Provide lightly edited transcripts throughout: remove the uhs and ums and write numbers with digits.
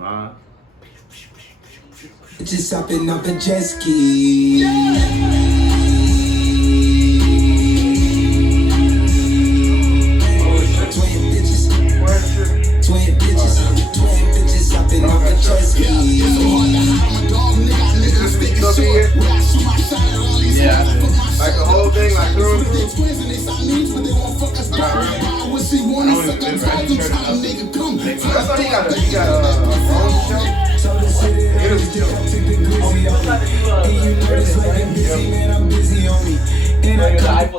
Lamar. Just hopping off a jet ski. Twin bitches hopping off a jet ski. Yeah, like the whole thing, like through and through. That's why he got a phone show. It is chill. I'm busy on me. And I got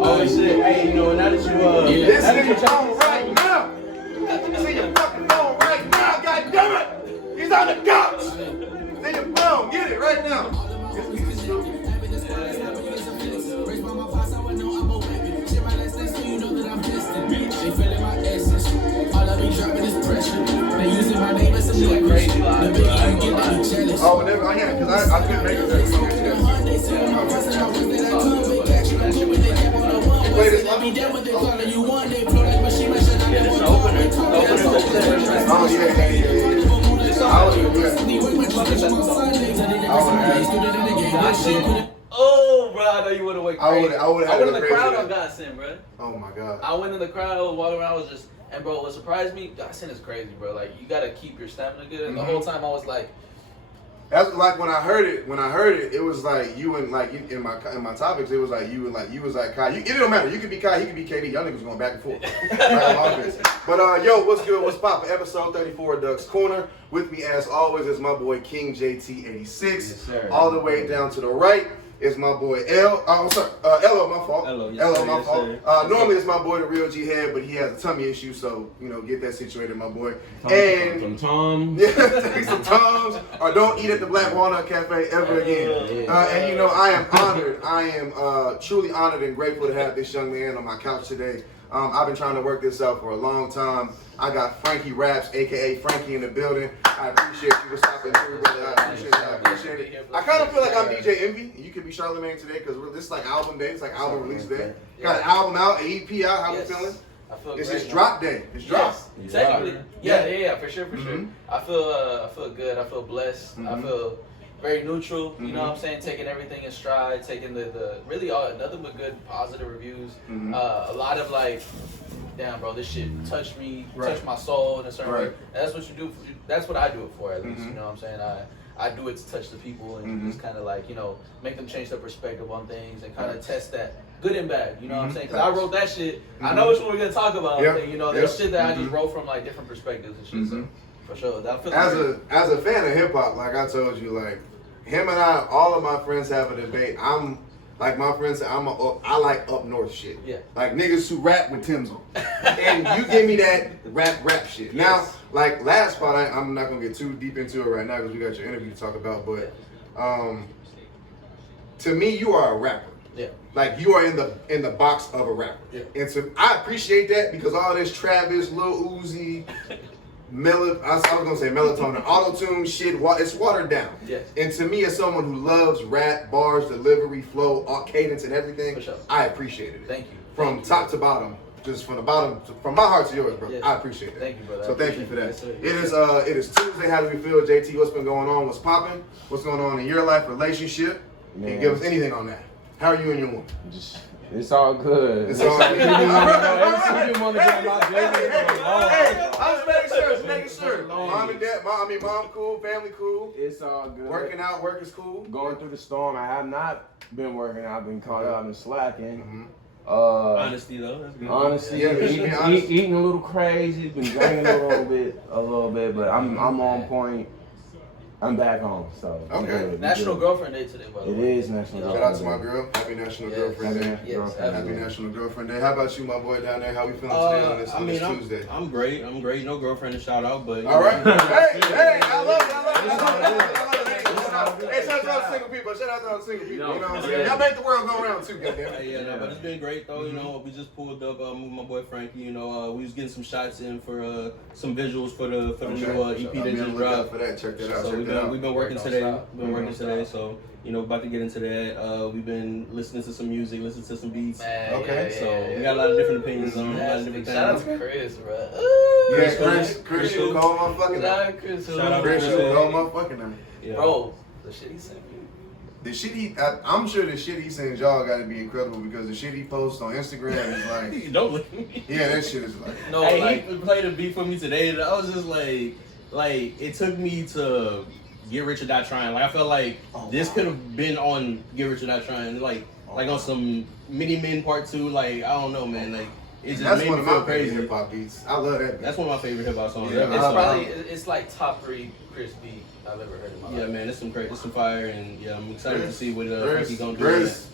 Oh shit! Hey, you know now that you this nigga phone right now. It's in your fucking phone right now. God damn it! He's on the couch. It's in your phone. Get it right now. Oh, yeah, because I couldn't make it that song. You play this one? Oh, yeah. Oh, bro, I know you would have went crazy. I went in the crowd on Godsend, bro. Oh, my God. I went in the crowd, walking around, I was just, and bro, what surprised me, Godsend is crazy, bro. Like, you gotta keep your stamina good. And the whole time I was like, that's like when I heard it, it was like you and like in my topics, it was like you was like Kai. It don't matter. You could be Kai, he could be KD. Y'all niggas going back and forth. But yo, what's good? What's poppin'? Episode 34 of Doug's Corner. With me as always is my boy King JT86. Yes, all the way down to the right is my boy L. I'm sorry, Ello, my fault. Ello, My fault. Normally it's my boy the real G Head, but he has a tummy issue, so get that situated, my boy. Some Toms. Yeah, take some Toms, or don't eat at the Black Walnut Cafe ever again. And I am honored. I am truly honored and grateful to have this young man on my couch today. I've been trying to work this out for a long time. I got Frankie Raps, aka Frankie, in the building. I appreciate you for stopping through, brother. I appreciate it. I kind of feel like I'm DJ Envy. You could be Charlamagne today because this is like album day. It's like album release day. Got an album out, an EP out. How we feeling? I feel it's great, just drop day. It's drop. Yes, technically. Yeah, for sure. I feel good. I feel blessed. I feel very neutral. You know what I'm saying? Taking everything in stride. Taking the really nothing but good positive reviews. A lot of like, damn, bro, this shit touched me, touched my soul in a certain way. And that's what you do. That's what I do it for, at least. You know what I'm saying? I do it to touch the people and just kind of like, make them change their perspective on things and kind of test that good and bad. You know what I'm saying? Because I wrote that shit. I know which one we're gonna talk about. And, there's shit that I just wrote from like different perspectives and shit. So for sure, that feels as a fan of hip hop, like I told you, like him and I, all of my friends have a debate. I'm like my friends say, I like up north shit. Yeah. Like niggas who rap with Tim's on. And you give me that rap shit. Now, like last part, I'm not gonna get too deep into it right now because we got your interview to talk about. But to me, you are a rapper. Yeah. Like you are in the box of a rapper. Yeah. And so I appreciate that because all this Travis, Lil Uzi, I was gonna say melatonin, auto-tune shit, it's watered down. Yes. And to me, as someone who loves rap, bars, delivery, flow, cadence, and everything, I appreciated it. Thank you. From top to bottom, just from the bottom, from my heart to yours, bro. Yes. I appreciate it. Thank you, brother. So thank you for that. Yes, it is Tuesday. How do we feel, JT? What's been going on? What's popping? What's going on in your life, relationship? Can you give us anything on that? How are you and your woman? It's all good. It's all good. I was making sure. Mom and dad, mom cool, family cool. It's all good. Working out, work is cool. Going through the storm. I have not been working. I've been caught up and slacking. Honesty though. That's good. Honestly, eating a little crazy. Been drinking a little bit, but I'm on point. I'm back home, so. Okay. National Girlfriend Day today, by the way. It is National Girlfriend Day. Shout out to my girl. Happy National Girlfriend Day. Happy National Girlfriend Day. How about you, my boy down there? How we feeling today on this Tuesday? I'm great. No girlfriend to shout out, but. All right. Hey, I love it. Hey, shout out to single people. Shout out to all the single people. You know what I'm saying? Y'all make the world go around too, goddamn. But it's been great though. We just pulled up with my boy Frankie. We was getting some shots in for some visuals for the new EP that just dropped. For that, check that out. So we've been working today. So you know, about to get into that. We've been listening to some music, listening to some beats. Man, Okay. So we got a lot of different opinions on a lot of different Shout out things. to Chris, bro. Yeah, Chris, you go motherfucking Shout out now. to Chris. Shout out to Chris, you Chris. go motherfucking now. Yeah. Bro, the shit he sent me. The shit I'm sure the shit he sends y'all got to be incredible because the shit he posts on Instagram is like, Don't look at me. yeah, that shit is like, No, Hey, like, he played a beat for me today, and I was just like, it took me to Get Rich or Die Trying. Like, I felt like this could have been on Get Rich or Die Trying, like on some Mini Men Part 2. Like, I don't know, man. Like, it just that's made one me of feel my favorite crazy. hip hop beats. I love that beat. That's one of my favorite hip hop songs Yeah, ever. it's So, probably, it's like top 3 Chris beat I've ever heard in my life. yeah, man, it's some great, it's some fire, and yeah, I'm excited to see what Frankie gonna do. Chris,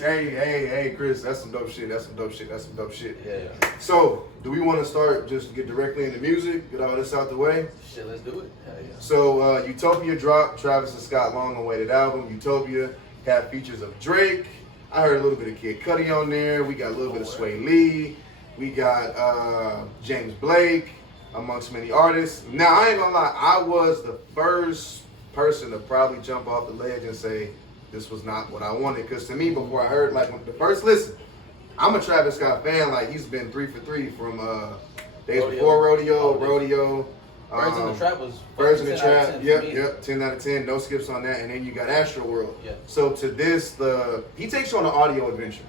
hey, Chris, that's some dope shit. That's some dope shit. Yeah. So, do we want to start just get directly into music, get all this out the way? Shit, let's do it. Hell yeah. So, Utopia dropped, Travis and Scott long-awaited album. Utopia had features of Drake. I heard a little bit of Kid Cudi on there. We got a little bit of Sway Lee. We got James Blake, amongst many artists. Now, I ain't gonna lie, I was the first person to probably jump off the ledge and say this was not what I wanted. Because to me, before I heard, like, when the first listen, I'm a Travis Scott fan. Like, he's been 3 for 3 from days before Rodeo. Birds in the Trap was Birds in the 10 out of Trap, 10 for me. yep, 10 out of 10, no skips on that, and then you got Astro World. Yeah. So to this, he takes you on an audio adventure.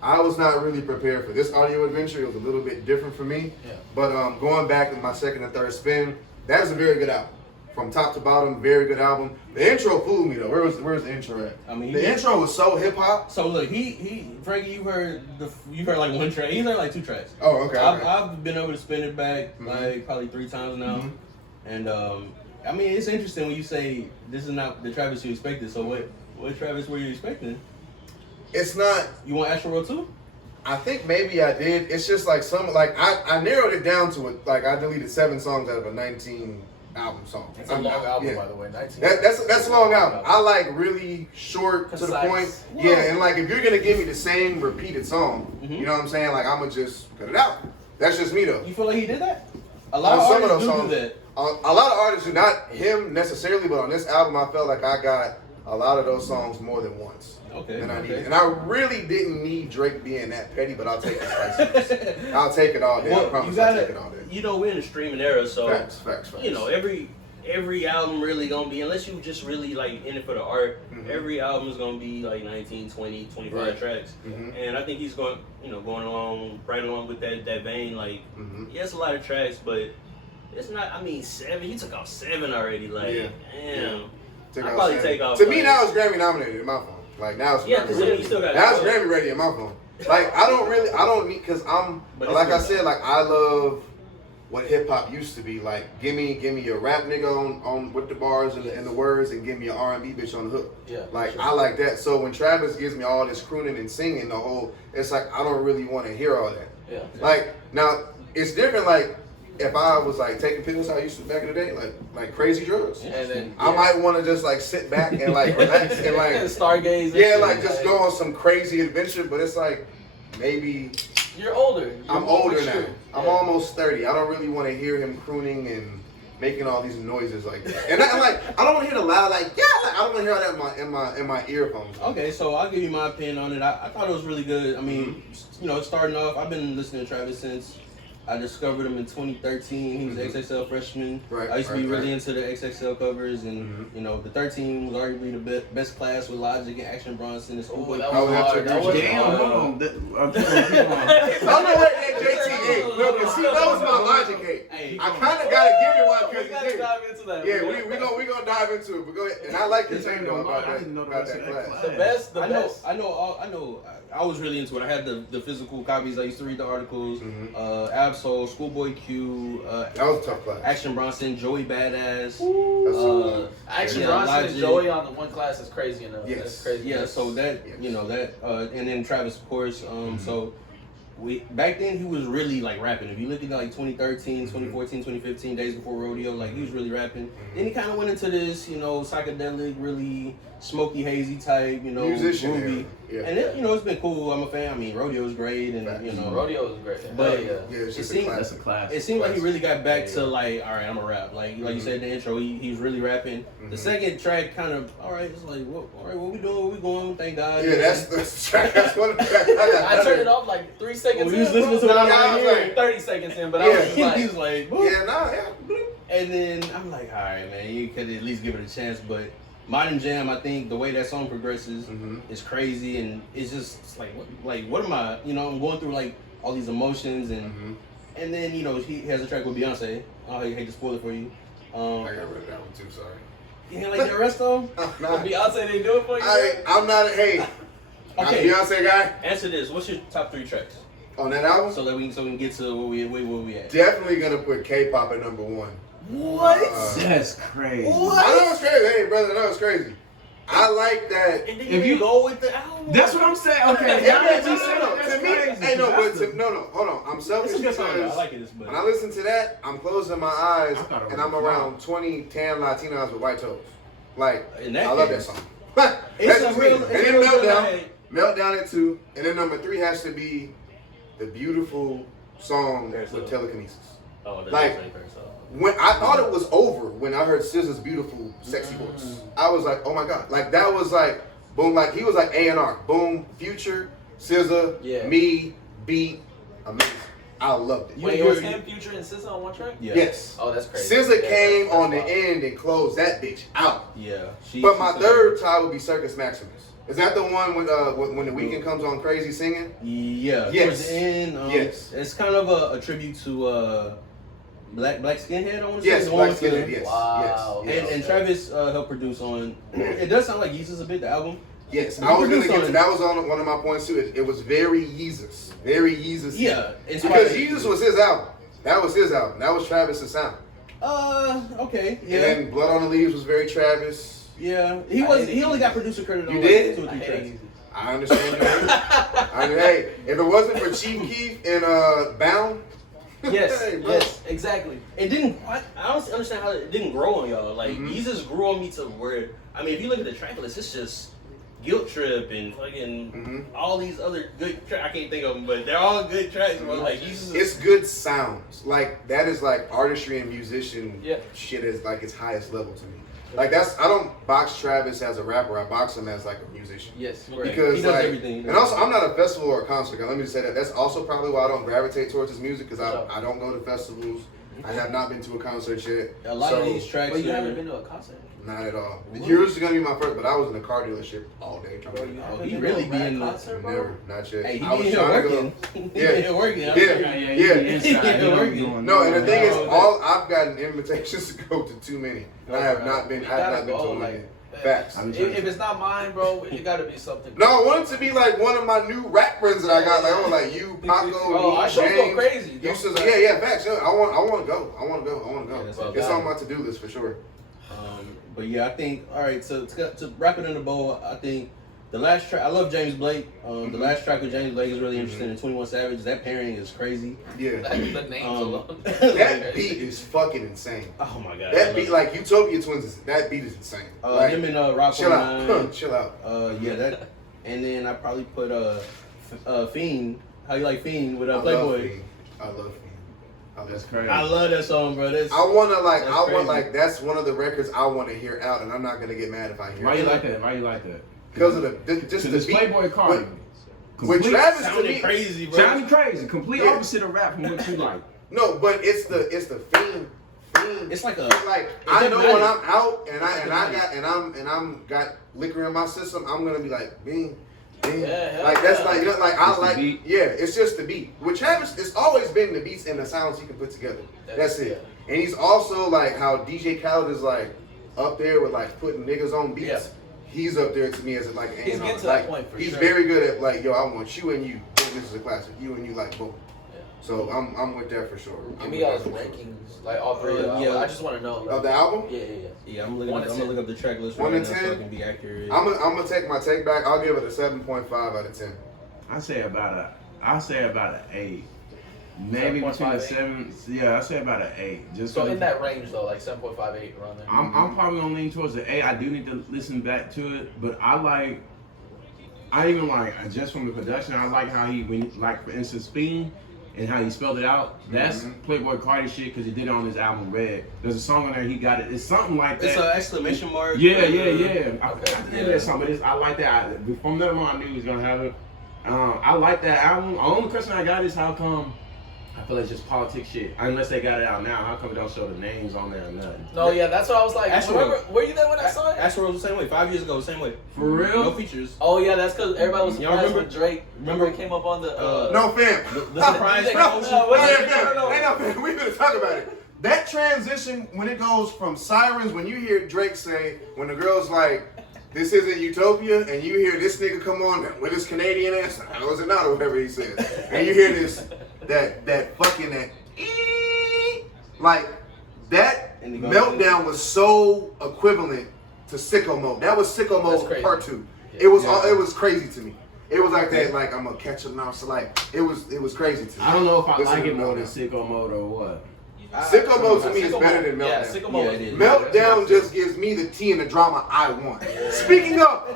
I was not really prepared for this audio adventure. It was a little bit different for me. Yeah. But going back in my second and third spin, that is a very good album. From top to bottom, very good album. The intro fooled me though. Where's the intro at? I mean, the intro was so hip hop. So look, Frankie, you've heard like one track. He's heard like 2 tracks. Oh, okay. I've been able to spin it back like probably 3 times now, and I mean it's interesting when you say this is not the Travis you expected. So what Travis were you expecting? It's not. You want Astro World 2? I think maybe I did. It's just like I narrowed it down to it. Like I deleted 7 songs out of a 19 album song. It's a long album, by the way. 19. That's a long album. I like really short to the point. Whoa. Yeah, and like if you're gonna give me the same repeated song, you know what I'm saying? Like I'm gonna just cut it out. That's just me though. You feel like he did that? A lot On of some of artists those do songs, that. a lot of artists do, not him necessarily, but on this album I felt like I got a lot of those songs more than once. Okay. Than I okay. needed. And I really didn't need Drake being that petty, but I'll take the spiciness. I'll take it all day. I Well, promise you I'll gotta, take it all day. You know, we're in the streaming era, so Facts. you know, every album really gonna be, unless you just really like in it for the art, every album is gonna be like 19, 20, 25 Right. tracks. And I think he's going along right along with that vein. Like, yeah, it's a lot of tracks, but it's not. I mean, 7. You took off 7 already. Like, Yeah. damn. Take I'd off probably 7. take off. To me like- now it's Grammy nominated in my phone. Like now it's Yeah, Grammy 'cause ready. then you still got. Now it's Grammy ready in my phone. Like I don't need because I'm But it's like I good. said, like I love what hip hop used to be. Like give me a rap nigga on with the bars and the words, and give me an R&B bitch on the hook. Yeah, Like sure. I like that. So when Travis gives me all this crooning and singing, the whole it's like I don't really want to hear all that. Yeah. Like now it's different. Like if I was like taking pills how I used to back in the day, like crazy drugs. And then I might want to just like sit back and like relax and like stargaze. and yeah, shit, like just go on some crazy adventure. But it's like maybe You're older. I'm You're more older now. mature. I'm Yeah. almost 30. I don't really want to hear him crooning and making all these noises like that. And I don't want to hear the loud like yeah. Like, I don't want to hear all that in my earphones. Okay, so I'll give you my opinion on it. I thought it was really good. I mean, starting off, I've been listening to Travis since I discovered him in 2013. He was an XXL freshman. Right, I used to be right, really right. into the XXL covers, and the 13 was arguably the best class with Logic and Action Bronson and Schoolboy. That I was would have to hard. agree That with was you. Damn, hard. hold on. I'm keep on. Oh no, wait, hey, JT, no, because see, that was my logic hate. Hey, I kind of gotta give it one We because gotta dive into that. yeah, we gonna dive into it. But go ahead, and I like your take though about I didn't know that that was class. The best. The I know, best. I know. I was really into it. I had the physical copies. I used to read the articles. Absol, Schoolboy Q, That was a tough class. Action Bronson, Joey Badass. That's so good. Action Yeah, Bronson and Logic. Joey on the one class is crazy enough. Yes. That's crazy. Yeah, so that Yes. and then Travis, of course. So we back then he was really like rapping. If you look at like 2013, 2014, 2015, days before Rodeo, like he was really rapping. Then he kind of went into this, psychedelic, really smoky, hazy type, Musician groovy. era. Yeah. And it, you know, it's been cool. I'm a fan. I mean, Rodeo's great, and you know, Rodeo is great. But Yeah, it's just That's a classic. it seemed like he really got back to like, all right, I'm a rap. Like you said in the intro, he's really rapping. The second track kind of, all right, it's like, all right, what we doing? Where we going? Thank God. Yeah, that's the track. That's one of the tracks I turned it off like 3 seconds We was in. listening to it, I I was was like, 30 seconds in, but Yeah. I was he like, was like, "Whoop." Yeah, nah, yeah. And then I'm like, all right, man, you could at least give it a chance. But Modern Jam, I think the way that song progresses is crazy, and it's just it's like, what am I? You know, I'm going through like all these emotions, and then you know he has a track with Beyonce. I hate to spoil it for you. I got rid of that one too. Sorry. You ain't like the rest though? Nah, Beyonce didn't do it for you. I'm not a hey. I'm a Okay. Beyonce guy Answer this. What's your top 3 tracks? on that album. So that we can get to where we at. Definitely gonna put K-pop at number 1. What? That's crazy. I know it's crazy. Hey, brother, I know it's crazy. I like that. And then If you go with the album. That's what I'm saying. Okay. Yeah, now that no, you said no, it, to that's me, crazy. hey, no, That's but no, hold on. I'm selfish It's a good song, though. I because like it, but when I listen to that, I'm closing my eyes I thought it was and I'm a around 20 tan Latinos with white toes. Like, In that I love that case, song. it's That's a just real- me. it's And then real good, Meltdown. like- Meltdown at 2. And then number 3 has to be the beautiful song There's with a- telekinesis. Oh, that's Like- the same person. When I thought it was over when I heard SZA's beautiful, sexy voice, I was like, oh my god! Like that was like, boom! Like he was like A&R, boom, Future, SZA, Yeah. me, beat, amazing. I loved it. Wait, it was him, Future, and SZA on one track? Yeah. Yes, Oh, that's crazy. SZA Yeah, came that's on the wild. end and closed that bitch out. Yeah. But my third tie would be Circus Maximus. Is that the one when the weekend comes on crazy singing? Yeah. Yes. Towards the end, Yes. It's kind of a tribute to Black Skinhead. I want to say Yes, the one Black with the- Skinhead. Yes, Wow. yes, And Travis helped produce on. It does sound like Yeezus a bit, the album. yes. He I was gonna produced get on to it. that. Was on one of my points too. It was very Yeezus, very Yeezus. Yeah. Because Jesus was his album. That was his album. That was Travis's sound. Okay. Yeah. And then Blood on the Leaves was very Travis. Yeah. He only got producer credit on You like did? 2 or 3 tracks. I understand your hate. I mean, hey, if it wasn't for Chief Keef and Bound, Yes, hey, bro. yes, exactly. It didn't. I don't understand how it didn't grow on y'all. Like, Jesus grew on me to where, I mean, if you look at the track list, it's just Guilt Trip and fucking all these other good tracks. I can't think of them, but they're all good tracks, bro. Like, Jesus It's good sounds. Like that is like artistry and musician Yeah. shit is like its highest level to me. Like that's I don't box Travis as a rapper. I box him as like a musician. Yes, Because He does like, everything. and also I'm not a festival or a concert guy. Let me just say that. That's also probably why I don't gravitate towards his music because I don't go to festivals. I have not been to a concert yet. A lot of these tracks. Wait, you are- haven't been to a concert? Not at all. Yours is gonna be my first, but I was in a car dealership all day. Bro, you Oh, haven't he been really to a be rap in the- concert, bro? Never, not yet. Hey, he I was be in here trying to working. go. He be Yeah. in here working. Yeah. Yeah. Yeah. No, and the thing is, No, all I've gotten invitations to go to too many. And I have not been. You I have gotta not been go, to one like, yet. Facts. If it's not mine, bro, it gotta be something. No, I want it to be like one of my new rap friends that I got. Like, oh, like you, Paco, Bro, me, our shows go James. crazy. You said, yeah, facts. Yeah, I want to go. I want to go. Yeah, that's It's all. on my to-do list for sure. But yeah, I think all right. So to wrap it in the bow, I think the last track. I love James Blake. The last track with James Blake is really interesting. And 21 Savage, that pairing is crazy. Yeah, The names alone. that beat is fucking insane. Oh my god. That beat, like Utopia Twins, that beat is insane. Like, Him and Rock chill 49. out, chill out. Yeah, that. And then I probably put Fiend. How you like Fiend with I love Playboy? Fiend. I love Fiend. That's crazy. I love that song, bro. That's, I wanna like, That's I want crazy. like, that's one of the records I want to hear out, and I'm not gonna get mad if I hear. Why it. you like that? Why you like that? Because of just Because the it's beat. Playboy Carti. With Travis to sounded me, crazy, bro. Sounding crazy. Complete Yeah. opposite of rap from what you like. no, but it's the Fiend. It's like a. Like I know when hypnotic. I'm out and I'm got liquor in my system, I'm gonna be like, bing, bing. Yeah, like that's yeah. like, you know, like I It's the like, beat. yeah, it's just the beat. With Travis, it's always been the beats and the sounds he can put together. That's it. And he's also like how DJ Khaled is like up there with like putting niggas on beats. Yeah. He's up there to me as a, like He's A&R. getting to like, that point for he's sure. very good at like, yo, I want you and you. Boom, this is a classic. You and you like boom. Yeah. So I'm with that for sure. Give I'm me with y'all's that for sure. rankings, like all three of them. Yeah. I just want to know. Like, Of the album? Yeah. Yeah, I'm looking. One I'm to gonna 10. look up the track list 1 right to now so I 10? can be accurate. I'm gonna take my take back. I'll give it a 7.5 out of 10. I say about an 8. Maybe between 7.5, a 7. Yeah, I say about an 8. Just So so in that range though, like 7.58 around there. I'm probably gonna lean towards the 8. I do need to listen back to it, but I like I even like just from the production. I like how he like for instance Speen and how he spelled it out. That's Playboy Carti shit because he did it on his album Red. There's a song on there he got it. It's something like that. It's an exclamation mark. Yeah. I Yeah. that song, but I like that. From that on, I knew he was gonna have it. I like that album. The only question I got is how come. I feel like it's just politics shit. Unless they got it out now, how come it don't show the names on there or nothing? No, yeah, that's what I was like. Remember, were you there when I saw it? Astro was the same way. 5 years ago, the same way. For real? No features. Oh yeah, that's because everybody was Y'all surprised remember- when Drake. Remember it came up on the. No, fam. The surprise No, promotion. no, wait. No, fam. We better talk about it. That transition when it goes from sirens, when you hear Drake say, when the girl's like, "This isn't Utopia," and you hear this nigga come on with his Canadian ass, how is it not, or whatever he says, and you hear this, that fucking like that meltdown was so equivalent to Sicko Mode. That was Sicko Mode Part 2. It was crazy to me. It was like that, like I'm gonna catch him now. So like it was crazy to me. I don't know if I Listen like to it more Meltdown. than Sicko Mode or what. Sicko Mode to me is better than Meltdown. Yeah, Sicko Mode. it is. Meltdown just gives me the tea and the drama I want. Speaking of,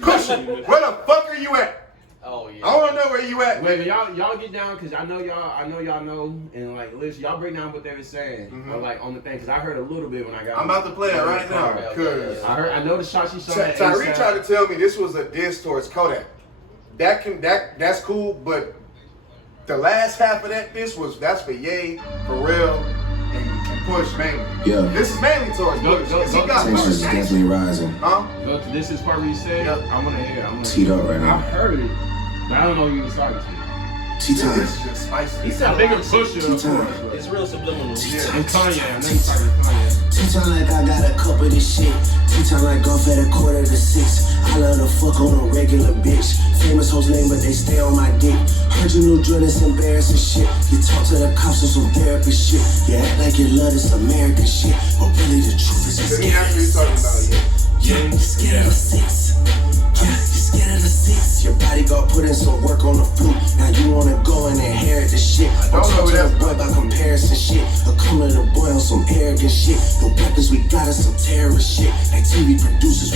Pusha, where the fuck are you at? Oh yeah. I want to know where you at. Wait, y'all get down because I know y'all know, and like listen, y'all break down what they were saying, or like on the thing, because I heard a little bit when I got. I'm about to play it right now. Cause I know the shot she saw. Tyree tried to tell me this was a diss towards Kodak. That's cool, but the last half of that's for Ye, Pharrell, and Push mainly. Yeah. This is mainly towards Push. 'Cause he got Tension's Push. definitely rising. Huh? Go to this is part where you said. Yep. I want to hear. Teed up right I now. heard it, but I don't know who you started to. Tea time. This is just spicy. He said I think it's Pusha. Tea time. It's real subliminal. And Kanye. I know you started with Kanye. Tea time like I got a cup of this shit. Tea time like golf at 5:45. I love to fuck on a regular bitch. Famous hoes name, but they stay on my dick. Heard you new drill, it's embarrassing shit. You talk to the cops on some therapist shit. You act like you love this American shit, but really the truth is He you're actually scared. talking about it. Yeah, you're scared of the seats. Yeah, you're scared of the seats. Your bodyguard put in some work on the flute. Now you wanna go and inherit the shit. don't know Talk to that. the boy about comparison shit. Or come to the boy on some arrogant shit. The weapons we got is some terrorist shit. Like TV producers,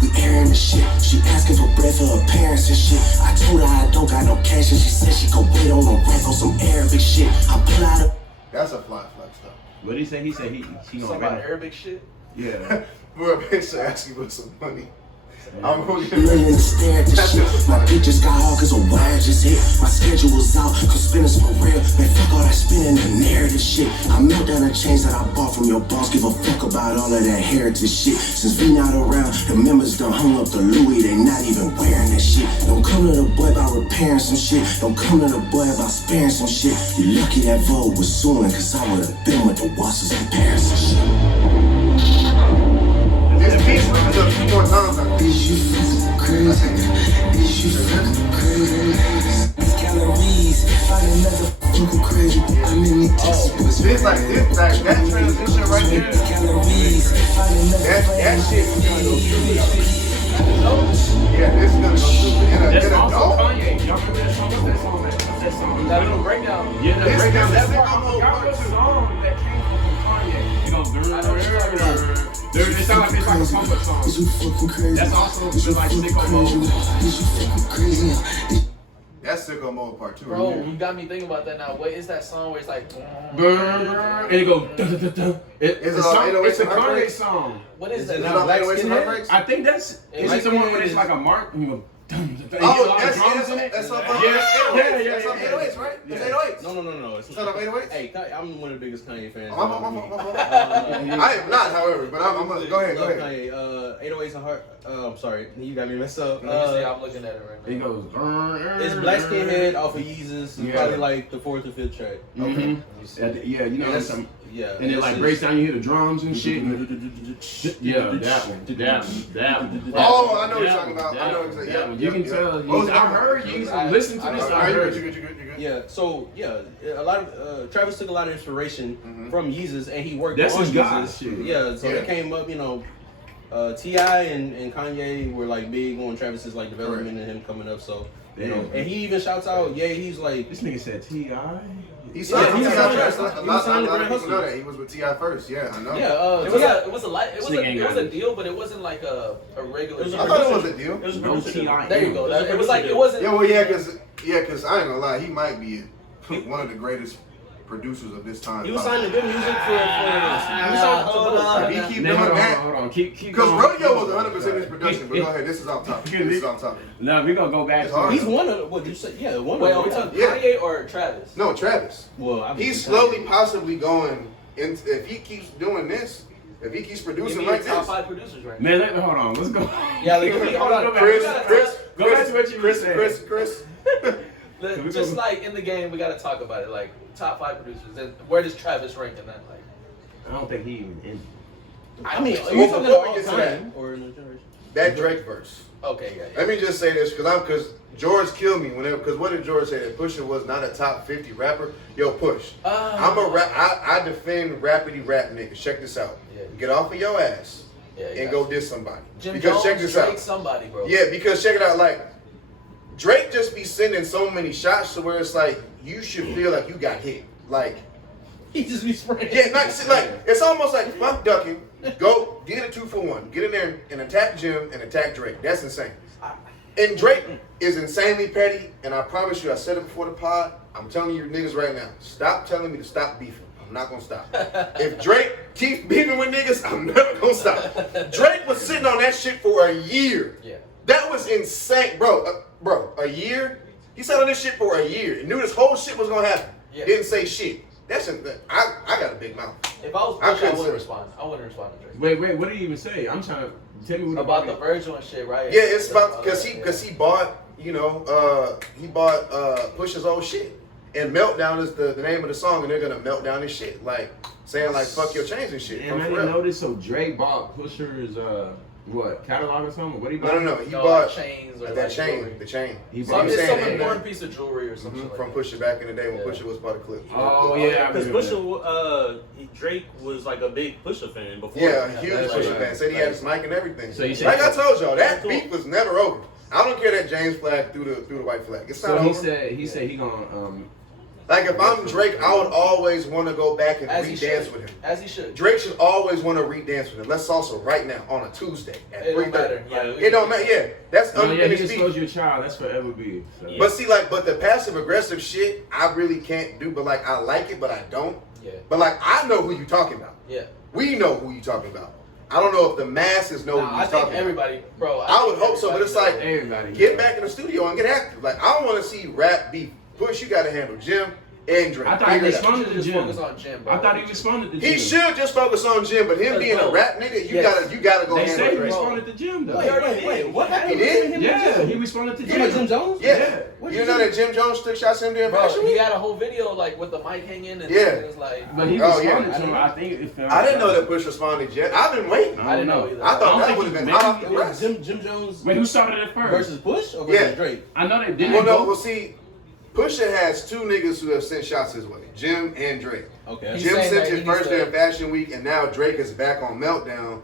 we airing the shit. She asking for bread for her parents and shit. I told her I don't got no cash and she said she go wait on the rack on some Arabic shit. I pull out a That's a fly flex though. What did he say? He said he Something gonna about rap. Arabic shit. Yeah. For a bitch to ask you for some money. I'm hooking. million and stare at the shit. My bitch just got hard cause a wire just hit. My schedule's out cause spinning's for real. Man, fuck all that spinning and narrative shit. I melt down the chains that I bought from your boss. Give a fuck about all of that heritage shit. Since we not around, the members done hung up the Louis. They not even wearing that shit. Don't come to the boy about repairing some shit. Don't come to the boy about sparing some shit. You lucky that vote was suing cause I would've been with the Wassers in Paris and shit. This piece comes up 2 more times. Is you fucking crazy? Is you fucking crazy? These calories, find another fucking crazy. I'm in the This like that transition right there. calories, find another That shit is gonna go stupid. Yeah, this is gonna go stupid. That's In a also dope. Kanye. Y'all remember that song? What's that song? What's that song? That little breakdown. Yeah, that This- breakdown. this That is part. I Sicko Mode forgot what song that came from Kanye. You know, it sounds like it's like a comfort song. Is you fucking crazy? That's also Is you like fucking Sicko Mode. crazy? Is you fucking crazy? That's Sicko Mode Part 2. Bro, you got me thinking about that now. What is that song where it's like? And it goes. It's a Kanye Kanye song. What is Is that? it Is it not on Black 808s and Skinhead? Heartbreaks? I think that's. Is it the one where it's like a mark? You know, Oh, that's that's in it. That's up Yeah, on yeah, 808s. yeah, That's on yeah. 808s, right? It's 808s. No. It's It's not on 808s? Hey, I'm one of the biggest Kanye fans. My fault. I am not, however, but I'm gonna go ahead. Kanye. 808s and Heart. I'm sorry, you got me messed up. Let me see. I'm looking at it right It now. goes. It's Black Skinhead off of Yeezus. Yeah. Probably like the 4th or 5th track. Mhm. Yeah, you know And that's that's- some. Yeah. And it like breaks down. You hear the drums and shit. Yeah, that one. Oh, I know what you're talking about. I know exactly. That one. You can tell. What was I it? heard you. Listen to this. I heard. You good. Yeah, so a lot of Travis took a lot of inspiration from Yeezus, and he worked That's on his God Yeezus. shit. Yeah, so Yeah. it came up, T.I. and Kanye were like big on Travis's like development and him coming up. So and he even shouts out, he's like, This nigga said T.I. He signed he with signed T.I. first. with- A he lot signed of with people Hustle. know that. He was with T.I. first. Yeah, I know. Yeah, It was a deal, but it wasn't like a regular. I thought it was a deal. It was a No producer deal. T.I. There you go. It was a It was like it producer wasn't. Yeah, well, because I ain't gonna lie, he might be one of the greatest producers of this time. He was signing good music for. He was signing to both. If he keep Now, doing hold on, that, hold on. Keep because going. Rodeo was 100% his production. But go ahead, this is off topic. This is off topic. No, we're gonna go back It's to hard. He's one of what you said. Yeah, one Wait, of are we them. talking Yeah. Kanye or Travis? No, Travis. Well, I He's slowly, possibly going. If he keeps doing this, if he keeps Give producing me like the top this, 5 producers right now. Man, hold on. Let's go. Yeah, like, hold on. Go back. Chris, Go back to what you were saying. Chris. Just like in the game, we gotta talk about it. Like top 5 producers, and where does Travis rank in that? Like, I don't think he even in. I mean, are Well, you talking before about we all get to that- time or in the generation? That Drake verse. okay, yeah. Let me just say this, because George killed me whenever. Because what did George say? That Pusha was not a top 50 rapper. Yo, Push. I'm a rap. I defend rapidy rap niggas. Check this out. Yeah. Get off of your ass Yeah, and go diss somebody. Jim because Jones, check this Drake, out. somebody, bro. Yeah, because check it out. Like Drake just be sending so many shots to where it's like you should feel like you got hit. Like He just be spraying. yeah, not like it's almost like fuck ducking. Go get a 2-for-1. Get in there and attack Jim and attack Drake. That's insane. And Drake is insanely petty. And I promise you, I said it before the pod. I'm telling you niggas right now. Stop telling me to stop beefing. I'm not gonna stop. If Drake keeps beefing with niggas, I'm never gonna stop. Drake was sitting on that shit for a year. Yeah. That was insane, bro. A year? He sat on this shit for a year and knew this whole shit was gonna happen. Yeah. Didn't say shit. That's I got a big mouth. If I was I Push, I couldn't wouldn't say- respond. I wouldn't respond to Drake. Wait, what did he even say? I'm trying to tell me what About the Virgil and shit, right? Yeah, it's about because he bought Pusha's old shit, and Meltdown is the name of the song, and they're gonna melt down his shit, like saying like fuck your chains and shit. Damn, I didn't notice. So Drake bought Pusher's what catalog or something? What he bought? No. He No, bought like chains or that like chain, jewelry. the chain. He So bought I'm It's saying some that, important piece of jewelry or something like from that. Pusha back in the day when Yeah. Pusha was part of Clip. Oh yeah, I Because remember that. Pusha, Drake was like a big Pusha fan before. Yeah, huge that's Pusha right. fan. Said he had his mic and everything. So you say- like I told y'all, that Cool. beef was never over. I don't care that James flag through the white flag. It's not So he over. said he gonna Like if I'm Drake, I would always want to go back and As he re-dance should. with him. As he should. Drake should always want to re-dance with him. Let's salsa right now on a Tuesday at It don't 3:30. matter. Yeah, It don't matter. Yeah, that's oh yeah, he unfinished exposed beef. your child. That's forever be. So. Yeah. But see, but the passive aggressive shit, I really can't do. But I like it, but I don't. Yeah. But I know who you talking about. Yeah. We know who you talking about. I don't know if the masses know who Nah, I you think talking everybody, bro. I would hope so, but it's like Everybody get back in the studio and get active. Like I don't want to see rap beef. Push, you got to handle Jim and Drake. I thought he Figure it out. responded to just Jim. focus on Jim, bro. I thought he responded to Jim. He should just focus on Jim, but him being a rap nigga, you Yes. gotta go They say he handle Drake. responded to Jim though. Wait, what happened? He did? between him and Yeah, Jim? he responded to You talking about Jim Jim. Jones? Yeah. What'd You you know do? that Jim Jones took shots at him during Bro, Fashion he Week? had a whole video like with the mic hanging and Yeah. it was like. But he Oh, responded yeah. to him. I think if I didn't know that Push responded yet. I've been waiting. I didn't know either. I I thought don't that think would have he- been hot off the maybe- press. Jim Jones Wait, who started it first? versus Push or versus Yeah. Drake? I know they didn't. Well, no, well, see, Pusha has two niggas who have sent shots his way, Jim and Drake. Okay. He's Jim saying sent that it he first needs to- during Fashion Week, and now Drake is back on Meltdown,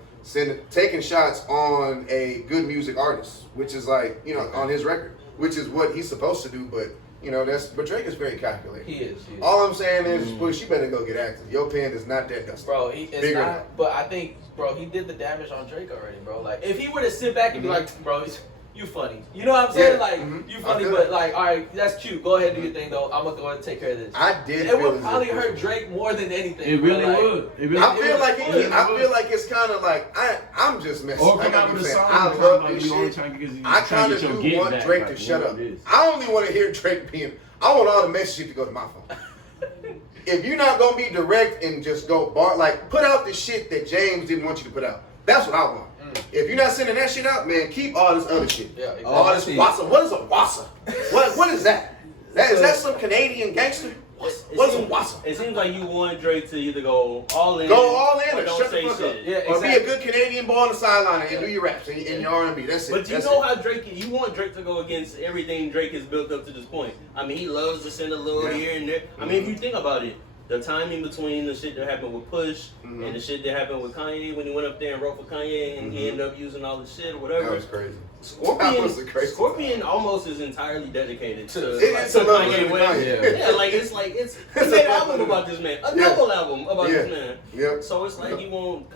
taking shots on a good music artist, which is on his record, which is what he's supposed to do. But but Drake is very calculated. He is. All I'm saying is, Push, you better go get active. Your pen is not that dusty. Bro, he is Figure it not. out. But I think, bro, he did the damage on Drake already, bro. Like, if he were to sit back and be like, bro, you funny. You know what I'm saying? Yeah. Like, Mhm. you funny, I feel but it. like, all right, that's cute. Go ahead and do your thing, though. I'm gonna go ahead and take care of this. I did. It feel would as probably if Push hurt was- Drake more than anything. It really bro. Like, would. It really I feel would. like It I would. feel like it's kind of like I'm just messing. Or like come I out keep with a saying, song. I talking love about this you only shit. trying to get- I trying kind to of get your do get want back, Drake like, to shut up. whatever it is. I only want to hear Drake being. I want all the messages to go to my phone. If you're not gonna be direct and just go put out the shit that James didn't want you to put out. That's what I want. If you're not sending that shit out, man, keep all this other shit. Yeah, exactly. All this wassa. What is a wassa? What is that? Is that some Canadian gangster? What's a wassa? It seems like you want Drake to either go all in, Go all in or or don't shut the say fuck shit. up. Yeah, Or be exactly. a good Canadian boy on the sideline and do your raps and your R&B. That's it. But you That's know it. how Drake, you want Drake to go against everything Drake has built up to this point. I mean, he loves to send a little Yeah. here and there. I mean, if you think about it, the timing between the shit that happened with Push and the shit that happened with Kanye when he went up there and wrote for Kanye and he ended up using all the shit or That whatever. was crazy. Scorpion almost is entirely dedicated to Kanye West. Yeah, like it's he made an album about this man, a double album about this man. Yep. So it's like you won't.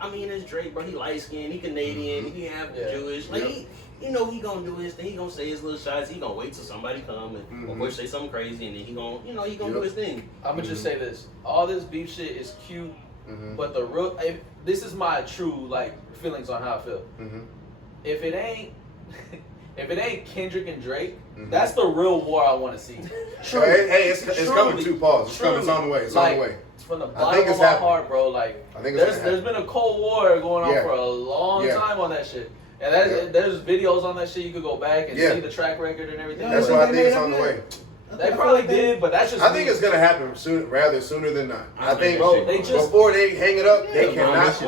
I mean, it's Drake, bro. He light skinned, he Canadian, he half Jewish. Like he gonna do his thing. He gonna say his little shots. He gonna wait till somebody come and or say something crazy, and then he gonna do his thing. I'm gonna just say this: all this beef shit is cute, but the real. This is my true like feelings on how I feel. If it ain't Kendrick and Drake, that's the real war I want to see. Hey, it's coming to pause. It's coming. It's on the way. It's on the way. It's from the bottom of my heart, bro. Like, I think there's been a cold war going on for a long time on that shit. And there's videos on that shit. You could go back and see the track record and everything. That's why I think it's on the way. They probably did, but that's just. I think it's gonna happen sooner than not. I think they just before they hang it up, they cannot.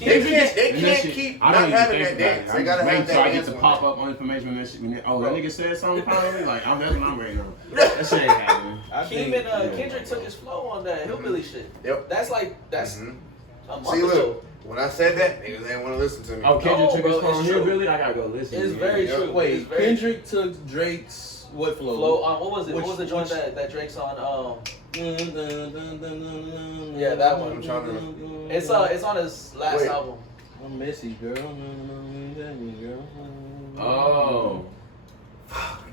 They can't Listen, keep I not don't having even that think dance. They gotta have that so I get dance. to pop up on information when that nigga said something probably. Like, that's what I'm waiting on. That shit ain't happening. Kendrick took his flow on that hillbilly shit. Yep. That's a month See, ago. look, when I said that, niggas ain't want to listen to me. Oh, Kendrick took his bro, flow on it's true. hillbilly? I gotta go listen. It's very true. Wait, It's very Kendrick took Drake's what flow? what was it? What was the joint that Drake's on? Yeah, Yeah, that one. I'm trying to remember. It's on his last album. I'm messy, girl. Oh.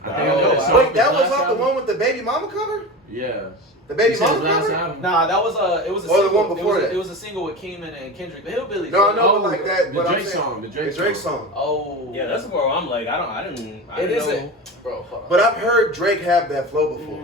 Wait, that was off the one with the baby mama cover? Yeah. The baby You said his mama last cover? album? Nah, that was it was a Or the single. one before that. It was a single with Keenan and Kendrick. The Hillbillies. No, I know, Oh, but like that. the But I'm Drake saying, song, the the Drake song. Oh. Yeah, that's where I'm like, I didn't It know. isn't, bro. Hold on. But I've heard Drake have that flow before.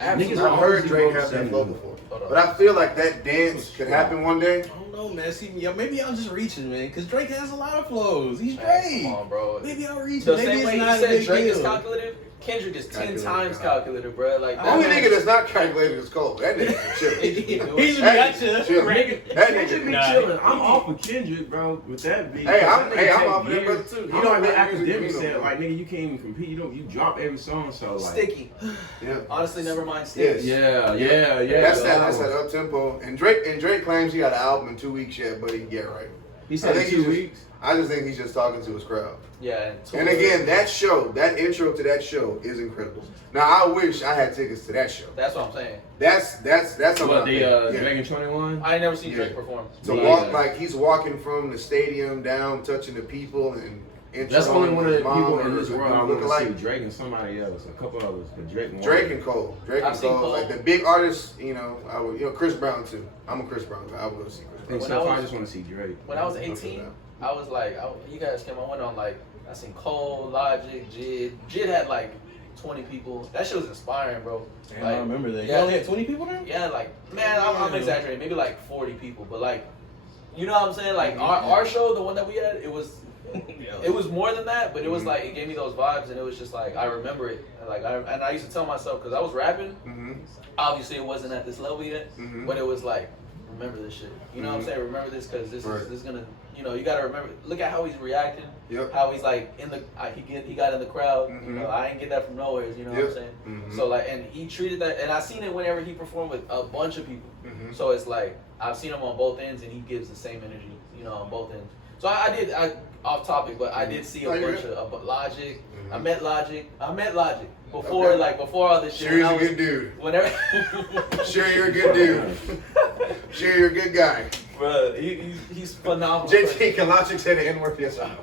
Absolutely. I've heard Drake have that flow before. But I feel like that dance could happen one day. I don't know, man. See, maybe I'm just reaching, man. Because Drake has a lot of flows. He's Man, Drake. come on, bro. Maybe I'm reaching. The Maybe same it's way not he a big said Drake is deal. calculative, Kendrick is 10 Calculated, times God. calculative, bro. Like The only nigga that's not calculated is Cole. That nigga chill. He's That gotcha. nigga chill. Nigga, That Kendrick be nigga. chilling. I'm off of Kendrick, bro, with that beat. Hey, I'm That nigga off of take that brother years. too. You know, like the Music academic video, said, bro. like, nigga, you can't even compete. You drop every song, so like. sticky. Yeah. Honestly, never mind sticky. Yeah. That's that up tempo. And Drake claims he got an album in 2 weeks yet, but he get right. He said I think 2 he's weeks. I just think he's just talking to his crowd. Yeah. And again, that intro to that show is incredible. Now I wish I had tickets to that show. That's what I'm saying. That's something. What, I the think. Yeah. Dragon 21? I ain't never seen Yeah. Drake perform. To Yeah. walk like he's walking from the stadium down, touching the people, and That's only one of the his mom people or in this his world I look want to alike. see. Drake and somebody else, a couple others, but Drake and Drake and Cole. I've seen Cole. Like the big artists, I would, Chris Brown too. I'm a Chris Brown guy. I would go see Chris Brown. And When so I I was- just want to see Drake. When I was 18, I was like, you guys came. I went on like, I seen Cole, Logic, Jid. Jid had like 20 people. That shit was inspiring, bro. Damn, Like, I remember that. yeah. You only had 20 people there? Yeah, like, man, I'm exaggerating. Maybe like 40 people, but like, you know what I'm saying? Like our show, the one that we had, it was more than that, but it was like it gave me those vibes, and it was just like I remember it. Like I used to tell myself because I was rapping. Obviously, it wasn't at this level yet, but it was like, remember this shit. You know what I'm saying? Remember this because this is gonna. You gotta remember. Look at how he's reacting. Yep. How he's like in the he got in the crowd. You know, I ain't get that from nowhere. You know what I'm saying? So like, and he treated that, and I seen it whenever he performed with a bunch of people. So it's like I've seen him on both ends, and he gives the same energy. On both ends. So I off topic, but I did see a bunch of Logic. I met Logic before before all this shit. Sure, he's a good dude. Whenever. Sure, you're a good dude. Sure, you're a good guy. Bro, he's phenomenal. JT, can Logic say the N-word? Yes, I know.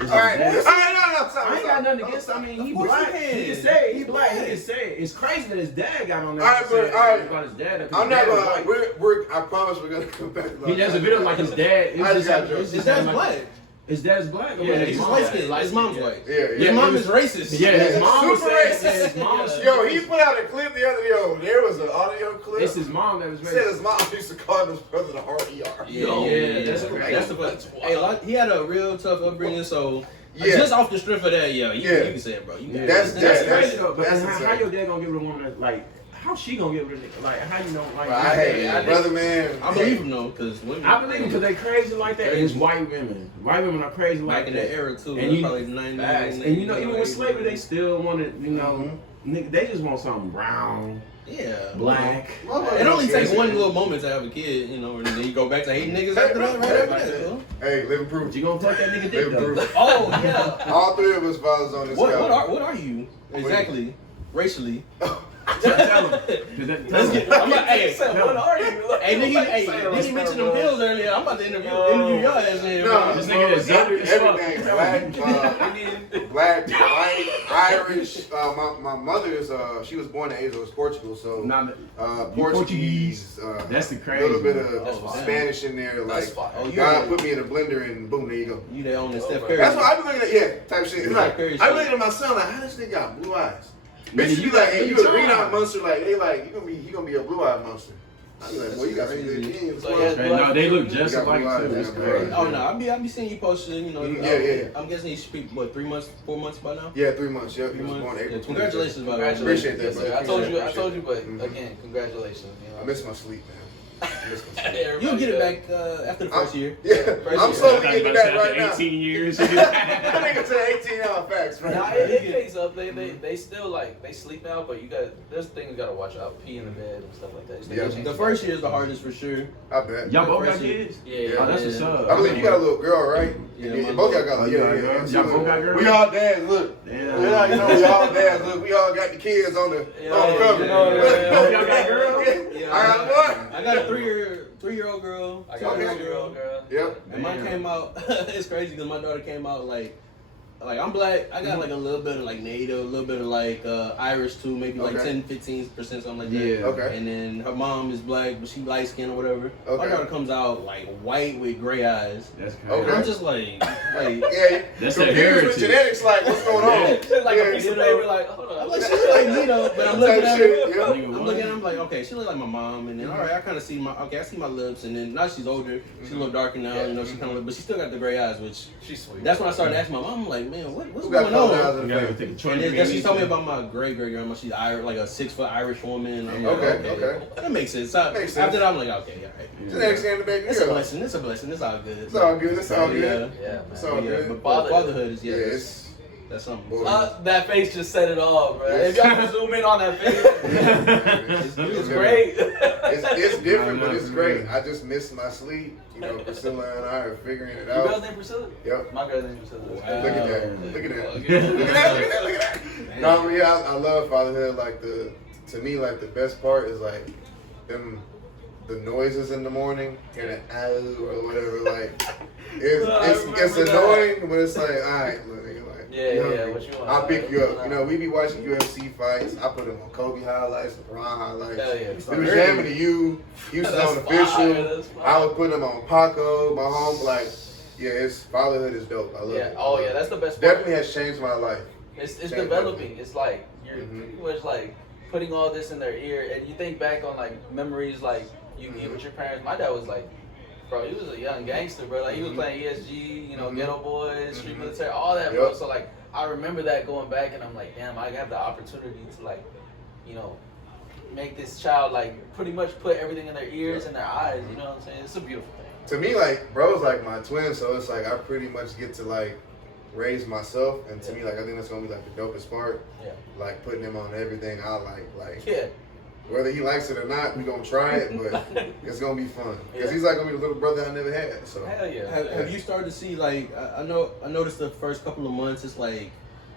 All right, no, I ain't got nothing against him. I mean, he black. He can say it. He black. He can say it. It's crazy that his dad got on there. All right, but all right. About his dad. I'm not gonna. We're. I promise we're gonna come back. He has a video like his dad. I just got jokes. His dad's black. His dad's black. Yeah, he's light skinned. His mom's white. Yeah. His mom is racist. Yeah, his mom was super saying- racist. yeah, his mom was- Yo, he put out a clip the other. There was an audio clip. It's his mom that was He said racist. his mom used to call his brother the hard ER. Yeah, that's crazy. That's the point. Hey, he had a real tough upbringing, so Yeah. just off the strength of that, you can say it, bro. You Yeah. got it. That's crazy though. But that's how insane. your dad gonna give it a woman that like? How she gonna give it a nigga? Like how you know? Like Brother man. I believe him though, because women. I believe him because they crazy like that. And it's white women. White women are crazy like back in that. that era too. And you- probably 90s. And even with slavery, they still wanted, nigga, they just want something brown, Yeah. black. It only takes one little moment to have a kid, you know, and then you go back to hating niggas after that, right after that. So. Hey, living proof. But you gonna take that nigga dick Living though? proof. Oh yeah. All three of us fathers on this couch. What are you exactly? Racially. Tell him. Let's get. I'm like, hey, What are you? hey, nigga mentioned them pills earlier. I'm about to interview your ass in here. No, bro. This nigga is younger as fuck. everything. Black, white, Irish. My mother's she was born in Azores, Portugal, so Portuguese. That's the A crazy. little bit of Oh, wow. Spanish in there. That's Like fire. Oh, you God put me in a blender and boom, there you go. You there on the Steph That's Curry? That's what I be looking at. Yeah, type shit. It's like Very I sweet. looking at my son like, how this nigga got blue eyes? Man, Bitches you be got like, hey, you a every green time. eyed monster? Like they like you gonna be a blue eyed monster. I be like, boy, you got some good Crazy. genes. So, boy. yeah, Hey, no, they look just You got alike blue eyes, too. It's man. crazy. Oh no, I be seeing you posting. You know, Yeah. I'm guessing you speak what 3 months, 4 months by now. Yeah, 3 months. Yep, he 3 was born months. April. Yeah, congratulations, by the way. Appreciate that, Yes, sir. brother. I told you, but Mhm. again, congratulations. You know. I miss my sleep, man. I miss my sleep. Everybody You'll get it does. back after the first year. Yeah, First I'm year. slowly I getting was to about that to right say now. after 18 years. That nigga said 18 hour facts, right? Nah, it takes up. They still like they sleep now, but there's things you gotta watch out. Pee in the bed and stuff like that. You still Yeah. gotta change The first year is the hardest for sure. I bet. Y'all both got First year. kids? Yeah. Oh, that's what's Yeah. up. I believe you got a little girl, right? Yeah, Both y'all got Oh, a you got a yeah. girl? Y'all both got girls? We all dads, look. Damn. Yeah, you know, we all dads, look. We all got the kids on the cover. Both y'all got girls? Yeah, I got what? I got a three-year-old girl. I got a 2-year-old 2-year-old girl. Yep. And mine Damn. came out. It's crazy because my daughter came out like I'm black. I got like a little bit of like native, a little bit of like Irish too, maybe like Okay. 10-15%, something like that. Yeah. Okay. And then her mom is black, but she light skinned or whatever. Okay. My daughter comes out like white with gray eyes. That's crazy. Okay. I'm just like Yeah. That's that Confused heritage. with genetics, like what's going on? It's like a piece of Yeah. paper, like hold I'm on. like, she look like me though, but I'm looking Type at shit, her. yeah. I'm looking at her, I'm like, okay, she look like my mom, and then all right, I kind of see I see my lips, and then now she's older, she's a little darker now, Yeah. you know, she kind of, but she still got the gray eyes, which She's sweet. that's when I started asking my mom, I'm like, man, what's Who got going color on? eyes You in the gotta face? take a And choice. then she told me about my great grandma. She's Irish, like a 6-foot Irish woman. I'm like, Okay. that makes sense. So Makes sense. After that, I'm like, okay, all right. Genetics and the baby It's a girl. blessing. It's a blessing. It's all good. It's all good. It's all good. Yeah. Yeah, It's man. all Yeah, good. but fatherhood is Yeah, that's something. Boy. That face just said it all, bro. Yes. If y'all can zoom in on that face, it's great. It's different, but it's I know. great. I just miss my sleep. You know, Priscilla and I are figuring it Your girl's out. name Priscilla? Yep. My girl's name Priscilla. Look at that. Look at that. Okay. Look at that. Look at that. Look at that. No, but yeah, I love fatherhood. Like to me, like the best part is like the noises in the morning, hearing an ow or whatever. Like it's annoying, but it's like, all right, look, nigga, like Yeah, you hungry. yeah, what you want? I'll pick you up. You know, we be watching UFC fights. I put them on Kobe highlights, LeBron highlights. Hell yeah. We was jamming to you. Houston That's on fire, official. that's fire. I would put them on Paco, my home. Like, yeah, it's fatherhood is dope. I love Yeah. it. Oh yeah, that's the best part. Definitely has changed my life. It's Changed developing. It's like you're Mhm. pretty much like putting all this in their ear, and you think back on like memories like you get with your parents. My dad was like, bro, he was a young gangster, bro. Like he was playing ESG, you know, Mhm. Ghetto Boys, Street Mhm. Military, all that, bro. Yep. So like I remember that going back, and I'm like, damn, I have the opportunity to like, you know, make this child like pretty much put everything in their ears and their eyes. You know what I'm saying? It's a beautiful thing. To me, like, bro's like my twin, so it's like I pretty much get to like raise myself, and to me, like, I think that's gonna be like the dopest part. Yeah. Like putting him on everything I like. Yeah. Whether he likes it or not, we gonna try it, but it's gonna be fun because he's like gonna be the little brother I never had. So Hell yeah. Have you started to see like I noticed the first couple of months it's like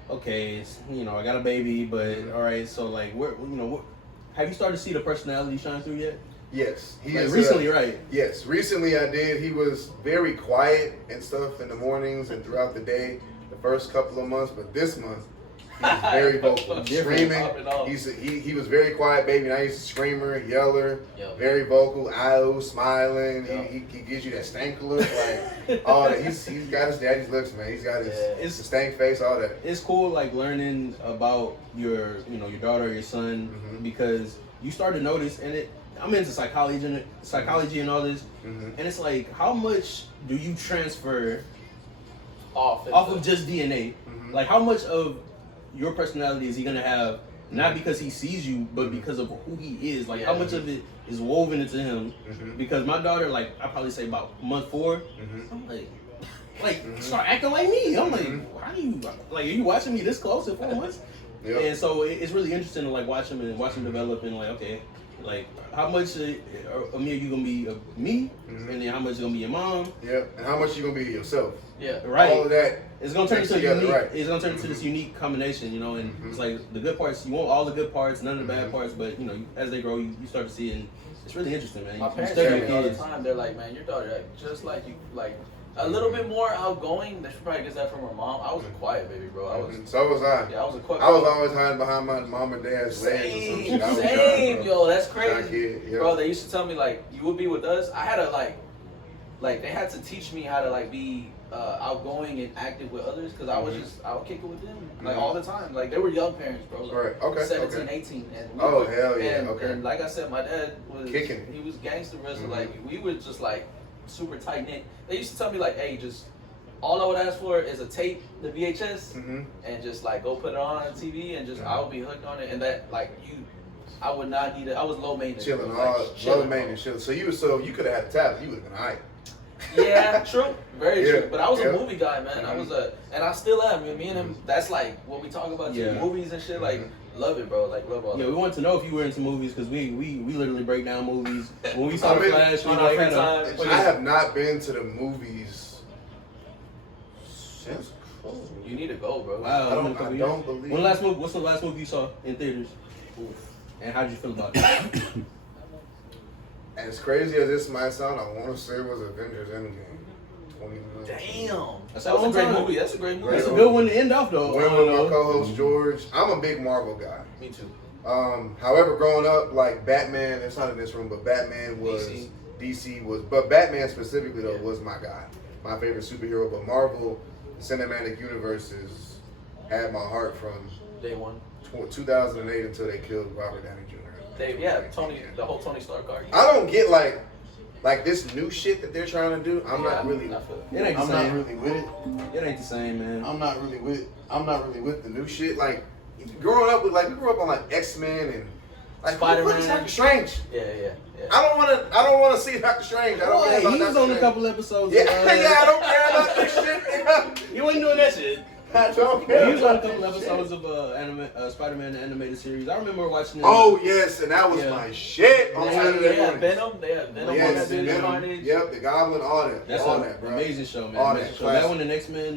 okay it's, you know I got a baby but all right so like have you started to see the personality shine through yet? yes, he Like is recently, right? Yes, recently I did. He was very quiet and stuff in the mornings and throughout the day the first couple of months, but this month he was very vocal, screaming. Popping off. He was very quiet, baby. Now he's a screamer, yeller, Yep. very vocal, ow, smiling. Yep. He gives you that stank look, like all that. He's got his daddy's looks, man. He's got his stank face, all that. It's cool like learning about your daughter or your son Mhm. because you start to notice and I'm into psychology and all this Mhm. and it's like how much do you transfer Off of just DNA? Mhm. Like how much of your personality is he gonna have not because he sees you but because of who he is? Like how Yeah. much of it is woven into him? Mhm. Because my daughter, like I probably say about month 4, Mhm. I'm like start acting like me. I'm like, Mhm. how do you like? Are you watching me this close at 4 months? Yep. And so it's really interesting to like watch him develop and like, okay, like how much of me are you gonna be of me, and then how much is gonna be your mom? Yep. And how much you gonna be yourself? Yeah. Right. All of that. It's gonna turn into together, unique. right. It's gonna turn into this unique combination, you know. And it's like the good parts. You want all the good parts, none of the bad parts. But you know, as they grow, you start to see, and it's really interesting, man. My You parents study tell your me all the kids. time. They're like, man, your daughter just like you, like a little bit more outgoing. She probably gets that from her mom. I was a quiet baby, bro. I was. So was I. Yeah, I was a quiet. I was always hiding behind my mom and dad's legs or some shit. I was shy, Same, bro. yo, that's Shy crazy, kid, yeah. bro. They used to tell me like, you would be with us. I had to like they had to teach me how to like be outgoing and active with others because I was just I would kick it with them like all the time. Like they were young parents, bro. Like, Right. Okay. 17, Okay. 18, and Oh, hell yeah, And, okay. and like I said, my dad was Kicking. He was gangster wrestler. Like we were just like super tight knit. They used to tell me like, hey, just all I would ask for is a tape, the VHS, and just like go put it on TV, and just I would be hooked on it. And that like I would not need it. I was low maintenance. Chilling, like, all low maintenance, chilling. So you could have had a tablet, you would have been alright. Yeah, true. Very Yeah, true. But I was yeah. a movie guy, man. I was and I still am. Me and him, that's like what we talk about, Yeah. movies and shit. Like, love it, bro. Like, love all Yeah, that. we want to know if you were into movies because we literally break down movies. When we saw I mean, Flash, we on like our had free time. I have not been to the movies since COVID. You need to go, bro. Wow, I don't- it's been a couple I years. don't believe- What's the last movie you saw in theaters? And how did you feel about it? As crazy as this might sound, I want to say it was Avengers Endgame. 2019. Damn. That's That was a long great time. movie. That's a great movie. That's a good one to end off though. Went with my co-host George. I'm a big Marvel guy. Me too. However, growing up, like Batman, it's not in this room, but Batman was DC. but Batman specifically though was my guy, my favorite superhero. But Marvel Cinematic Universes had my heart from Day one. 2008 until they killed Robert Downey Jr. The whole Tony Stark arc. I don't get like this new shit that they're trying to do. I'm not really. I feel it. It ain't the I'm not same. really with it. It ain't the same, man. I'm not really with the new shit. Like growing up with we grew up on like X-Men and like Spider-Man. who's Doctor Strange. Yeah. I don't want to see Doctor Strange. I don't care about He was Doctor on a Strange. couple episodes. Yeah, of, I don't care about this shit. Nigga. You ain't doing that shit. I don't care. He was on a about couple this shit. episodes of Spider-Man the animated series. I remember watching it. Oh yes, and that was Yeah. my shit on They Saturday had morning. Venom. They had Venom on Yes, that bitch. Venom. Carnage. Yep, the Goblin, all that. That's all an that, bro. amazing show, man. All Amazing that, show. classic. That one, the X-Men,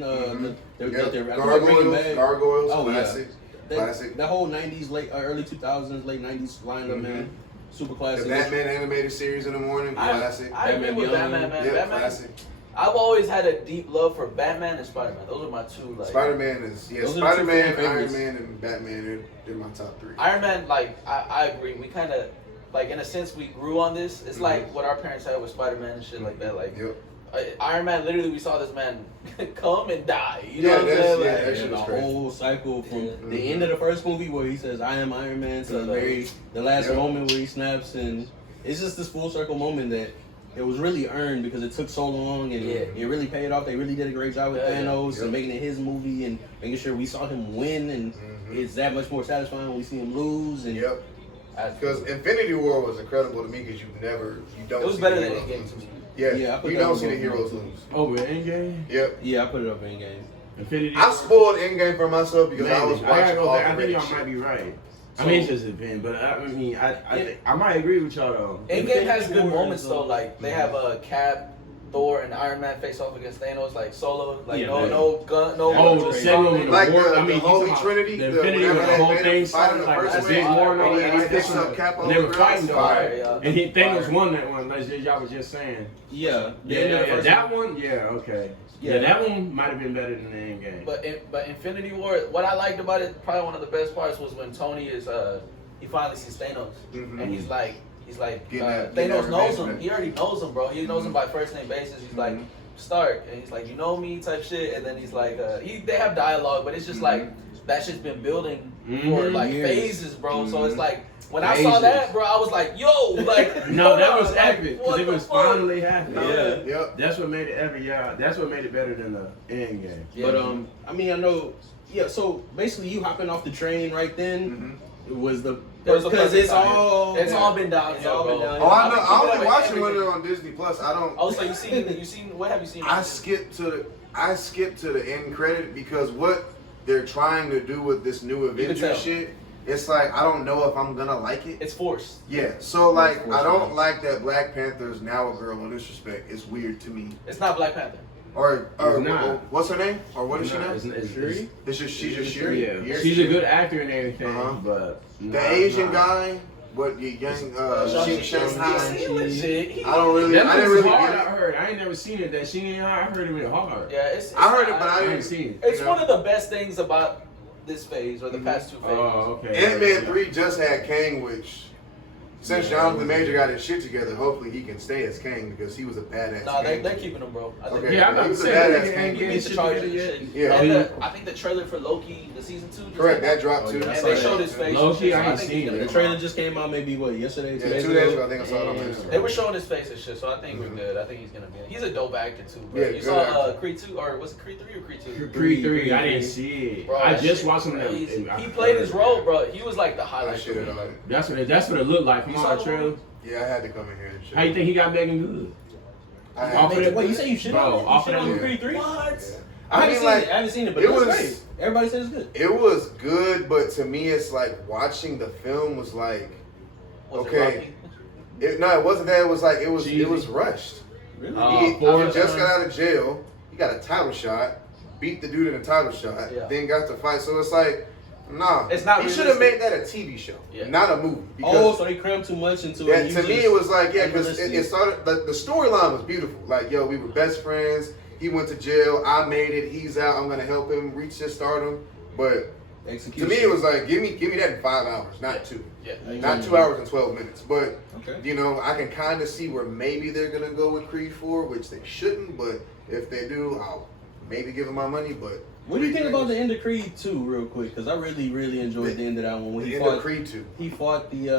Yep. they're Gargoyles, Oh, yeah. classic. Classic. That whole 90s, early 2000s, late 90s lineup, man. Super The classic. Batman animated series in the morning, classic. I agree with Batman Batman, man. Yeah, Batman. classic. I've always had a deep love for Batman and Spider-Man. Those are my two. Like Spider-Man is Those are the two Spider-Man, fan Iron favorites. Man, and Batman. They're my top three. Iron Man, like I agree. We kind of, like in a sense, we grew on this. It's like what our parents had with Spider-Man and shit like that. Like Yep. Iron Man, literally, we saw this man come and die. You know Yeah, what I'm that's- saying? yeah, Like, that shit And was the crazy. whole cycle from Yeah. the end of the first movie where he says "I am Iron Man" to the last Yep. moment where he snaps, and it's just this full circle moment that it was really earned because it took so long and Yeah. it really paid off. They really did a great job with Yeah, yeah. Thanos Yep. and making it his movie and making sure we saw him win, and it's that much more satisfying when we see him lose. And Yep. Because Infinity War was incredible to me because you don't. It was see better the than heroes Endgame lose. to me. Yeah, Yeah, I put you that don't one see the over heroes Endgame. lose. Over Endgame? Yep. yeah, I put it up in game. Infinity. I spoiled Endgame for myself because I was Maybe. I watching gotta go all back. the I think great y'all might shit. be right. So- I mean, it's just a bit, but I mean, I might agree with y'all though. Endgame has good War moments is, though. Like they have Cap, Thor, and Iron Man face off against Thanos. Like solo. Like Yeah, no man. no gun, no. Oh, no the second one with the Like war. the I mean, Holy you talking Trinity, about the the- Infinity, whenever the they whole made thing him fight in started the like first a one. big war and all Yeah, that. he Like, picks this up one. Cap on And they the were ground. fighting though, Fire, right? yeah. And Thanos Fire. won that one. Like y'all was just saying. Yeah, Yeah, that one. Yeah, okay. Yeah. Yeah, that one might have been better than the end game. But Infinity War, what I liked about it, probably one of the best parts was when Tony is he finally sees Thanos and he's like Getting that Thanos knows him. revenge, He already knows him, bro. He knows him by first name basis. He's like Stark, and he's like, you know me type shit. And then he's like, they have dialogue, but it's just like that shit's been building for like Years. phases, bro. So it's like when I saw that, bro, I was like, yo, like No, hold that on, was like, epic what because it the was fuck? finally happening. Yeah. Yep. That's what made it epic. Yeah, that's what made it better than the end game. Yeah. But I mean, I know. Yeah, so basically, you hopping off the train right then was the It was a because perfect it's time. all It's all been down. It's all been down. Oh, I know. I've been I keeping only up with watching when everything. they're on Disney Plus. I don't. Oh, so you seen what have you seen? I skipped to the end credit because what they're trying to do with this new Avengers shit, it's like I don't know if I'm gonna like it. It's forced. Yeah, so like I don't like that Black Panther is now a girl in this respect. It's weird to me. It's not Black Panther. Or not. what's her name? Or what is she now? It's Shuri? She's just Shuri. Yeah, she's a good actor and everything, but the Asian guy, what the young Shanghai. He legit. I don't really. That I didn't was really hard. get I it. heard. I ain't never seen it. That she ain't. I heard it went hard. Yeah, it's I heard it, but I I ain't didn't. seen it. It's one of the best things about this phase or the past two phases. Oh, okay. Ant-Man 3 just had Kang, which since Jonathan Major got his shit together, hopefully he can stay as Kang because he was a badass. Nah, Kang. they're keeping him, bro. I think Okay. Yeah, I'm He about to was a say badass they Kang. ain't he getting needs to shit charge together this yet. shit. Yeah. And I think the trailer for Loki, the season 2. Correct, that dropped too. And they showed his face. Loki, I ain't think seen he's it. gonna The trailer just came out maybe yesterday, 2 Yeah, days 2 days ago, ago. I think I saw it on Instagram. They were showing his face and shit, so I think we're good. I think he's gonna be. He's a dope actor too. Bro. Yeah, You good saw actor. Creed 2 or was it Creed 3 or Creed 2? Creed 3, I didn't see it. Bro, I that just shit watched him. crazy. He played his role, bro. He was like the highlight. That shit for me. is like, That's what it looked like. Come You on, saw the the trailer. yeah, I had to come in here and shit. How you think he got Megan good? Off of that- Wait, you say you shit Bro, on it? You off shit of on that- Creed 3? What? I haven't seen like, it. I haven't seen it, but it it was was- great. Everybody said it's good. It was good, but to me, it's like watching the film was like, Was okay. it Rocky? No, it wasn't that. It was like it Cheesy. was rushed. Really? He Forrest just Gump. got out of jail. He got a title shot, beat the dude in a title shot, Yeah. then got to fight. So it's like, nah. It's not He should have made realistic. that a TV show, Yeah. not a movie. Oh, so they crammed too much into Yeah, it. to me, it was like, yeah, because unrealistic. it started, the storyline was beautiful. Like, yo, we were best friends. He went to jail. I made it. He's out. I'm going to help him reach his stardom. But to Execution. me, it was like, give me that in 5 hours, not 2. Yeah. Not 2 hours and 12 minutes. But, Okay. you know, I can kind of see where maybe they're going to go with Creed 4, which they shouldn't. But if they do, I'll maybe give them my money. But What do you think about the end of Creed 2, real quick? Because I really enjoyed the end of that one. When the he end fought, of Creed 2? he fought the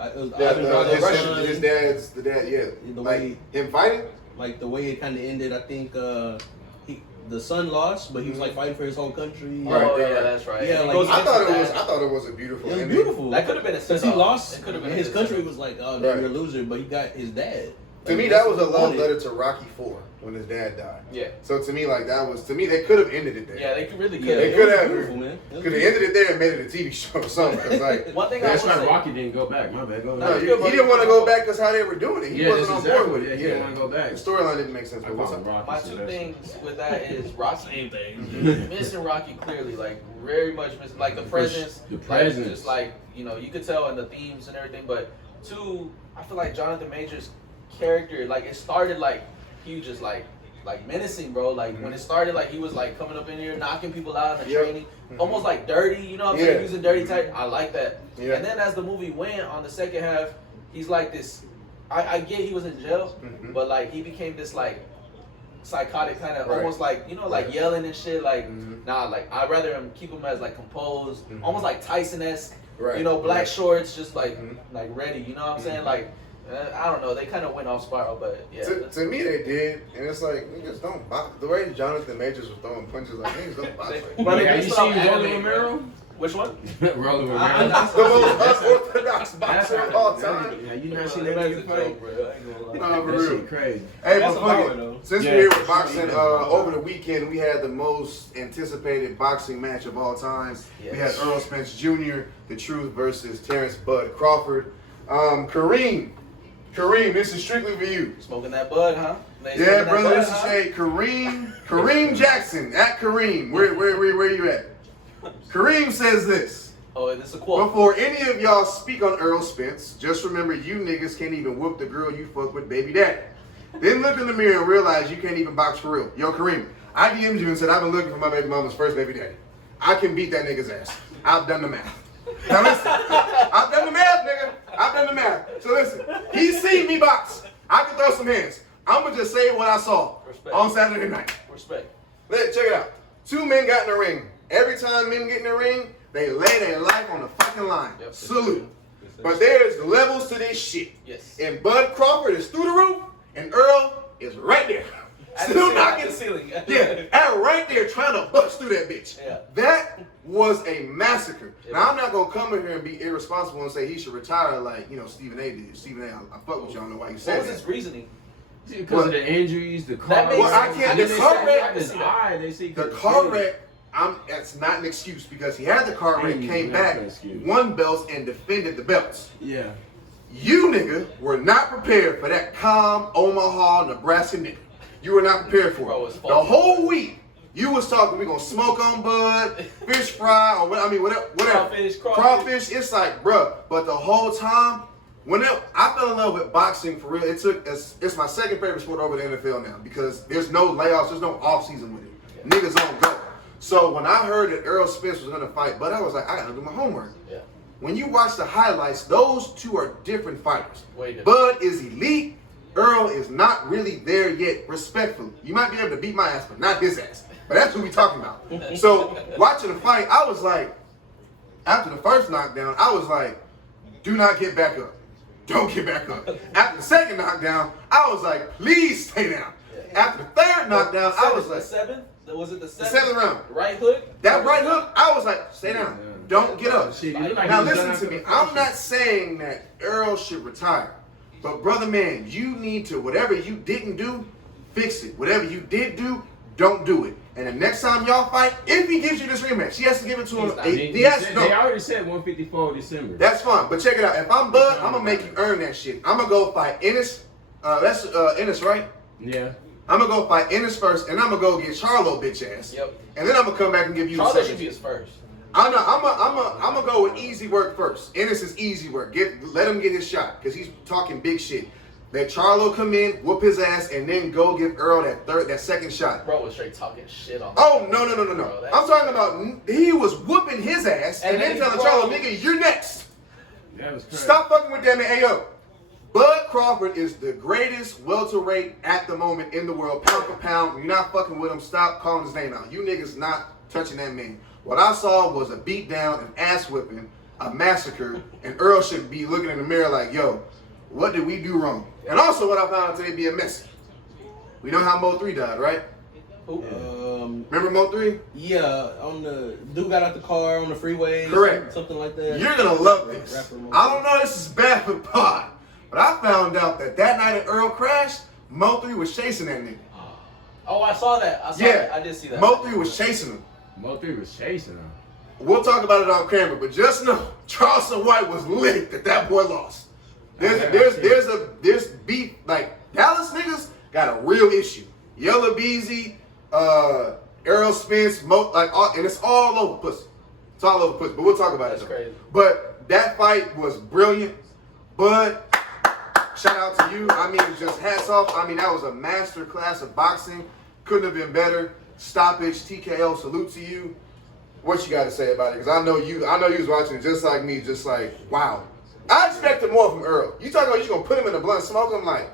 Ivan His Drago's son, son. his dad's the dad, yeah. The Like way- him fighting. Like the way it kind of ended, I think the son lost, but he was like fighting for his whole country. Right, Oh right, yeah, right. that's right. Yeah, He like, goes I into thought that. it was a beautiful It was ending. beautiful. That could have been a Because he send-off. lost, It could have been and his a country send-off. was like, oh, Right. damn, you're a loser, but he got his dad. To Like, me, that's that was a what love wanted. letter to Rocky 4 when his dad died. Yeah. So to me, like that was they could have ended it there. Yeah, they could really Yeah, could. They it could was have. beautiful, man. It was Could have ended it there and made it a TV show or something. 'Cause like, One thing I That's will why say, Rocky didn't go back. My bad. Go No, ahead. you- he didn't want to go back because how they were doing it. He Yeah, wasn't that's on board exactly with it. it. He didn't want to go back. The storyline didn't make sense. I But what's call up? him Rocky. my so two that's- things with that is Rocky Same thing. missing Rocky clearly, like very much missing, like the presence, The like, presence. just like you know, you could tell in the themes and everything. But two, I feel like Jonathan Major's character, like it started like he was just like menacing, bro. Like when it started, like he was like coming up in here, knocking people out in the Yep. training, almost like dirty. You know what I'm Yeah. saying? Using dirty type. I like that. Yeah. And then as the movie went on the second half, he's like this. I get he was in jail, Mhm. but like he became this like psychotic kind of Right. almost like you know like Right. yelling and shit. Like Mhm. nah, like I'd rather him keep him as like composed, Mhm. almost like Tyson-esque. Right. You know, black Right. shorts, just like Mhm. like ready. You know what I'm saying? Mhm. Like I don't know. They kind of went off spiral, but yeah. To me, they did, and it's like niggas don't box. The way Jonathan Majors was throwing punches, like niggas don't box. Like that. But Yeah, based you on seen anime, Rolling Romero? Which one? Rolling Romero. I- The most unorthodox boxer of all time. Yeah, you never seen That's that a nigga fight? joke, bro. I ain't gonna lie. Nah, for That real. shit crazy. Hey, That's but a power, fuck though. it. Since Yeah, we're here with for boxing, sure. over the weekend we had the most anticipated boxing match of all time. We had Yes. Errol Spence Jr., The Truth versus Terrance Bud Crawford. Kareem, this is strictly for you. Smoking that bud, huh? They Yeah, smoking that brother, bud, this is huh? straight. Kareem Jackson at Kareem. Where you at? Kareem says this. Oh, this is a quote. Before any of y'all speak on Errol Spence, just remember you niggas can't even whoop the girl you fuck with, baby daddy. Then look in the mirror and realize you can't even box for real. Yo, Kareem, I DM'd you and said I've been looking for my baby mama's first baby daddy. I can beat that nigga's ass. I've done the math. Now listen, I've done the math, nigga. I've done the math. So listen, he's seen me box. I can throw some hands. I'm gonna just say what I saw Respect. on Saturday night. Respect. Check it out. 2 men got in the ring. Every time men get in the ring, they lay their life on the fucking line. Yep. Salute. But there's levels to this shit. Yes. And Bud Crawford is through the roof, and Earl is right there. At the Still ceiling, at knocking. the ceiling. Yeah, Al right there trying to bust through that bitch. Yeah. That was a massacre. Yeah. Now I'm not gonna come in here and be irresponsible and say he should retire like Stephen A. did. Stephen A. I fuck with you. I don't know why you What said was that. his reasoning? Because of the injuries, the car. That makes Well, I sense. can't- I the can car see wreck- that. I can see that. They see The car wreck, That's not an excuse because he had the car wreck, came that's back, an excuse. won belts, and defended the belts. Yeah. You nigga were not prepared for that calm Omaha, Nebraska nigga. You were not prepared for Bro, it. it's The funny. whole week you was talking. We gonna smoke on bud, fish fry, or whatever. Crawfish. It's like, bruh. But the whole time, I fell in love with boxing for real. It's my second favorite sport over the NFL now because there's no layoffs, there's no off season with it. Niggas on go. So when I heard that Errol Spence was gonna fight Bud, I was like, I gotta do my homework. Yeah. When you watch the highlights, those two are different fighters. Way different. Bud is elite. Earl is not really there yet, respectfully. You might be able to beat my ass, but not his ass. But that's what we talking about. So watching the fight, I was like, after the first knockdown, I was like, do not get back up. Don't get back up. After the second knockdown, I was like, please stay down. After the third knockdown, I was like, the seventh? Was it the seventh? The seventh round. Right hook? That right hook, I was like, stay down. Don't get up. Shit, you look like Now he was listen done to after me. the I'm first not saying that Earl should retire. But brother man, you need to, whatever you didn't do, fix it. Whatever you did do, don't do it. And the next time y'all fight, if he gives you this rematch, he has to give it to him. They already said 154 December. That's fine. But check it out. If I'm Bud, I'm gonna make you earn that shit. I'm gonna go fight Ennis. That's Ennis, right? Yeah. I'm gonna go fight Ennis first, and I'm gonna go get Charlo bitch ass. Yep. And then I'm gonna come back and give you the Charlo second. should be his first. I'm gonna go with easy work first. Ennis is easy work. Let him get his shot because he's talking big shit. Let Charlo come in, whoop his ass, and then go give Earl that second shot. Bro was straight talking shit on. Oh no! Bro, I'm talking about he was whooping his ass and then telling Charlo, nigga, you're next. That was crazy. Stop fucking with that man. Hey yo, Bud Crawford is the greatest welterweight at the moment in the world, pound for pound. You're not fucking with him. Stop calling his name out. You niggas not touching that man. What I saw was a beat down, an ass whipping, a massacre, and Earl should be looking in the mirror like, yo, what did we do wrong? And also what I found out today being messy. We know how Mo 3 died, right? Remember Mo 3? Yeah, on the dude got out the car on the freeway. Correct. Something like that. You're gonna love this. I don't know this is bad for the pod, but I found out that night that Earl crashed, Mo 3 was chasing that nigga. Oh, I saw that. I did see that. Mo 3 was chasing him. Mo 3 was chasing him. We'll talk about it on camera, but just know Charleston White was lit that boy lost. There's beef, like Dallas niggas got a real issue. Yellow Beezy, Errol Spence, and it's all over pussy. It's all over pussy, but we'll talk about That's it. crazy. But that fight was brilliant. But shout out to you. I mean, just hats off. I mean, that was a master class of boxing. Couldn't have been better. Stoppage, TKO, salute to you. What you got to say about it? Because I know you was watching it just like me, just like, wow. I expected more from Earl. You talking about you gonna put him in the blunt smoke? I'm like,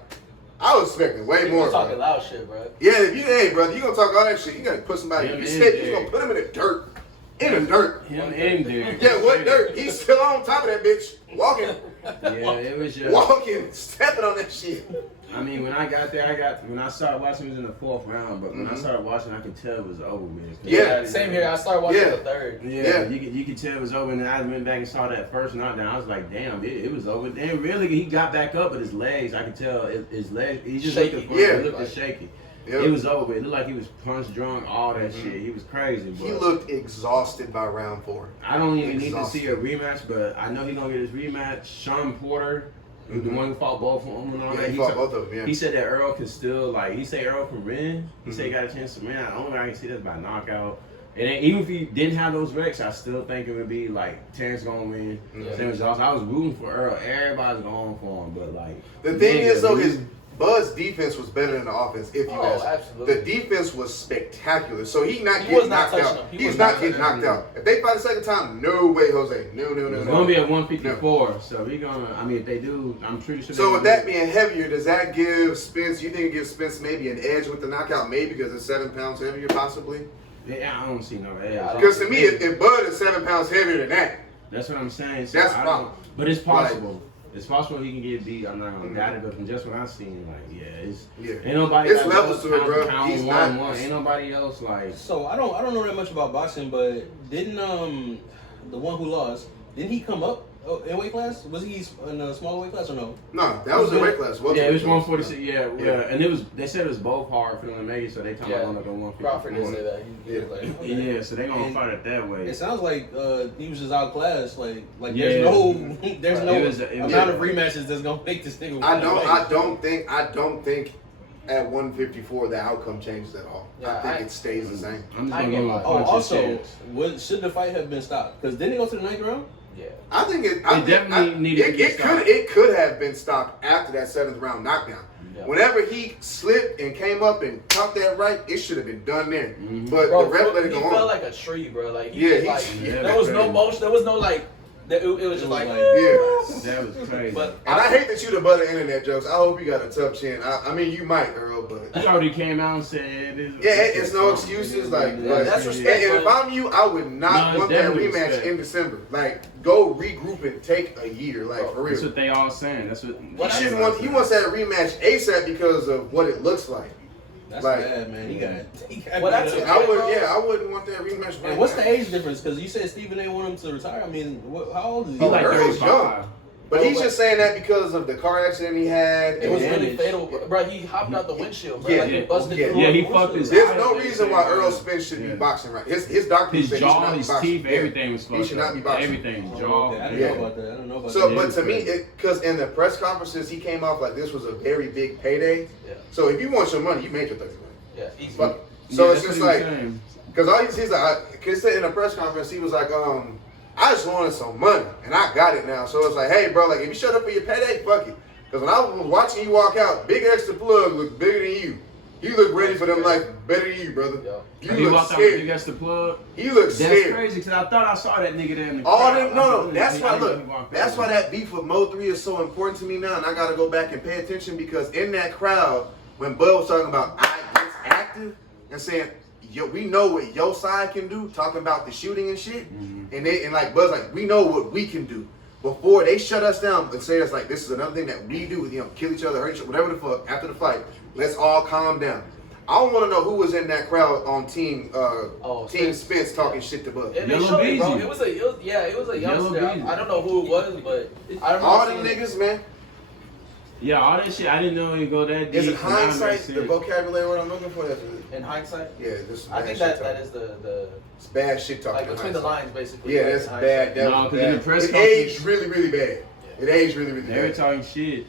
I was expecting way He more. was talking loud shit, bro. Yeah, hey brother, you gonna talk all that shit? You gotta put somebody. You gonna put him in the dirt. In the dirt. Him and Diaz. Yeah, what dirt? He's still on top of that bitch, walking. Yeah, it was just walking, stepping on that shit. I mean, when I got there, when I started watching, it was in the 4th round. But when I started watching, I could tell it was over with. Yeah, same here. I started watching the third. Yeah, you could tell it was over. And then I went back and saw that first knockdown. I was like, damn, it was over. Then really, he got back up, but his legs, I could tell his legs. He just shaky. looked shaky. Yep. It was over. It looked like he was punch drunk, all that shit. He was crazy. He looked exhausted by round 4. I don't even need to see a rematch, but I know he's gonna get his rematch. Sean Porter, the one who fought both of them and all that. He fought both of them. Yeah. He said that Earl can still he said Earl can win. He said he got a chance to win. The only way I can see that by knockout. And then even if he didn't have those wrecks, I still think it would be like Terrance gonna win. Same as I was rooting for Earl. Everybody's going for him, but like the thing is though, his Bud's defense was better than the offense. If you ask, absolutely. The defense was spectacular. So he's not was getting not knocked out. touching him. He's not getting knocked out. If they fight a second time, no way, Jose. No. It's gonna be at 154. So we gonna. I mean, if they do, I'm pretty sure. So with that being heavier, does that give Spence? You think it gives Spence maybe an edge with the knockout? Maybe because it's 7 pounds heavier, possibly. Yeah, I don't see no edge. Because to me, if Bud is 7 pounds heavier than that, that's what I'm saying. So that's fine. But it's possible. It's possible he can get beat. I'm not gonna doubt it, but from just what I've seen, ain't nobody. It's levels to it, bro. He's not. Ain't nobody else like. So I don't know that much about boxing, but didn't the one who lost, didn't he come up Oh, in weight class? Was he in a smaller weight class or no? No, that was the weight class. Yeah, it was 146. Yeah, and it was. They said it was both hard for them to make it, so they talking about like a 150. Crawford did say that. He was like, okay. Yeah, so they gonna fight it that way. It sounds like he was just outclassed. Like Yeah. there's no It was amount of rematches that's gonna make this thing. I don't think at 154 the outcome changes at all. Yeah, I think it stays the same. I'm just I gonna ain't give him gonna a lie. Oh, punch also, should the fight have been stopped? Because didn't he go to the 9th round? Yeah. I think it definitely needed to be stopped. It could have been stopped after that 7th round knockdown. Yeah. Whenever he slipped and came up and caught that right, it should have been done then. Mm-hmm. But Bro, the ref let it he go on. felt like a tree, bro. Like Yeah, there was no motion. There was no like. It was just like. Yeah. That was crazy. But And I hate that you the butt of internet jokes. I hope you got a tough chin. I mean, you might, Earl, but He already came out and said it's no excuses. Like that's and respect. if I'm you, I would not No, want it's that definitely rematch respect. in December. Like, go regroup and take a year. Like for real. That's what they all saying. That's what. He wants that rematch ASAP because of what it looks like. That's Like- bad, man. He got. Well, that's beat it. up. I wouldn't want that rematch. Right And what's now. the age difference? Because you said Stephen A. want him to retire. I mean, how old is he? He like Earl's 35. young. But he's just saying that because of the car accident he had. it was and really fatal, bro. He hopped out the windshield, bro. Yeah, like he yeah, busted yeah. through. Yeah, he the fucked his windshield. There's no reason why Errol Spence should be boxing right. His doctor His said he should jaw, not be his boxing. teeth, Yeah. everything was fucked He should not up. be boxing. Everything, Oh, jaw. okay. I didn't Yeah. know about that. I don't know about So, that. but to me, because in the press conferences, he came off like this was a very big payday. Yeah. So if you want your money, you make your 30 million. Yeah, easy. Fuck it. So Yeah, it's that's just what he was like, saying. because all he's like, cause in a press conference, he was like, I just wanted some money and I got it now. So it's like, hey, bro, like if you shut up for your payday, fuck it. Because when I was watching you walk out, Big Extra Plug looked bigger than you. You look ready for them like better than you, brother. Yeah. You He look walked out with scared. Big Extra Plug. He looked That's scared. crazy because I thought I saw that nigga there in the All crowd. them, no, I that's said, why. he Look, walked that's out. why that beef with Mo 3 is so important to me now, and I gotta go back and pay attention because in that crowd, when Bud was talking about I gets active and saying, yo, we know what your side can do, talking about the shooting and shit, and like Bud's like, we know what we can do. Before they shut us down and say us like this is another thing that we do, kill each other, hurt each other, whatever the fuck. After the fight, let's all calm down. I want to know who was in that crowd on Team Spence talking shit to Bud. And they Yellow showed it, bro. Beezy. It was a Yellow youngster. Beezy. I don't know who it was, but I remember All seeing them it. niggas, man. Yeah, all that shit. I didn't know he'd go that deep. Is it but now it hindsight makes the sense. vocabulary word I'm looking for? That's In hindsight, yeah, this is I bad think shit that talking. is the It's bad shit talking. like in between the hindsight. lines, basically. Yeah, like, that's in bad. hindsight. That No, was 'cause in the bad. press It conference- aged really, really bad. It aged really, really They were bad. talking shit.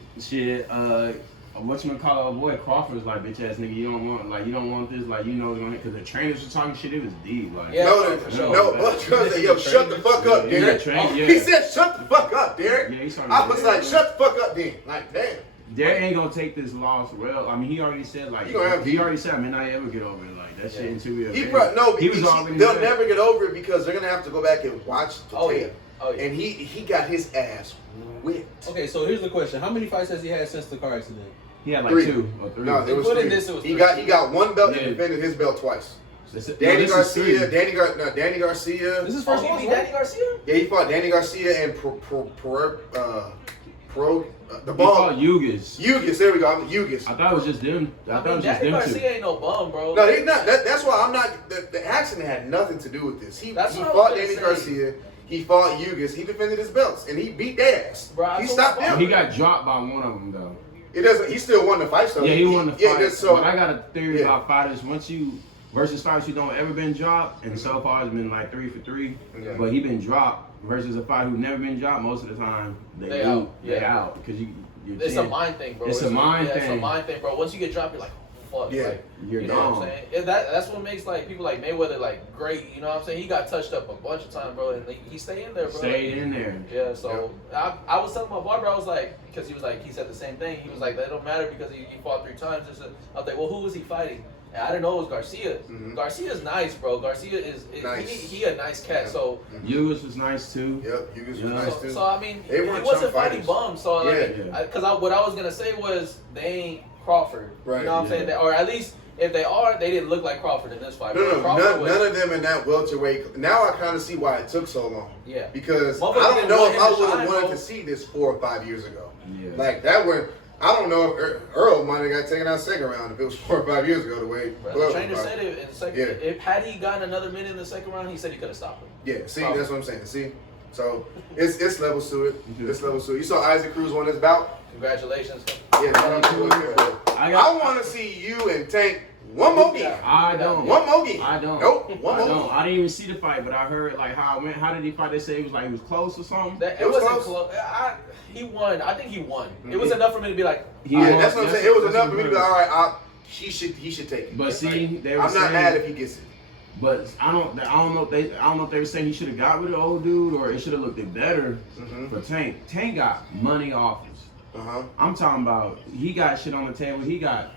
Whatchamacallit, our boy Crawford was like, bitch ass nigga, you don't want this, like, you know, because the trainers were talking shit, it was deep, like. Yeah. No, for sure. no, Bud said, yo, shut the fuck up, Yeah, Derek. train- yeah. He said, shut the fuck up, Derek. Yeah, he's talking I was about like, that. shut the fuck up, then. Like, damn. Derek ain't gonna take this loss well. I mean, he already said, like, He gonna have he to- already said, I may not ever get over it, like, that shit until we He avenge. probably, no, He was because already they'll there. never get over it because they're gonna have to go back and watch the Oh, tape. yeah. Oh, yeah. And he got his ass whipped. Okay, so here's the question: how many fights has he had since the car accident? He had like 3. 2 or 3. No, there was Including 3. this, it was he 3. got one belt Yeah. and defended his belt twice. This is Danny 3. Garcia, Danny Garcia. This is Oh, first he loss, beat right? Danny Garcia? Yeah, he fought Danny Garcia and the He bomb. fought Yugas. Yugas, there we go. I'm Yugas. I thought it was just them. I thought it was just Danny them two. Garcia ain't no bum, bro. No, he's not. That's why I'm not. The accident had nothing to do with this. He That's what I was fought gonna Danny say. Garcia. He fought Yugas. He defended his belts and he beat their ass. Bro, I he told stopped my them. He got dropped by one of them, though. It doesn't. He still won the fight. So Yeah, he won the fight. Yeah, so but I got a theory yeah. about fighters. Once you versus fighters who don't ever been dropped, and so far it's been like 3 for 3. Okay. But he been dropped versus a fighter who never been dropped. Most of the time they They lose. out. They Yeah. out because you're It's a seeing- mind thing, bro. It's a mind It's a thing. mind thing, bro. Once you get dropped, you're like, oh, fuck. Yeah. Like, You're you know what I'm gone. saying? And that's what makes like people like Mayweather like great. You know what I'm saying? He got touched up a bunch of times, bro, and he stayed in there, bro. Stayed in there. Yeah, so I was telling my barber, I was like, because he was like, he said the same thing. He was like, that don't matter because he fought 3 times. I was like, well, who was he fighting? And I didn't know it was Garcia. Mhm. Garcia's nice, bro. Garcia is Nice. he a nice cat. Yeah. So Yugas was nice too. Yep, Yugas was Yeah. nice too. so I mean, They he weren't wasn't chump fighting fighters. bums. So like, Yeah. because what I was gonna say was they ain't Crawford. Right, You know what I'm saying? Or at least if they are, they didn't look like Crawford in this fight. No, Crawford was- none of them in that welterweight. Now I kind of see why it took so long. Yeah. Because I Motherfuckers don't didn't know want if him I to would shine, have wanted bro. to see this 4 or 5 years ago. Yeah. Like that one, I don't know if Earl might have got taken out second round if it was 4 or 5 years ago. The way Bro, Bud the trainer was said it in the second. Yeah. If had he gotten another minute in the second round, he said he could have stopped him. Yeah, see, Probably. that's what I'm saying. See, So it's levels to it. It's levels to it. You saw Isaac Cruz won his bout. Congratulations. Yeah, shout out to him. I want to see you and Tank one more game. I don't. One more game. I don't. Nope. One I more don't. game. I didn't even see the fight, but I heard like how it went. How did he fight? They say it was like it was close or something. It was wasn't close. close. He won. I think he won. It was enough for me to be like, Yeah, that's what I'm saying. It was enough for me to be like, all right, he should take it. But see, they were I'm not saying, mad if he gets it. But I don't know if they were saying he should have got with the old dude or it should have looked better for Tank. Tank got money offers. I'm talking about he got shit on the table. He got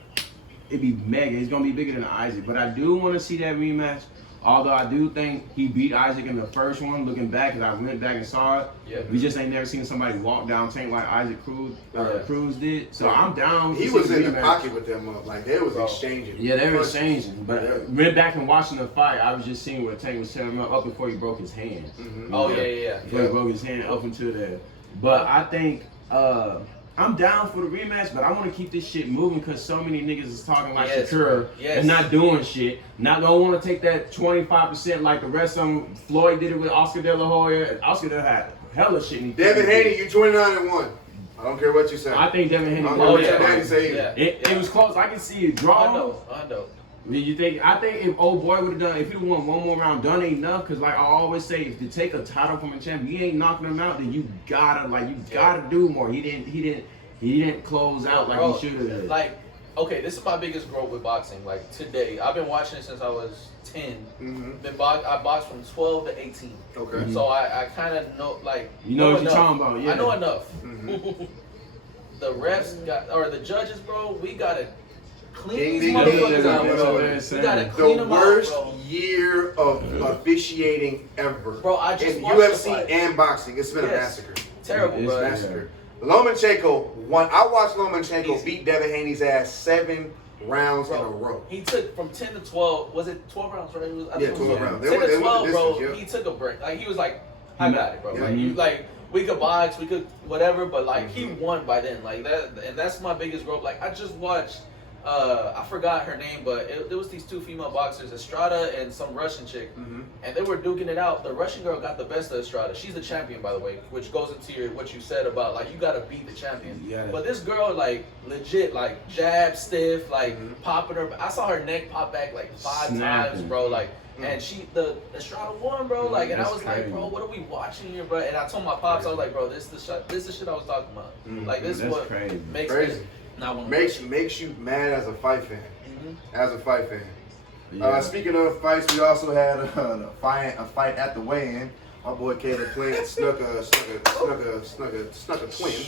it'd be mega. It's gonna be bigger than Isaac. But I do want to see that rematch. Although I do think he beat Isaac in the first one. Looking back, because I went back and saw it. Yeah. We just ain't never seen somebody walk down Tank like Isaac Cruz did. So I'm down. He was in the pocket with them up, like they was exchanging. Yeah, they were exchanging. But went back and watching the fight, I was just seeing where Tank was tearing him up before he broke his hand. oh yeah. Before he broke his hand up into there. But I think I'm down for the rematch, but I want to keep this shit moving because so many niggas is talking like Shakur and not doing shit. Not gonna want to take that 25% like the rest of them. Floyd did it with Oscar De La Hoya. Oscar De La had hella shit. Devin Haney, you 29-1. I don't care what you say. I think Devin Haney. It was close. I can see it draw. I know. You think? I think if old boy would have done, if he won one more round, done enough. Because like I always say, if you take a title from a champ, you ain't knocking him out, then you gotta do more. He didn't close out like he should have. Like, okay, this is my biggest growth with boxing. Like today, I've been watching it since I was 10. I boxed from 12 to 18. Okay. So I kind of know, like, you know what you're talking about. Yeah. I know enough. The refs the judges, bro. We gotta clean these motherfuckers out, bro. We gotta clean them out, bro. The worst year of officiating ever. Bro, I just in watched UFC the fight. and boxing. It's been a massacre. Terrible, It's bro. a massacre. Lomachenko won. I watched Lomachenko beat Devin Haney's ass 7 rounds in a row. He took from 10 to 12. Was it 12 rounds? Right? I think 12 rounds. 10 to 12, bro. Distance, He took a break. Like he was like, I got it, bro. Yeah. Like we could box, we could whatever, but like he won by then. Like that, and that's my biggest growth. Like I just watched. I forgot her name, but it was these 2 female boxers, Estrada and some Russian chick, and they were duking it out. The Russian girl got the best of Estrada. She's the champion, by the way, which goes into what you said about like you gotta beat the champion. Yeah. But this girl, like legit, like jab stiff, like popping her. I saw her neck pop back like 5 times, bro. Like, and the Estrada won, bro. Like, and I was like, bro, what are we watching here, bro? And I told my pops, I was like, bro, this is the shit I was talking about. Like, this is what makes me. Makes you mad as a fight fan. As a fight fan. Yeah. Speaking of fights, we also had a fight at the weigh-in. My boy Caleb Plant snuck a twin.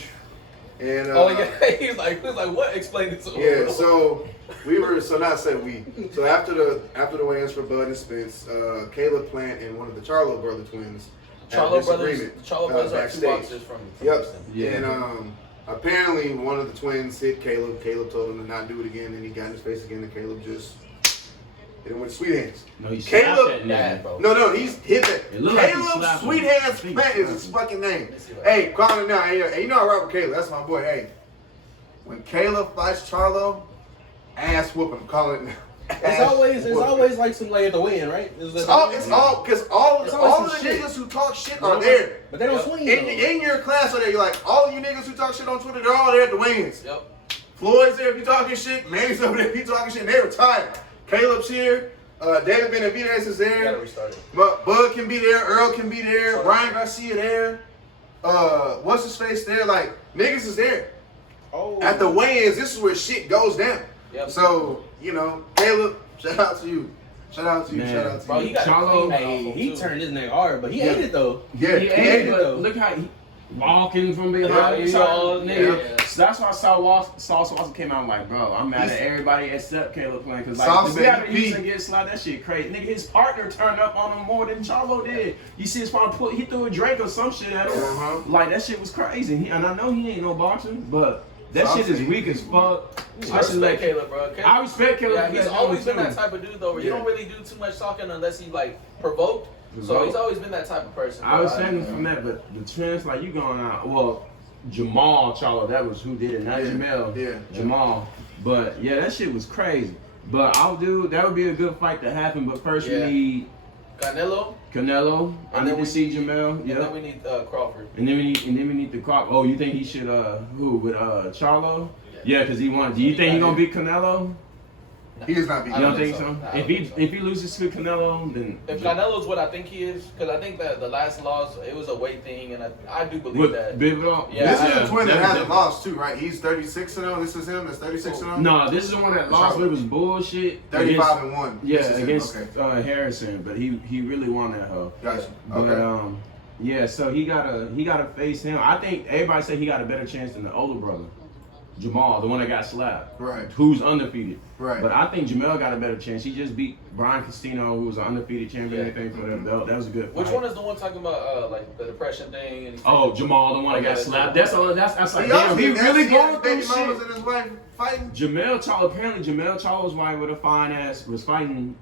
And he was like, what? Explain it to me. Yeah, so So after the weigh-ins for Bud and Spence, Caleb Plant and one of the Charlo brother twins Charlo brothers are 2 boxers from Houston. Yeah. And apparently, one of the twins hit Caleb. Caleb told him to not do it again, and he got in his face again, and Caleb just hit him with sweet hands. No, he Caleb, bro. no, he's hit it. Like Caleb Sweet Hands Plant is his fucking name. Hey, call it now. Hey, you know I rock with Caleb. That's my boy. Hey, when Caleb fights Charlo, ass whooping. Call it now. It's always like some at the weigh-in, right? It's all because all of the niggas who talk shit are there. But they don't swing. In your class are there. You're like, all of you niggas who talk shit on Twitter, they're all there at the weigh-ins. Yep. Floyd's there if you talking shit. Manny's over there if you talking shit. And they retired. Caleb's here. David Benavidez is there. But Bud can be there. Earl can be there. Ryan Garcia there. What's his face there? Like, niggas is there. At the weigh-ins, this is where shit goes down. Yep. So, Caleb, shout out to you. Shout out to you. Bro, he got Charlo, he turned his neck hard, but he ate it though. Yeah, he ate it though. Look how he walking from behind. So that's why Sauce Watson came out like, bro, I'm mad at everybody except Caleb playing because like we gotta use and get slapped. That shit crazy. Nigga, his partner turned up on him more than Charlo did. You see his partner he threw a drink or some shit at him. Like that shit was crazy. And I know he ain't no boxer, but that shit is weak as fuck. I respect Caleb, bro. I respect Caleb. Yeah, he's always been that type of dude, though, where you don't really do too much talking unless he, like, provoked. So he's always been that type of person. I was saying from that, but the trends, like, you going out, well, Jamal Charlo, that was who did it, not Jamel. Yeah. Jamal. But, yeah, that shit was crazy. But that would be a good fight to happen, but first we need... Canelo? Canelo. I And need then to we see need- Jamel. And then we need Crawford. And then we need the Crawford. Oh, you think he should who with Charlo? Yeah, because he won. Do you think he gonna beat Canelo? He is not beating. You I don't think so? Nah, I If don't think so. he loses to Canelo, then If Canelo's what I think he is, because I think that the last loss, it was a weight thing, and I do believe with that. Bivol. Yeah, This is the twin that was hasn't different. lost too, right? He's 36-0. This is him. That's 36-0. No, this is the one that lost, but it was bullshit. 35-1. Yeah, This is him. against Okay. Harrison, but he really won that hoe. Gotcha. But Okay. yeah, so he gotta face him. I think everybody say he got a better chance than the older brother, Jamal, the one that got slapped, Right. who's undefeated. Right. But I think Jamel got a better chance. He just beat Brian Castino, who was an undefeated champion. Yeah. Anything for that belt. That was a good. Which fight. one is the one talking about like the depression thing? And Oh, Jamal, the one that got Okay, slapped. that's That's like He also damn. He did really that going shit. through Baby mamas shit. and his wife fighting. Jamel Charlo, apparently Jamel Charlo's wife with a fine ass was fighting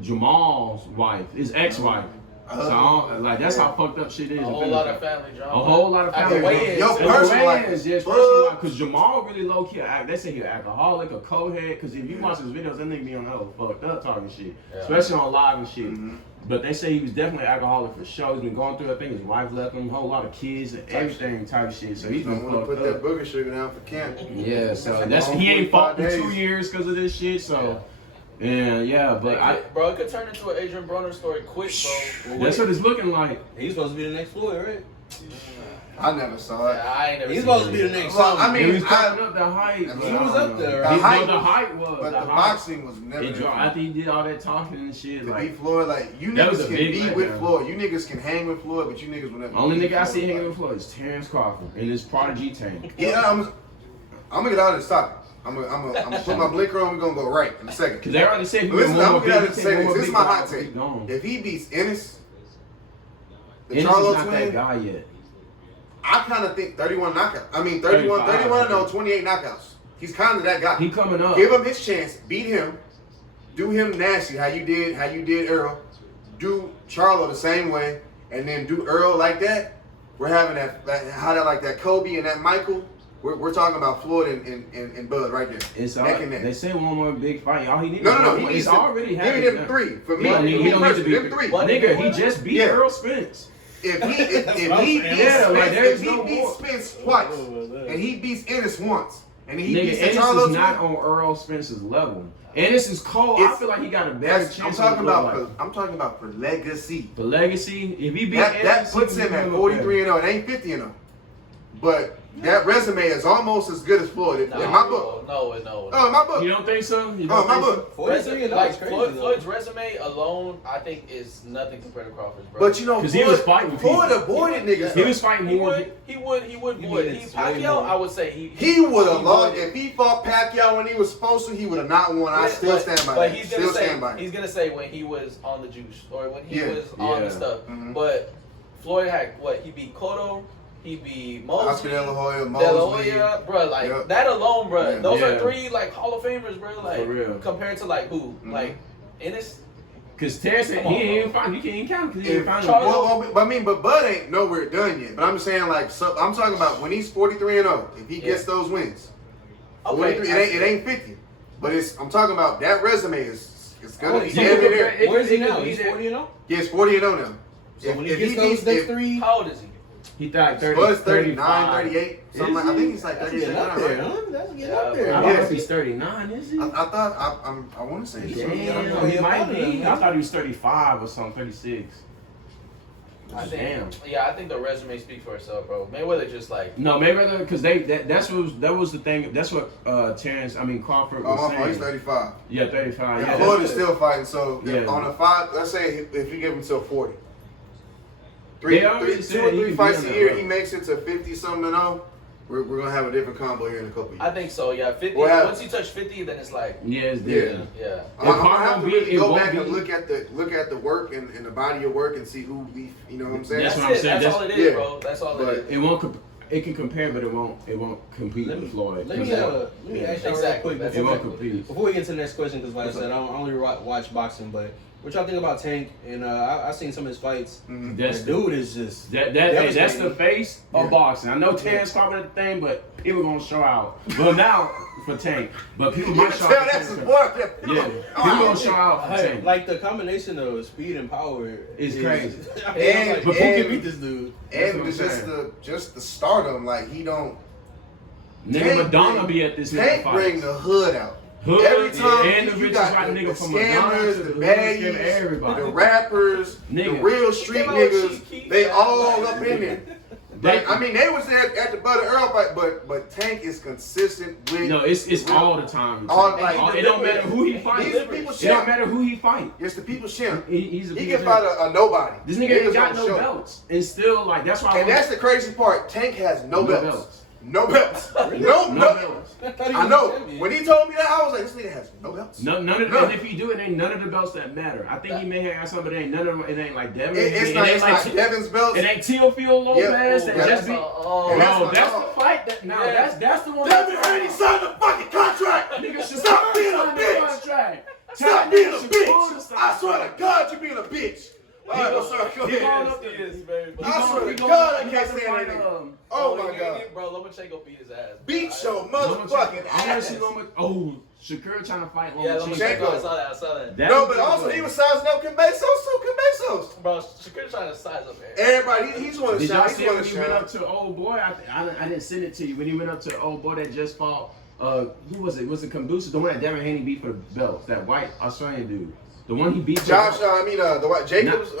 Jamal's wife, his ex-wife. So I don't- like that's how fucked up shit is. a whole lot of family drama. A whole lot of At the family. weigh-ins. Yo, And personal the life weigh-ins, is yes, fucked. because Jamal really low key. They say he's an alcoholic, a co-head. Because if you watch his videos, that nigga be on hell fucked up talking shit, Yeah. especially on live and shit. Mm-hmm. But they say he was definitely an alcoholic for sure. He's been going through. I think his wife left him, a whole lot of kids and everything type shit. So he's Don't been want to fucked put that up. booger sugar down for camp. Yeah, so Like that's long he ain't fought in 45 2 days. years because of this shit. So but Bro, it could turn into an Adrian Broner story quick, bro. that's what it's looking like. He's supposed to be the next Floyd, right? I never saw it. Yeah, I ain't never He's seen supposed to it. be the next. Well, I something. mean, He was coming up the height. He but was I don't up know. there, right? He- The height- no, the height was. But the height. boxing was never It there. dropped after he did all that talking and shit. To Like beat Floyd, like you That was niggas a can big be letdown. with Floyd. You niggas can hang with Floyd, but you niggas will never. only beat nigga I see Floyd. hanging with Floyd is Terrance Crawford and his prodigy tank. Yeah, I'm gonna get out of this topic. I'm gonna put my blinker on. We're gonna go right in a second. Because they already said he But listen, one I'm more gonna get out big of this second. one more This is big my fight, hot take. he's gone. If he beats Ennis, the Ennis is Charlo not that twin, guy yet. I kind of think 31 knockout. I mean 31 no, 28 knockouts. He's kind of that guy. He coming up. Give him his chance. Beat him. Do him nasty. How you did Earl. Do Charlo the same way, and then do Earl like that. We're having that Kobe and that Michael. We're talking about Floyd and Bud right there. It's all, Neck and neck. they say one more big fight. All he needs No, is no, one he more. needs He's to already give had me it them now. 3 for me. He don't need to be them 3. Nigga, he just beat Yeah. Earl Spence. If what I'm he saying. beats Yeah, like, Spence, there's if he no beats more. Spence twice, and he beats Ennis once, and he Nigga, beats the Ennis Charlo is not twin, on Earl Spence's level. Ennis is cold. I It's- feel like he got a better I'm chance. talking of about. I'm talking about for legacy. for legacy. If he beat That Ennis, puts he him can at do 43-0. It ain't 50-0, but that resume is almost as good as Floyd in my book. No. Oh, in my book. You don't think so? You Oh, don't my think so? book. 43 and Like that's crazy. Floyd's resume alone, I think is nothing compared to Crawford's. Bro. But you know, 'Cause he was fighting Floyd people. avoided niggas. He though. was fighting he more. would You void. mean He it's way Pacquiao, more. I would say He would have lost would. if he fought Pacquiao when he was supposed to. He would have not won. I still stand by But that. he's gonna Still say stand by it. he's gonna say when he was on the juice or when he Yeah. was on Yeah. the stuff. Mhm. But Floyd had what? He beat Cotto. He beat Mosley. Oscar De La Hoya, De La Mosley. Hoya, bro, like Yep. that alone, bro. Yeah. Those Yeah. are 3 like Hall of Famers, bro. Like For real. compared to like who? Mhm. Like Ennis. Because Terrence said Come on, he ain't bro. even find. You can't even count because he ain't If, find Charlo- him. but Bud ain't nowhere done yet. But I'm saying like, so, I'm talking about when he's 43-0. If he gets those wins, 43, it ain't 50. But I'm talking about that resume is gonna be So damn near you there. compare- Where's he It now? could be He's that- 40-0? Yeah, it's 40-0 now. So when he gets those next 3, How old is he? He thought 30, Bud's 39, 35. 38, something Is like. I he? think he's like that's 36 getting now, up there, right? huh? That's getting Yeah, up there. I don't Yeah. know if he's 39, is he? I thought I want to say he's Damn, Yeah, he might be. yeah. I thought he was 35 or something, 36. I think. Damn. Yeah, I think the resume speaks for itself, bro. Mayweather just like. No, Mayweather, because that was the thing. That's what Crawford Oh, was my fault. He's saying. 35. Yeah, 35. And Yeah, Floyd that's is still fighting. So Yeah. on a 5, let's say if you give him till 40, They already said 2 or he 3 could be fights on a that year, road. he makes it to 50 something and 0. We're gonna have a different combo here in a couple years. I think so. Yeah, 50. Well, Once you touch 50, then it's like. Yeah, it's Yeah. different. Yeah. I'm gonna Carter have to beat- really it go won't back and be- look at the work and the body of work and see who we, you know what I'm saying? That's That's what I'm it. saying. That's all it is, yeah. bro. That's all But- it is. It won't. It can compare, but it won't compete with Floyd. Let me Yeah. ask y'all real Exactly. quick. It won't compete. Before we get to the next question, because like I said, I don't only watch boxing, but what y'all think about Tank? And I've seen some of his fights. Mhm. That's The dude is just that's the face of Yeah. boxing. I know Terrence talking at the thing, but people gonna show out. But now for Tank, but people You might can show tell out for that's Tank. a boy. Yeah, people gonna show out for Hey, Tank. like the combination of speed and power It's crazy. I mean, I'm like, And- who can and- beat this dude? That's And what I'm just saying. the stardom, like he don't. Nigga Tank Madonna bring- be at this nigga Tank fight. bring the hood out. Hood, Every time and the you bitches got like the nigga from Madonna to scammers, the the hood, baddies, everybody. the rappers, the Nigga. real street Came out with niggas, Chief Keef, they man. all up in there. They- Like, I mean, they was there at the Butter Earl fight, but Tank is consistent with. No, it's all the time. All, like, it don't matter who he fights. He's the people's It don't champ. matter who he fight. It's the people's champ. He's a He people's can fight champ. a nobody. This nigga ain't Niggas got gonna no show. belts, and still like that's why. And that's the crazy part. Tank has no belts. belts. No belts. No No belts. belts. I know. When he told me that, I was like, this nigga has no belts. None of None. and if he do, it ain't none of the belts that matter. I think he may have some, but it ain't none of them. It ain't like Devin. It's it not ain't like Devin's belts. It ain't Teofilo Lopez. Yeah, that just that's be. Oh, and that's Bro, my that's dog. the fight. That now Yeah. that's the one. Devin Haney signed the fucking contract. Nigga should Stop being a sign the bitch. contract. Stop being a Nigga should pull the bitch. sign. I swear to God, you being a bitch. All right, I'm sorry. Go He ahead. going up He there. is very I swear He to gonna- God, I he can't got to stand that fight, nigga. Oh my God. Bro, Lomachenko beat his ass. Beat your motherfucking I wanna ass. see Oh, Shakur trying to fight Yeah, Lomachenko. Lomachenko, I saw that. That No, was but also good. he was sizing up Cambesos too. Cambesos. Bro, Shakur's trying to size up everything. Everybody, he's want to Did shine. y'all He's see it want when to he went shine. up to old boy? I didn't send it to you. When he went up to old boy that just fought, who was it? Was it Kambusa? The one that Devin Haney beat for the belts? That white Australian dude. The one he beat. for Josh, the the white Jacobs.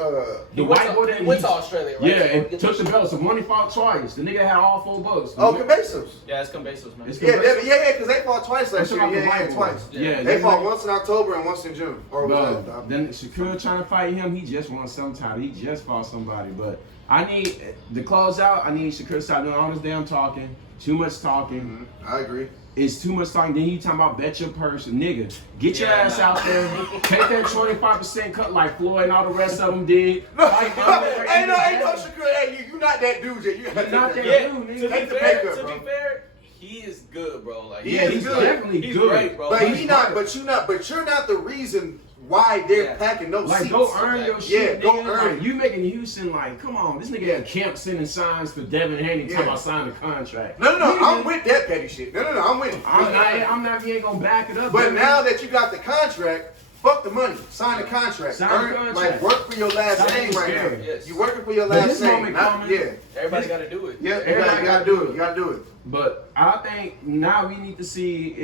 the white boy that He went to Australia, right? Yeah, So and get took the shit. belts. The one he fought twice. The nigga had all 4 belts. Oh, Cambesos. Yeah, it's Cambesos, man. It's Yeah, Cambesos. yeah, because they fought twice last I'm year. talking Yeah, about the yeah, white twice. boy. Yeah, They that's fought like- once in October and once in June. Or was Bro, that? then Shakur trying to fight him. He just won some title. He just fought somebody. But I need to close out. I need Shakur to stop doing all this damn talking. Too much talking. I agree. It's too much talking. Then you talking about bet your purse, nigga. Get your Yeah, ass man. out there. Take that 25% cut like Floyd and all the rest of them did. No, Like, ain't no Shakur. Hey, you not that dude yet. You You're not that Yeah, dude, to nigga. be Take the fair, pay cut, to bro. be fair, he is good, bro. Like He Yeah, is he's good. definitely He's good. great, bro. But He's he not. right. But you're not the reason why they're Yeah. packing those Like, seats. go earn your shit. Yeah, go nigga. earn Like, it. you making Houston like, come on, this nigga at camp sending signs for Devin Haney talking Yeah. about signing a contract. No, Nigga, I'm with that petty shit. No, I'm with it. I'm not. You ain't gonna back it up. But nigga. now that you got the contract, fuck the money. Sign the contract. Sign the Earn- contract. Like work for your last Sign name the right now. contract. Yes. You working for your But last this name. moment Not, coming- yeah. Everybody got to do it. Yeah, Everybody you gotta do it. You gotta do it. But I think now we need to see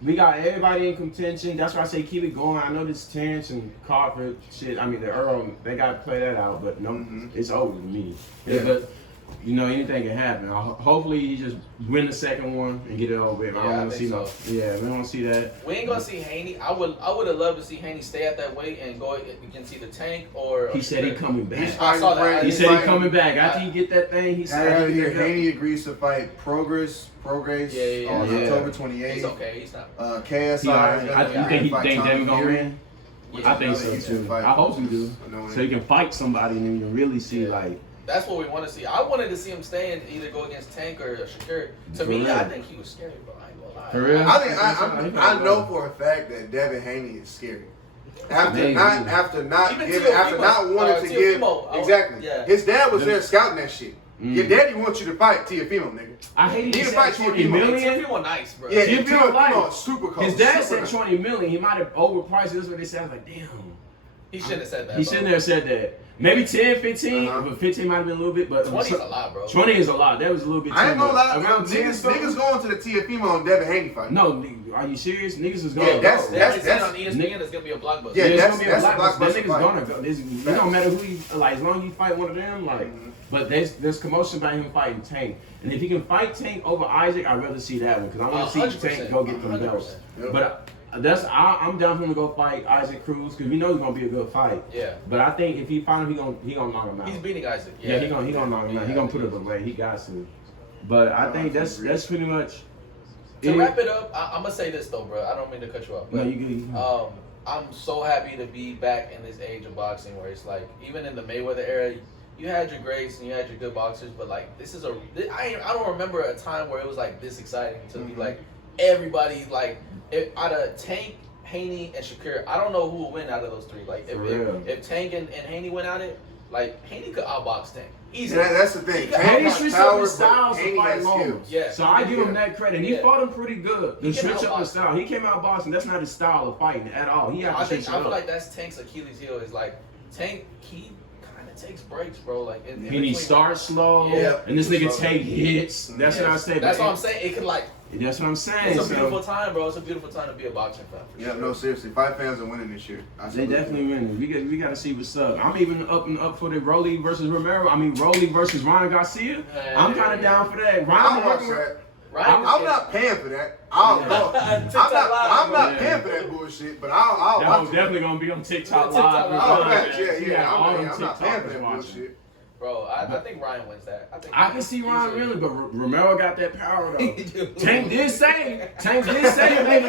we got everybody in contention. That's why I say keep it going. I know this Terrance and Crawford shit. I mean the Earl, they got to play that out. But no, it's over to me. Yeah. But you know anything can happen. Hopefully he just win the second one and get it over with. I Yeah, don't I want to see think no. so. Yeah, we don't want to see that. We ain't gonna see Haney. I would have loved to see Haney stay at that weight and go. We can see the Tank or. He said he coming back. I saw that. He He's said he fighting- coming back after he get that thing. He I said have he here, get that- Haney agrees to fight Progress Yeah. on Yeah. October 28th. He's okay. He's not. KSI. He all right. is I gonna think fight Devin Tommy gonna Fury. win. Yeah, I think so he's too. gonna fight. I hope he do. I know So he can fight somebody and then you can really see Yeah. like. That's what we want to see. I wanted to see him stay and either go against Tank or Shakur. To For me, real. I think he was scary, bro. I ain't gonna lie. For real? I know for a fact that Devin Haney is scary. After Maybe. not Even wanting Teofimo, to give Teofimo, yeah. His dad was there scouting that shit. Mm. Your daddy wants you to fight Teofimo, nigga. I hate He he can said fight 20 Teofimo. million. Teofimo nice, bro. Yeah, Teofimo Teofimo like- super cold. His dad super said nice. 20 million. He might have overpriced it. That's what they said. I was like, damn. He shouldn't have said that. He bro. shouldn't have said that. Maybe 10, 15, Uh-huh. but 15 might have been a little bit. But 20 is a lot, bro. 20 is a lot. That was a little bit. I too ain't gonna much. lie, Around 10 niggas something? going to the Teofimo and Devin Haney fight. No, nigga, are you serious? Niggas is Yeah, gonna that's- go. They said that's- on ESPN it's gonna be a blockbuster. Yeah, it's that's- gonna be that's a a blockbuster. That blockbuster nigga's fight. gonna go. It don't matter who he like, as long as you fight one of them, like. But there's commotion about him fighting Tank, and if he can fight Tank over Isaac, I'd rather see that one because I want to see 100%. Tank go get them 100%. belts. Yep. But I'm down for him to go fight Isaac Cruz because we know it's gonna be a good fight. Yeah. But I think if he find him, he gonna knock him out. He's beating Isaac. Yeah, he gonna knock him out. He gonna put up a way. He got to. But I think that's pretty much. To wrap it up, I'm gonna say this though, bro. I don't mean to cut you off. No, But, you good. I'm so happy to be back in this age of boxing where it's like, even in the Mayweather era, you had your greats and you had your good boxers, but like I don't remember a time where it was like this exciting to be like everybody like out of Tank, Haney, and Shakur. I don't know who will win out of those three. Like For real. if Tank and Haney went at it, Like Haney could outbox Tank. Easy. Yeah, that's the thing. Haney Tank switched got up power, his styles but to Haney fight has moments. skills. Yeah. So I give him that credit. And he Yeah. fought him pretty good. He The came switch out up his boxing. style. He came out boxing. That's not his style of fighting at all. He had to switch it I feel up. like that's Tank's Achilles heel is like Tank. He kind of takes breaks, bro. Like in And he between- starts slow, Yeah. and this nigga Slow. take hits. That's what I say. That's but what I'm saying. It could like. That's what I'm saying. It's a So, beautiful time, bro. It's a beautiful time to be a boxing fan. For Yeah, sure. no, seriously. Fight fans are winning this year. they Absolutely. definitely winning. We got to see what's up. I'm even up for the Rolly versus Romero. I mean Rolly versus Ryan Garcia. I'm kind of down for that. I'm Ryan watching that. Ryan, I'm not paying for that. I'm not Yeah. paying for that bullshit, but I'll That watch was it. definitely gonna be on TikTok TikTok Live. Live. Oh, Yeah, facts. He Yeah, had yeah. all them I'm not paying for TikTokers that watching. bullshit. Bro, I think Ryan wins that. I can see Ryan easily. winning, but Romero got that power though. do. Tank did say maybe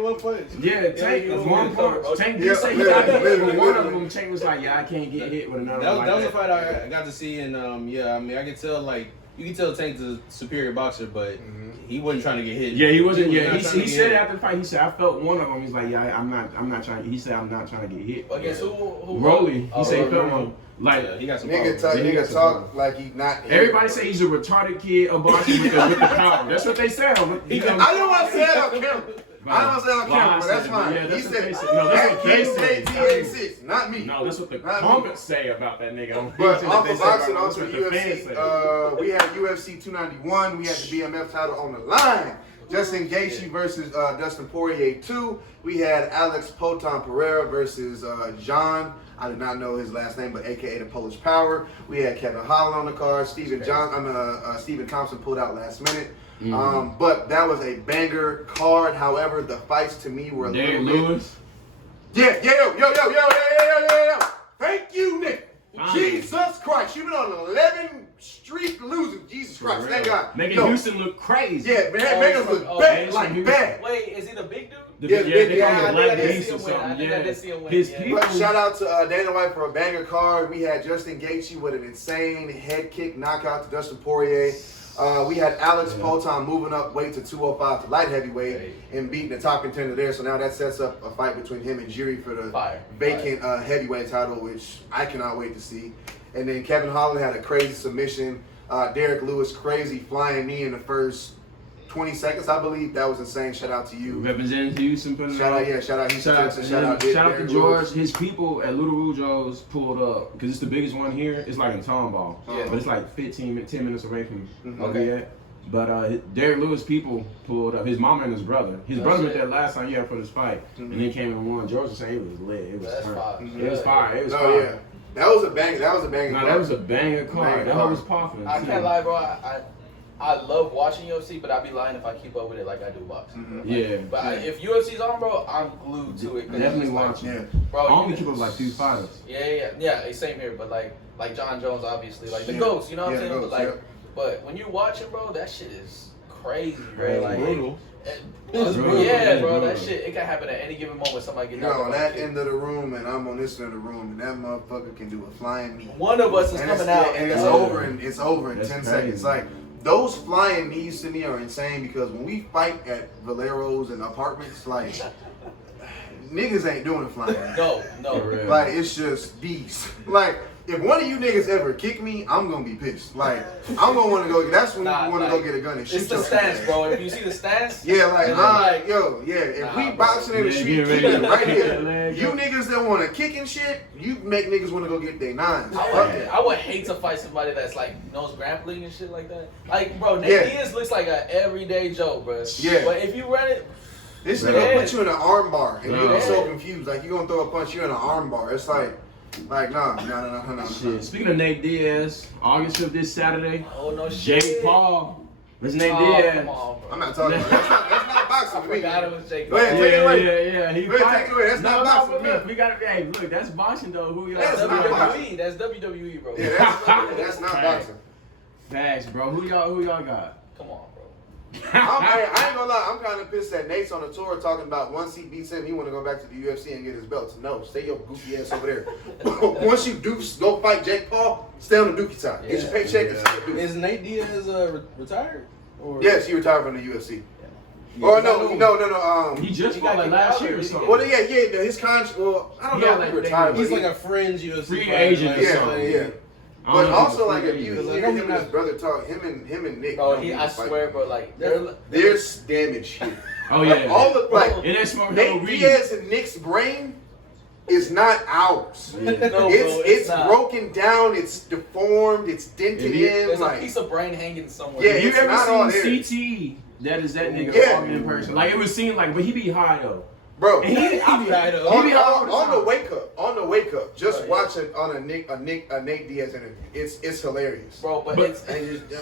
one punch. Yeah, Tank he was was one winning cover, punch. bro. Tank Yeah, did say he got hit literally, with one of literally. them. Tank was like, yeah, I can't get hit with another That one was a like fight I got to see, and yeah, I mean, I could tell like you can tell Tank's a superior boxer, but he wasn't trying to get hit. Yeah, he wasn't. was Yeah, not he trying to said get after the fight, he said I felt one of them. He's like, yeah, I'm not trying. He said I'm not trying to get hit. Against who? Rolly, he said he felt Rolly. one. Like Yeah, he got some Nigga power. Yeah, talk like he not. everybody say he's a retarded kid of boxing with the power. That's what they said. I didn't want to say it on camera. I don't want to say it on camera, but that's fine. Yeah, He that's what said, they said. No, that's what they said. JT86, not me. No, that's what the Not me. comments say about that nigga. On But Facebook. off They of say boxing, about- onto that's the what fans UFC, say. we had UFC 291. We had the BMF title on the line. Justin Gaethje versus Dustin Poirier 2. We had Alex Potan Pereira versus John. I did not know his last name, but AKA the Polish Power. We had Kevin Holland on the card. Stephen Thompson pulled out last minute. But that was a banger card. However, the fights to me were a Derek little bit. Lewis. Yo. Thank you, Nick. Finally. Jesus Christ. You've been on an 11 streak losing. Jesus Christ. Thank God. Making Yo, Houston look crazy. Yeah, man, make us look Oh, bad, man, like Houston. bad. Wait, is he the big dude? Yeah, They yeah, call I him think Black I did Beast see or him win. I something. think I Yeah. did see him win, His yeah. people. But shout out to Dana White for a banger card. We had Justin Gaethje with an insane head kick knockout to Dustin Poirier. We had Alex Potan moving up weight to 205 to light heavyweight and beating the top contender there. So now that sets up a fight between him and Jiri for the vacant heavyweight title, which I cannot wait to see. And then Kevin Holland had a crazy submission. Derek Lewis, crazy flying knee in the first 20 seconds, I believe. That was insane. Shout out to you. Representing Houston, putting Shout out Houston, Houston, Texas. shout out Derek to Lewis. George. His people at Little Rougeau's pulled up because it's the biggest one here. It's like in Tomball, but it's like 10 minutes away from where we at. But Derek Lewis people pulled up. His mama and his brother. His brother went there last time, for this fight, and then came and won. George was saying it was lit. It was That's turned. fire. It was fire. It was No, fire. yeah. That was a banger. That was a banger. No, that was a banger card. That was popping. I can't lie, bro. I love watching UFC, but I'd be lying if I keep up with it like I do boxing. Yeah. But if UFC's on, bro, I'm glued to it. 'cause Definitely it's like, watching. Yeah. Bro, I only keep up like 2 fighters. Yeah, same here. But like John Jones, obviously, like the GOATs, you know what I'm saying? GOATs, But but when you watching, bro, that shit is crazy, bro. Like brutal. It's Yeah, brutal. bro, Brutal. that shit, it can happen at any given moment. Somebody get You're knocked on out. that end of the room, and I'm on this end of the room, and that motherfucker can do a flying knee. One of us is And coming it's, out, and it's Yeah. over, and it's over in That's 10 crazy. seconds. Like those flying knees to me are insane because when we fight at Valero's and apartments, like niggas ain't doing a flying knee. No. For real. Like it's just these. Like if one of you niggas ever kick me, I'm gonna be pissed. Like I'm gonna want to go. That's when Nah, you want to like, go get a gun and shoot. It's the your stance, ass. bro. If you see the stance, Yeah, like, and then, if Nah, we bro. boxing in the Yeah, street, get ready keep it to right kick here. that leg You up. niggas that want to kick and shit, you make niggas want to go get their nines. Fuck it. I would hate to fight somebody that's like knows grappling and shit like that. Like, bro, Nate Yeah. Diaz looks like an everyday Joe, bro. Yeah. But if you run it, This Yeah. nigga put you in an arm bar, and Yeah. you're so confused. Like, you gonna throw a punch, you're in an arm bar. It's like nah. Shit. Speaking of Nate Diaz, August 5th this Saturday, oh no shit. Jake Paul versus Nate Oh, Diaz. come on, bro. I'm not talking about that's not boxing I to me. forgot it was Jake. Go ahead, Paul. take it away. Yeah. He Go ahead, fight- take it away. That's not boxing but to me. look, we got to, hey, look, that's boxing though. Who y'all? That's not WWE. That's WWE, bro. Yeah, that's not boxing. Facts, bro. Who y'all got? Come on, bro. I ain't gonna lie, I'm kind of pissed that Nate's on the tour talking about once he beats him, he want to go back to the UFC and get his belts. No, stay your goofy ass over there. Once you go fight Jake Paul, stay on the Dookie side. Get your paycheck and stay at Dookie. Is Nate Diaz retired? Or? Yes, he retired from the UFC. Or no. He just He fought got like kicked last out, year or or something. Well, yeah. His contract. Well, I don't Yeah, know if like, he retired. He's but like a fringe UFC Free fighter, agent like, or yeah, something. yeah. I don't But know also, if like, it's if you free hear agent. him and his brother talk, him and Nick. Bro, don't even I fight. swear, bro, like There's damage here. Oh yeah. All the like It ain't smoke Nate Diaz and Nick's brain is not ours. Yeah. No, bro, It's not. broken down. It's deformed. It's dented in. There's Like a piece of brain hanging somewhere. Yeah, Have you it's not ever all seen there. CT? That is that nigga Yeah. walking in person. Like it would seem like, but he be high though. bro. And he be high though. He be high all the On the time. wake up, just Right. watch it on a Nate Diaz interview. It's hilarious. Bro, but But- it's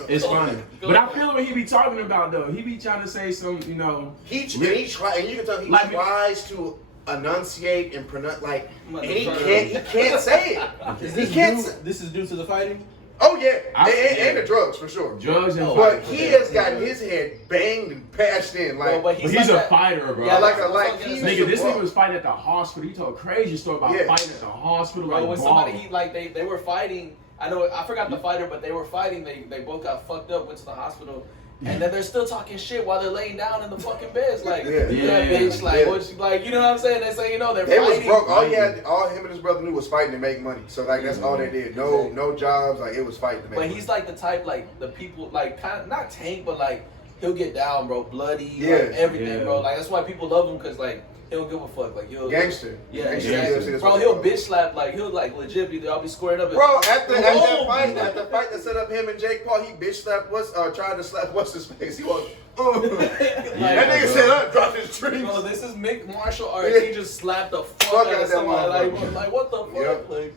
It's funny. Go But I ahead. feel what he be talking about though. He be trying to say some, He and you can tell he Like- tries to enunciate and pronounce like, and he Motherfucker. can't say it. Is He this can't. due, this is due to the fighting? Oh yeah, I- and the drugs for sure. drugs and But fighting. he has gotten his head banged and patched in Bro, like. but But he's like a that- fighter, bro. Yeah, like he he- Nigga, this Bro. nigga was fighting at the hospital. He told a crazy story about Yeah. fighting at the hospital. Bro, like when somebody brawling. they were fighting. I forgot the fighter, but they were fighting. They both got fucked up, went to the hospital, and then they're still talking shit while they're laying down in the fucking beds. Like, Yeah. Yeah. bitch, like, Yeah. what you, like, you know what I'm saying? They say, they're They was fighting. broke. All him and his brother knew was fighting to make money. So like that's all they did. No jobs. Like it was fighting to make But money. he's like the type, like the people, like kind of not tank, but like he'll get down, bro, bloody, Yeah. like everything, Yeah. bro. Like that's why people love him, cause like he don't give a fuck, like he'll Gangster. Yeah, Gangster. Gangster. UFC, that's bro, what he'll they call bitch slap, like he'll like legit be. I'll be squaring up. Bro, at the Oh, fight that set up him and Jake Paul, he bitch slapped tried to slap what's his face. He was that nigga said dropped his drinks. Bro, this is mixed martial arts. Yeah. He just slapped the fuck Fuck out out of that somebody. motherfucker. Like what the fuck? Yep. Like,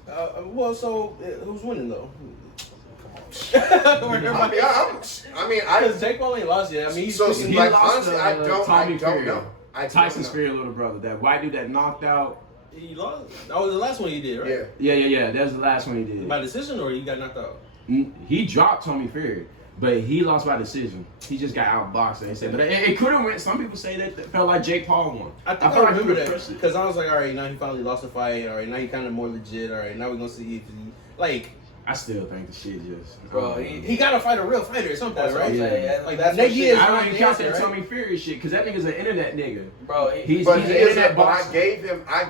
Well, so who's winning though? Because Jake Paul ain't lost yet. I mean, he's So, picking- like, lost honestly, to, I don't Tommy Fury. know. I don't Tyson's know. Fury little brother, that white dude that knocked out. he lost. That was the last one he did, right? Yeah. Yeah. That was the last one he did. By decision or he got knocked out? He dropped Tommy Fury, but he lost by decision. He just got outboxed. They said, but it could have went. Some people say that it felt like Jake Paul won. I think I felt remember he that pushed it. because I was like, all right, now he finally lost the fight. All right, now he kind of more legit. All right, now we're gonna see if he like. I still think the shit just. Bro, He got to fight a real fighter at some point, that's what right? I'm saying. Yeah. And Like, that's Nate what Diaz shit- I don't not even the count that answer, right? Tommy Fury shit because that nigga's an internet nigga. Bro, He's But an he is internet but boxer. I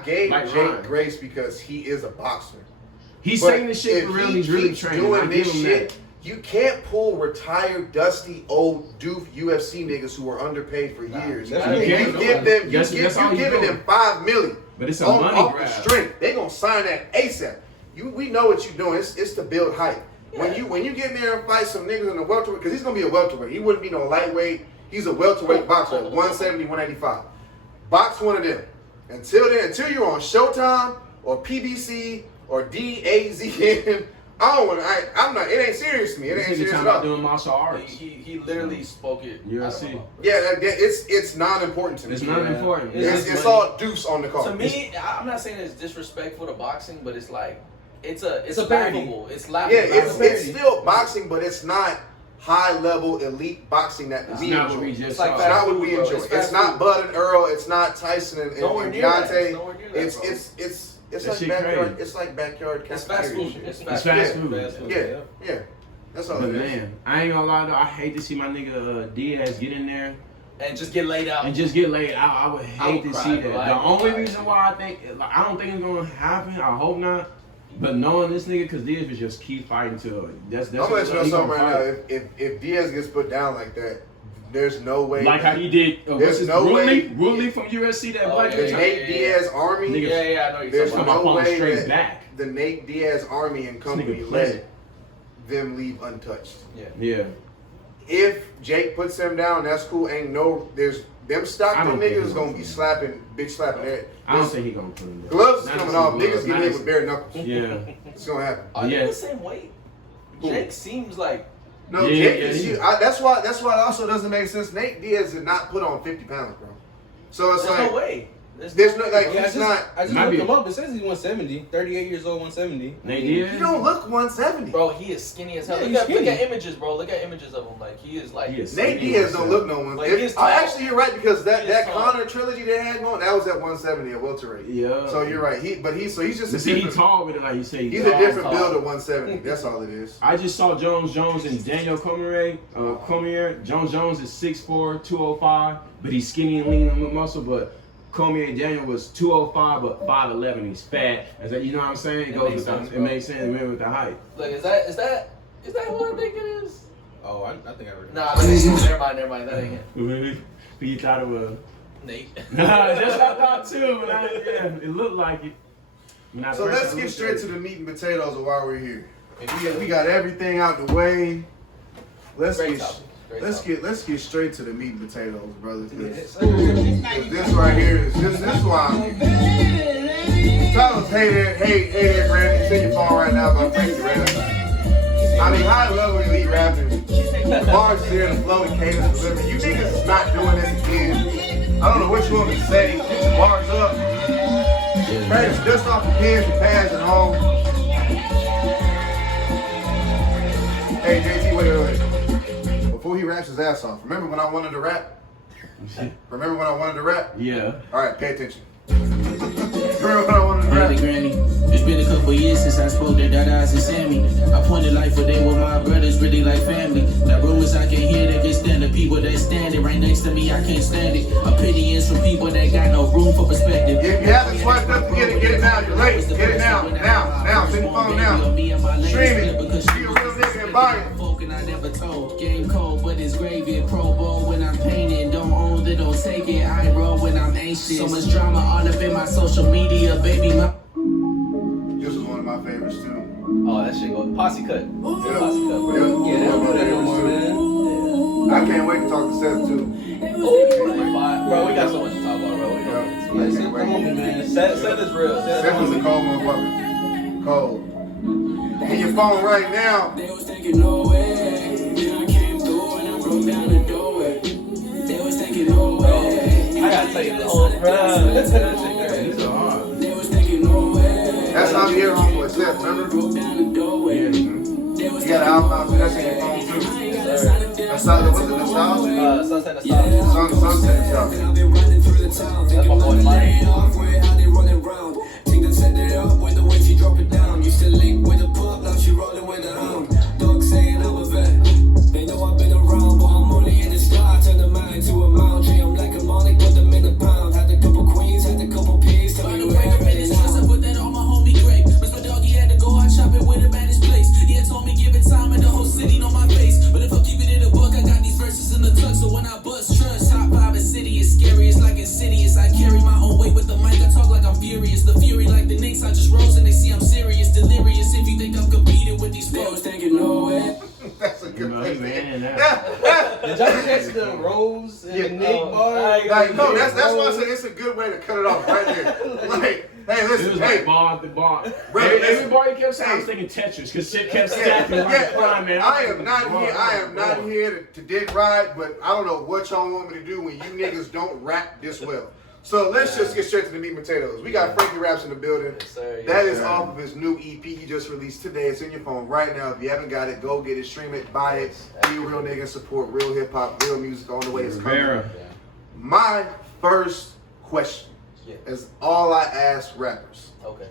gave Like Jake Ryan. grace because he is a boxer. He's But saying this shit if for real. he He's really keeps training. doing I give this him shit, that. you can't pull retired, dusty, old doof UFC niggas who are underpaid for years. that's You what you give can't. them, you That's all you giving do. them $5 million. But it's a off money the grab. strength. They gonna sign that ASAP. We know what you're doing. It's to build hype. When you get in there and fight some niggas in the welterweight, because he's gonna be a welterweight. He wouldn't be no lightweight. He's a welterweight boxer at 170, 185. Box one of them. Until then, until you're on Showtime or PBC or DAZN, I don't want to. I'm not. It ain't serious to me. It This ain't nigga serious talking at about all. doing martial arts. He literally spoke it. UFC. Yeah, it's non-important to me. It's not important. It's all deuce on the card. To me, I'm not saying it's disrespectful to boxing, but it's like it's a parody. laughable. It's laughable. Yeah, it's still boxing, but it's not high-level elite boxing that It's we not enjoy. what we just It's like saw. It's not fast what food, we bro. enjoy. It's It's fast not food. Bud and Earl. It's not Tyson and Nowhere near Deontay. that. Nowhere near that, It's bro. it's That like shit backyard. crazy. It's like backyard It's cafeteria fast food. shit. It's It's fast fast food. food. Fast food. Yeah. That's all But it is. man, I ain't gonna lie though. I hate to see my nigga Diaz get in there And just get laid out. and just get laid out. I would hate to cry, see bro. that. I The would only cry. reason why I don't think it's gonna happen. I hope not. But knowing this nigga, because Diaz was just keep fighting till that's. I'm gonna let you know he something gonna right fight. now. If Diaz gets put down like that, there's no way. Like how he did. What's There's his no way- Rudley from USC that Oh, black yeah, the bitch. yeah. Nate Diaz army, Nigga, Yeah, I know you're There's talking Talking about. about no falling way straight that- back. the Nate Diaz army and company nigga let played. them leave untouched. Yeah. If Jake puts him down, that's cool. Ain't no, there's them I Stockton don't think niggas he's gonna gonna be do slapping, bitch slapping there. I don't think he gonna put him there. Gloves is Not coming to see off. gloves. Niggas getting Not hit to with see- bare knuckles. Yeah. It's gonna happen. Are they Yeah. the same weight? Who? Jake seems like No, Yeah, Jake yeah, is he- huge. That's why it also doesn't make sense. Nate Diaz did not put on 50 pounds, bro. So it's there's like no way. There's no like Yeah, he's not. I just Might looked be- him up. It says he's 170. 38 years old, 170. They did. He don't look 170. Bro, he is skinny as hell. Yeah, Look he's at skinny. images, bro. Look at images of him. Like he is like. He is Nate skinny Diaz as don't hell. look no one. Like, he's tall. Actually, you're right because that He is tall. Connor trilogy they had going, that was at 170 at welterweight. Yeah. So you're right. He's just a See, he different. tall with it, like you say. He's tall. a different tall. build at 170. That's all it is. I just saw Jones and Daniel Cormier. Jones is 6'4", 205, but he's skinny and lean with muscle. But Cormier and Daniel was 205, but 5'11". He's fat. Is that, you know what I'm saying? It Goes makes with sense, the, it bro. makes sense. It with the height. Look, is that who I think it is? Oh, I think I heard. Nah, never mind. That ain't him. Who you thought it was? Nate. Nah, that's what I thought too. But yeah, it looked like it. When I So first let's get looked straight at to it. the meat and potatoes of why we're here. We got everything out the way. Let's Great get topic. Great let's topic. get straight to the meat and potatoes, brothers. This right here is this why I'm here. Tell us, hey there, Granny. It's in your phone right now by Frankie His. I mean, high level elite rapping. The bars there, the flow, the cadence, the delivery. You niggas is not doing this again. I don't know what you want me to say. Get the bars up. Practice dust off the pins and pads at home. Hey, JT, wait. Before he raps his ass off, remember when I wanted to rap? Yeah. All right, pay attention. Remember when I wanted to Granny, rap? granny, it's been a couple years since I spoke to Diaz and Sammy. I pointed life for them with my brothers, really like family. Now rumors I can hear, they can stand the people that standing right next to me, I can't stand it. A pity is for people that got no room for perspective. If you haven't swiped up to get it now. You're late. Get it now. Send your phone now. Stream it. Be a real nigga and buy it. Folk and I never told. Game cold, but it's gravy. Pro Bowl when I'm painting. Don't own it, don't take it. I roll when I'm anxious. So much drama all up in my social media, baby. This was one of my favorites too. Oh, that shit go posse cut. Posse cut, bro. Yeah, Yeah, one of my that favorites more, too. man. I can't wait to talk to Seth too. Bro, we got so much to talk about, bro. I can't wait. Seth is real. Seth was a cold motherfucker. Cold. In your phone right now. They was thinking no way. Then I came through and I broke down the doorway. They was thinking no way. I gotta tell you the whole run. These are hard. They was thinking no way. That's how we hear homeboy Seth, remember? Broke down the doorway. You got an album out, that's in your phone too. That's how what's it, nostalgia? Sunset Nostalgia. Sunset nostalgia. I've been running through the town. That's my boy Mike. Off where how they running round. Think they set it up with the way she drop it down. Used to link with a pup, now she rolling with a hound. Dog saying I'm a vet. They know I've been around, but I'm only in the sky. Turn the man to a mount tree. I'm like a Monic, put them in a pound. Had a couple queens, had a couple pigs. Tell me where I'm in I put that on my homie Grape. Mr. Doggy had to go out shopping with him at his place. He had told me give it time and the whole city on my face. But if I'm keeping it a buck, I got these verses in the tuck. So when I bust trust, top 5 in city is scary. It's like insidious. I carry my own weight with the mic. I talk like I'm furious. The fury like the Knicks. I just rose and they see I'm serious. Delirious if you think I'm competing with these folks. Thinking no way. That's a You good know, place. he ran that. Did y'all catch the Rose and Yeah, the Nick bar? Like, no, that's why I said it's a good way to cut it off right there. Like, hey, It listen, was hey, like ball after ball. Bro, Every listen. ball he kept saying, I was Hey. thinking Tetris, because shit kept yeah, stacking like yeah, a fly, man. I am not here to dick ride, but I don't know what y'all want me to do when you niggas don't rap this well. So let's just get straight to the meat and potatoes. We got Frankie Raps in the building. Yes, sir. That Yes, is sir. off of his new EP he just released today. It's in your phone right now. If you haven't got it, go get it, stream it, buy it. Be a real nigga and support real hip hop, real music on the way it's coming. Rivera. My first question Yeah. is all I ask rappers Okay.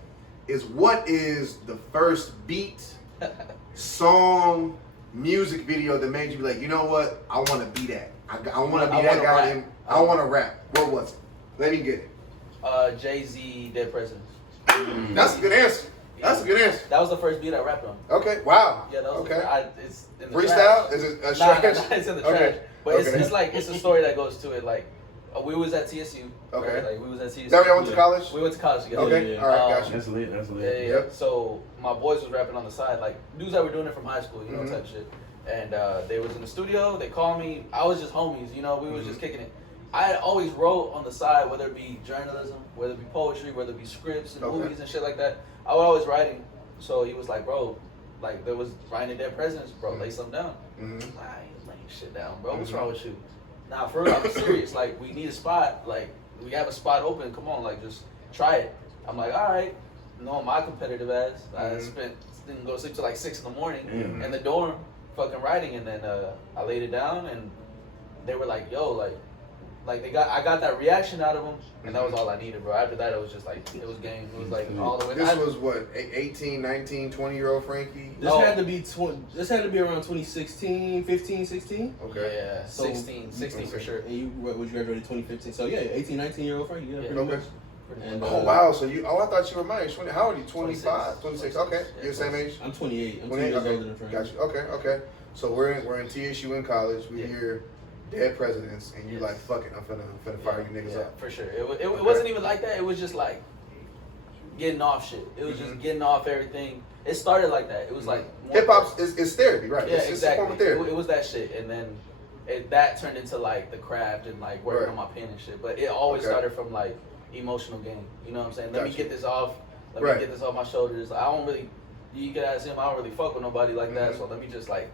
is what is the first beat, song, music video that made you be like, you know what? I want to be that. I want to I be that wanna guy. rap. And I want to rap. What was it? Let me get it. Jay-Z, Dead Presidents. That's a good answer. That's a good answer. That was the first beat I rapped on. Okay. Wow. Yeah, that was the okay. first, it's in the Freestyle? trash. Is it a Nah, stretch? it's in the Okay. trash. But Okay. it's like, it's a story that goes to it. Like, we was at TSU. Okay. Right? Like, we was at TSU. Is that where y'all went to college? We went to college together. Okay. Yeah. All right. Gotcha. That's lit, that's Yeah, lit. yeah. Yep. So my boys was rapping on the side, like dudes that were doing it from high school, you know, Mhm. type shit. And they was in the studio. They called me. I was just homies, you know. We was Mm-hmm. just kicking it. I had always wrote on the side, whether it be journalism, whether it be poetry, whether it be scripts and Okay. movies and shit like that. I was always writing. So he was like, bro, like there was writing Dead Presidents, bro. Lay something down. Mhm. I ain't laying shit down, bro. What's Mhm. wrong with you? Nah, for real, I'm serious. Like we need a spot. Like we have a spot open. Come on, like just try it. I'm like, all right. No, my competitive ass. I didn't go to sleep till like 6 a.m. in the dorm, fucking writing, and then I laid it down, and they were like, yo, like I got that reaction out of them, and that was all I needed, bro. After that, it was just like, it was game. It was like all the way. This was what, 18, 19, 20-year-old Frankie? This had to be around 2016, 15, 16. Okay. Yeah, So, 16 for sure. And you graduated 2015. So yeah, 18, 19-year-old Frankie. Yeah, pretty Okay. much. And, Oh wow, so I thought you were my age. How old are you? 25, 26. Okay, Yeah, you're the same age. I'm 28. I'm 2 28. years Okay, older than Frankie. got you. Okay. So we're in TSU in college. We hear dead presidents, and you're like, fuck it, I'm finna fire you niggas up. For sure. It wasn't even like that. It was just like getting off shit. It was just getting off everything. It started like that. It was like Hip hop is therapy, right? Yeah, It's exactly. a form of therapy. It was that shit, and then that turned into like the craft and like working Right. on my pen and shit. But it always Okay. started from like emotional gain. You know what I'm saying? Let me Gotcha. get this off. Let Right. me get this off my shoulders. I don't really. You can ask him. I don't really fuck with nobody like that. So let me just like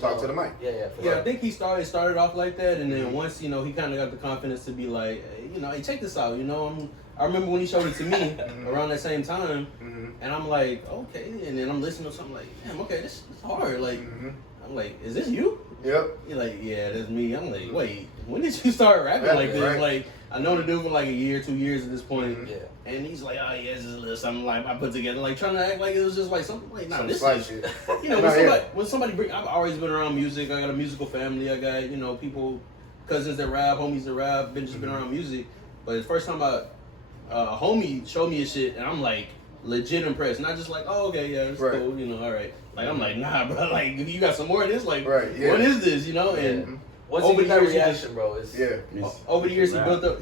Talk to the mic. Yeah, for Yeah, sure. I think he started off like that, and then once he kind of got the confidence to be like, hey, check this out. I remember when he showed it to me around that same time, and I'm like, okay, and then I'm listening to something like, damn, okay, this is hard. Like, I'm like, is this you? Yep. He's like, yeah, that's me. I'm like, wait, when did you start rapping like this? Right. Like, I know the dude for like a year, 2 years at this point. Yeah. And he's like, oh yeah, this is a little something like I put together, like trying to act like it was just like something like, nah, Some this slight is, shit. when somebody bring, I've always been around music. I got a musical family. I got, people, cousins that rap, homies that rap, been around music. But the first time a homie showed me his shit, and I'm like, legit impressed. Not just like, oh, okay, yeah, it's cool, all right. Like, I'm like, nah, bro, like, you got some more of this? Like, what is this, And Once over you the get that years, reaction, bro, it's over the years,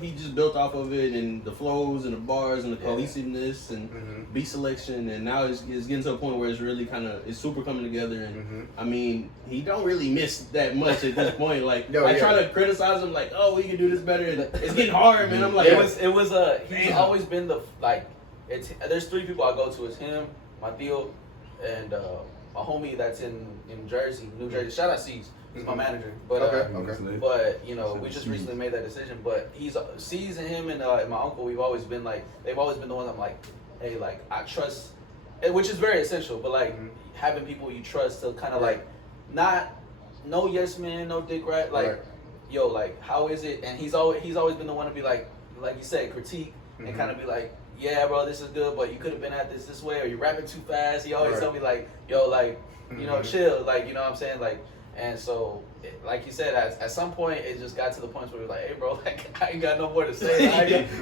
he just built off of it, and the flows and the bars and the cohesiveness and beat selection, and now it's getting to a point where it's really it's super coming together, and I mean, he don't really miss that much at this point. Like, I try to criticize him, like, oh, we can do this better, and it's getting hard, man. I'm like, he's always been the there's 3 people I go to. It's him, my Theo, and a homie that's in Jersey, New Jersey. Shout out C's. He's my manager. But but we just recently made that decision. But C's and him and my uncle, they've always been the ones I'm like, hey, like I trust, which is very essential. But like having people you trust to kind of like not no yes man, no dick rat, like yo, like how is it? And he's always been the one to be like you said, critique and kind of be like, yeah, bro, this is good, but you could have been at this way, or you're rapping too fast. He always tell me like, yo, like chill, like you know what I'm saying, like. And so, like you said, at some point, it just got to the point where we're like, hey, bro, like, I ain't got no more to say.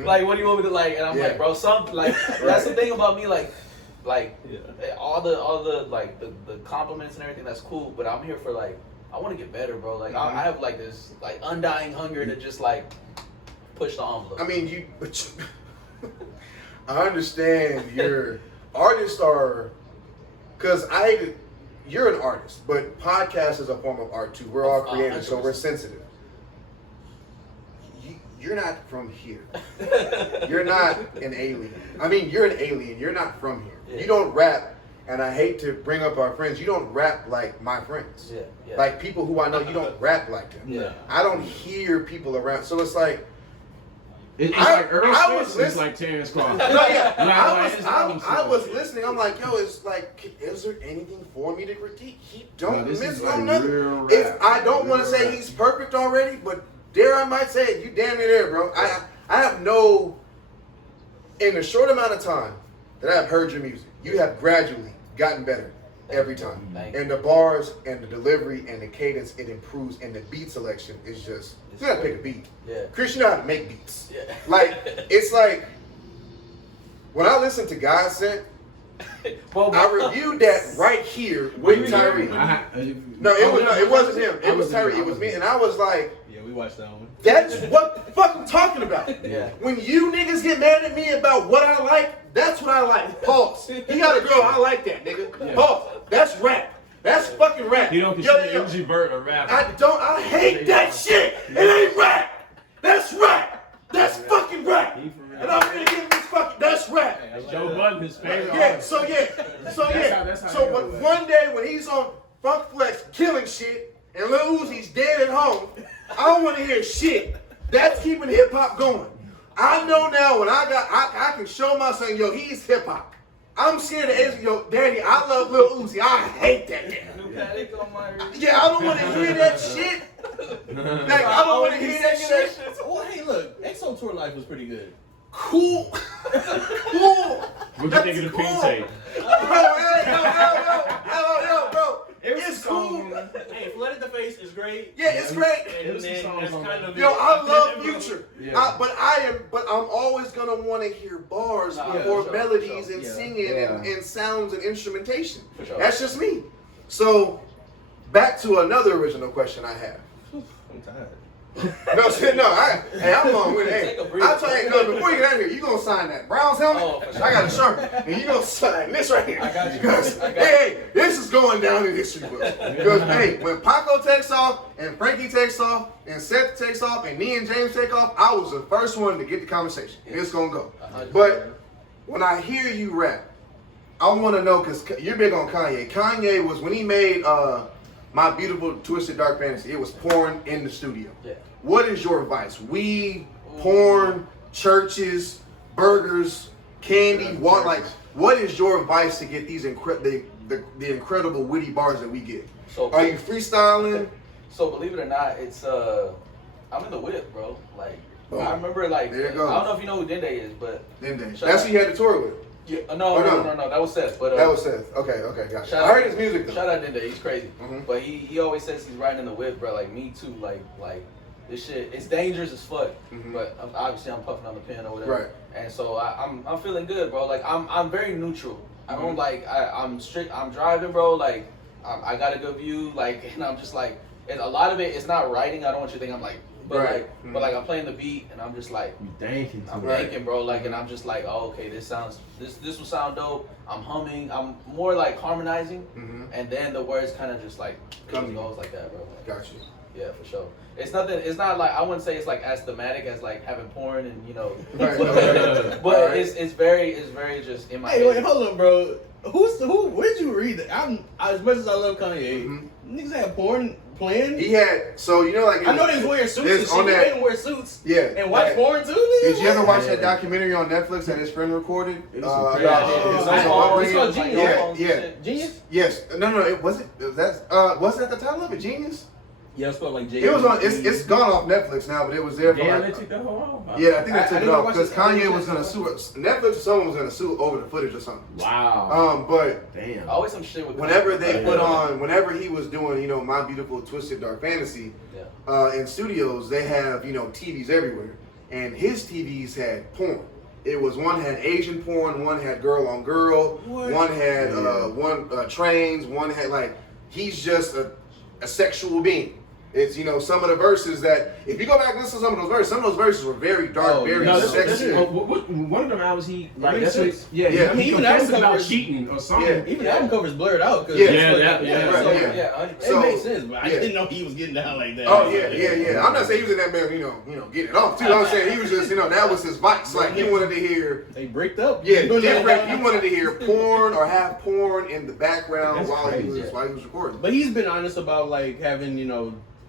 Like, what do you want me to like? And I'm like, bro, that's the thing about me, like all the like the compliments and everything, that's cool. But I'm here for like, I want to get better, bro. Like, I have like this like undying hunger to just like push the envelope. I mean, I understand your artists are, because you're an artist, but podcast is a form of art too. We're all creators, so we're sensitive. You're not from here. You're not an alien. I mean, you're an alien. You're not from here. Yeah. You don't rap, and I hate to bring up our friends, you don't rap like my friends. Yeah. Like people who I know, you don't rap like them. Yeah. I don't hear people around. So it's like, it's like Errol Terrance, it's like Terrence Crawford. I was listening. I'm like, yo, it's like, is there anything for me to critique? He don't miss on nothing. I don't want to say he's perfect already, but dare I might say it, you damn near there, bro. I have no, in the short amount of time that I have heard your music, you have gradually gotten better every time. And the bars and the delivery and the cadence, it improves, and the beat selection is just, you gotta pick a beat. Yeah. Chris, you know how to make beats. Yeah. Like, it's like, when I listen to Godsent, I reviewed that right here with Tyree. No, it wasn't him. It was Tyree. It was me. And I was like, yeah, we watched that one. that's what the fuck I'm talking about. Yeah. When you niggas get mad at me about what I like, that's what I like. Pause. He got a girl, I like that, nigga. Yeah. Pause. That's rap. That's fucking rap. You don't consider MG Burt a rapper. I hate that shit. It ain't rap. That's rap. That's fucking rap. And I'm gonna give this fucking, that's rap. Joe Budden, his favorite artist. So one day when he's on Funk Flex killing shit and Lil Uzi's dead at home, I don't want to hear shit. That's keeping hip hop going. I know now when I can show my son, yo, he's hip hop. I'm scared to ask, yo, Daddy, I love Lil Uzi. I hate that nigga. New Paddock on my Yeah, I don't want to hear that shit. Like, I don't want to hear that shit. Well, hey, look, EXO Tour Life was pretty good. Cool. Cool. What you think of the pink tape? Yo, bro. It's cool. Hey, Flood at the Face is great. Yeah, it's great. And then that's kind of Yo, I love Future. Yeah. But I'm always gonna want to hear bars before sure, melodies sure. and Yeah. singing and sounds and instrumentation. For sure. That's just me. So, back to another original question I have. I'm tired. Hey, I'm going with it. Hey, Take a breather. I'll tell you, no, before you get out of here, you gonna sign that Browns helmet? Oh, for sure. I got a shirt, and you gonna sign this right here. I got you. Because, I got hey, this is going down in history books. Because, hey, when Paco takes off, and Frankie takes off, and Seth takes off, and me and James take off, I was the first one to get the conversation. And it's gonna go. 100%. But when I hear you rap, I want to know, because you're big on Kanye. Kanye was, when he made My Beautiful Twisted Dark Fantasy, it was porn in the studio. Yeah. What is your advice? Weed, porn, churches, burgers, candy, what is your advice to get these the incredible witty bars that we get? So Are you freestyling? So believe it or not, it's I'm in the whip, bro. Like Boom. I remember, like There you go. I don't know if you know who Dende is, but Then they. Shout That's out. who you had to tour with. yeah, Oh, no, no. that was Seth. But That was Seth. Okay, gotcha. Shout I out- heard his music though. Shout out Dende, he's crazy. Mhm. But he always says he's riding in the whip, bro. Like me too. Like this shit, it's dangerous as fuck. Mhm. But obviously I'm puffing on the pen or whatever. Right. And so I'm feeling good, bro. Like I'm very neutral. I don't like I'm strict. I'm driving, bro. Like I got a good view. Like and I'm just like and a lot of it. It's not writing. I don't want you to think I'm like. But Right. like, Mhm. but like I'm playing the beat and I'm just like. You thinking I'm too. Right. thinking, bro, like, and I'm just like, oh, okay, this will sound dope. I'm humming. I'm more like harmonizing, Mhm. and then the words kind of just like Come comes and goes like that, bro. Like, Gotcha. yeah, for sure. It's nothing. It's not like I wouldn't say it's like as thematic as like having porn and you know, Right. but Alright. it's very just in my Hey, head. wait, hold on, bro. Where'd you read that? As much as I love Kanye, Mhm. niggas had porn playing. He had like I know they was wearing suits and There's shit. on They that- didn't wear suits. Yeah. And watch Like, porn too, nigga? Did you ever watch Yeah. that documentary on Netflix that his friend recorded? It was some crazy about- shit. it's It's also called upbringing. Genius. Yeah, yeah. Genius? Yes. No. It wasn't. Wasn't that the title of it? Genius. Yeah, it's called like J. It was on. It's gone off Netflix now, but it was there for Damn, like. they took that whole off. Yeah, I think they I took it didn't off watch because it. Kanye was gonna sue Netflix. Or someone was gonna sue over the footage or something. Wow. But Damn. Always some shit with whenever they Yeah. put on, whenever he was doing, My Beautiful Twisted Dark Fantasy, Yeah. in studios, they have, TVs everywhere. And his TVs had porn. It was one had Asian porn, one had girl on girl, What? one had trains, one had he's just a sexual being. It's some of the verses that if you go back and listen to some of those verses were very dark, Oh, very No, sexy. one of them albums he like makes that's what sense. yeah Yeah. he Even confessed album about covers- cheating or something. Yeah. Even the album cover's blurred out. Cause Yeah. Yeah, that- So, yeah. yeah, 100%. So- it makes sense, but I yeah. didn't know he was getting down like that. Oh yeah. I'm not saying he was in that man, getting it off too. I'm saying he was just, that was his vice. Like he wanted to hear, They bricked up. different. He wanted to hear porn or have porn in the background That's while he crazy. was recording. But he's been honest about like having,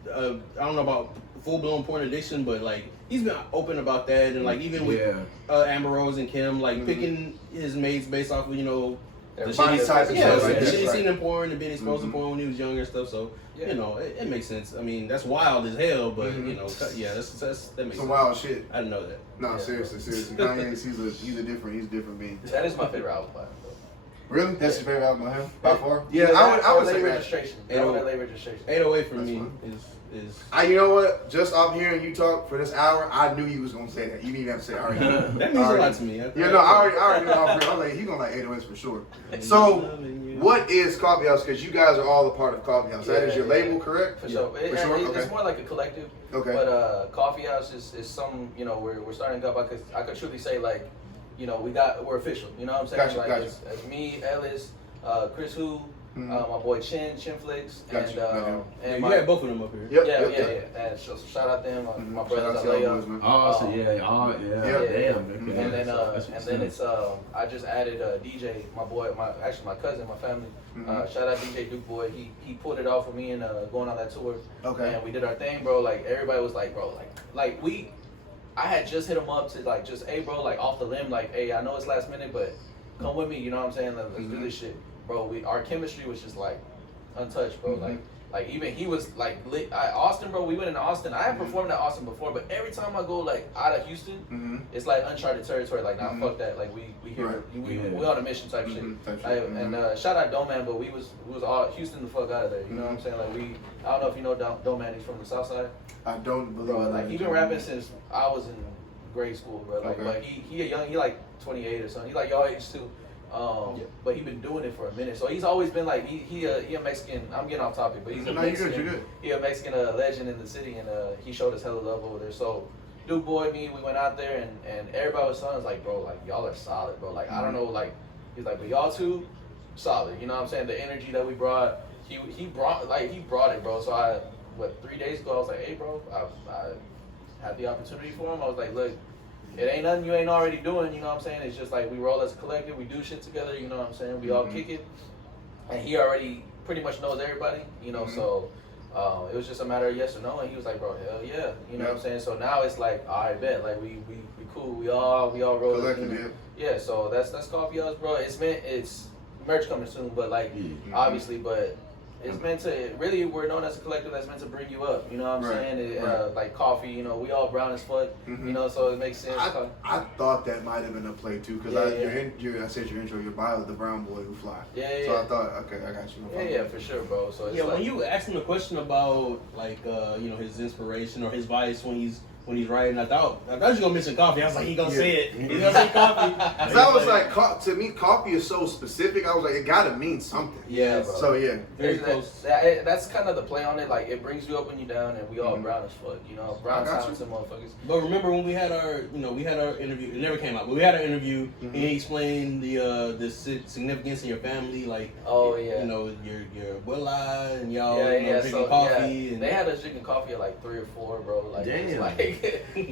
I don't know about full blown porn addiction, but like he's been open about that, and like even with Amber Rose and Kim, like picking his mates based off of Their the body shit he- type and yeah, stuff like the that, shit he's right. seen in porn and being exposed to porn when he was younger and stuff. So Yeah. it makes sense. I mean, that's wild as hell, but yeah, that makes Some sense. wild shit. I didn't know that. No, Yeah. seriously. Kanye's he's a different being. That is my favorite album. Bro. Really? That's your favorite album, huh? By far? Yeah, I would late say that. registration. That one, late registration. 808 for That's me fine. is. You know what? Just off hearing you talk for this hour, I knew you was gonna say that. You didn't even have to say it. Already. That means a lot to me. I already knew off here. I'm like, he gonna like 808s for sure. So, what is Coffee House? Because you guys are all a part of Coffee House. That is your label, correct? For sure. For sure? Okay. It's more like a collective. Okay. But Coffee House is some, we're starting up. I could truly say like, we're official. You know what I'm saying? Gotcha, like gotcha. It's me, Ellis, Chris Who, my boy Chinflix, Gotcha. and You my had both of them up here. Yep. Yeah. And so shout out to them, my Shout brothers out to y'all boys, Alea. man. Oh, so yeah, Yeah. damn. Okay. And then That's what's up. it's I just added DJ, my boy, my cousin, my family. Mhm. Shout out DJ Duke Boy. He pulled it off for me and going on that tour. Okay. And we did our thing, bro. Like everybody was like, bro, like I had just hit him up to like just, hey bro, like off the limb, like, hey, I know it's last minute, but come with me, you know what I'm saying? Let's do this shit, bro. Our chemistry was just like untouched, bro. Like even he was like lit. Austin, bro. We went into Austin. I had performed at Austin before, but every time I go like out of Houston, it's like uncharted territory. Like, nah, fuck that. Like we here, we on a mission type shit. And shout out Doman, but we was all Houston the fuck out of there. You know what I'm saying? Like I don't know if you know Doman. He's from the South Side. I don't believe. Bro, like he been rapping since I was in grade school, bro. Like he like 28 or something. He like y'all age too. But he been doing it for a minute, so he's always been like he a Mexican. I'm getting off topic, but he's a Mexican. You're good. He a Mexican legend in the city, and he showed us hella love over there. So, Duke Boy, we went out there, and everybody was telling us like, bro, like y'all are solid, bro. Like I don't know, like he's like, but y'all too solid. You know what I'm saying? The energy that we brought, he brought it, bro. So 3 days ago I was like, hey, bro, I had the opportunity for him. I was like, look. It ain't nothing you ain't already doing, you know what I'm saying? It's just like we roll as a collective, we do shit together, you know what I'm saying? We all kick it. And he already pretty much knows everybody, you know, so it was just a matter of yes or no. And he was like, bro, hell yeah, you know what I'm saying? So now it's like, all right, bet, like we cool, we all roll. Collective, yeah, so that's Coffee House, bro. It's merch coming soon, but like, obviously, but it's meant to, really, we're known as a collective that's meant to bring you up, you know what I'm saying? Like coffee, you know, we all brown as fuck, you know, so it makes sense. I thought that might have been a play too, because I said your intro, your bio, the brown boy who fly. So I thought, okay, I got you. Yeah, for sure, bro. So it's when you asked him a question about like you know, his inspiration or his vice when he's writing, I thought you were gonna mention coffee. I was like, he gonna say it. He's gonna say coffee. Cause I was like, to me, coffee is so specific. I was like, it gotta mean something. Yeah, bro. So yeah, very close. That's kind of the play on it. Like it brings you up when you're down, and we all brown as fuck. You know, brown talented motherfuckers. But remember when we had our interview? It never came out, but we had our interview, and he explained the significance in your family, like you know, your abuela and y'all drinking coffee. And they had us drinking coffee at like 3 or 4, bro. Like, damn.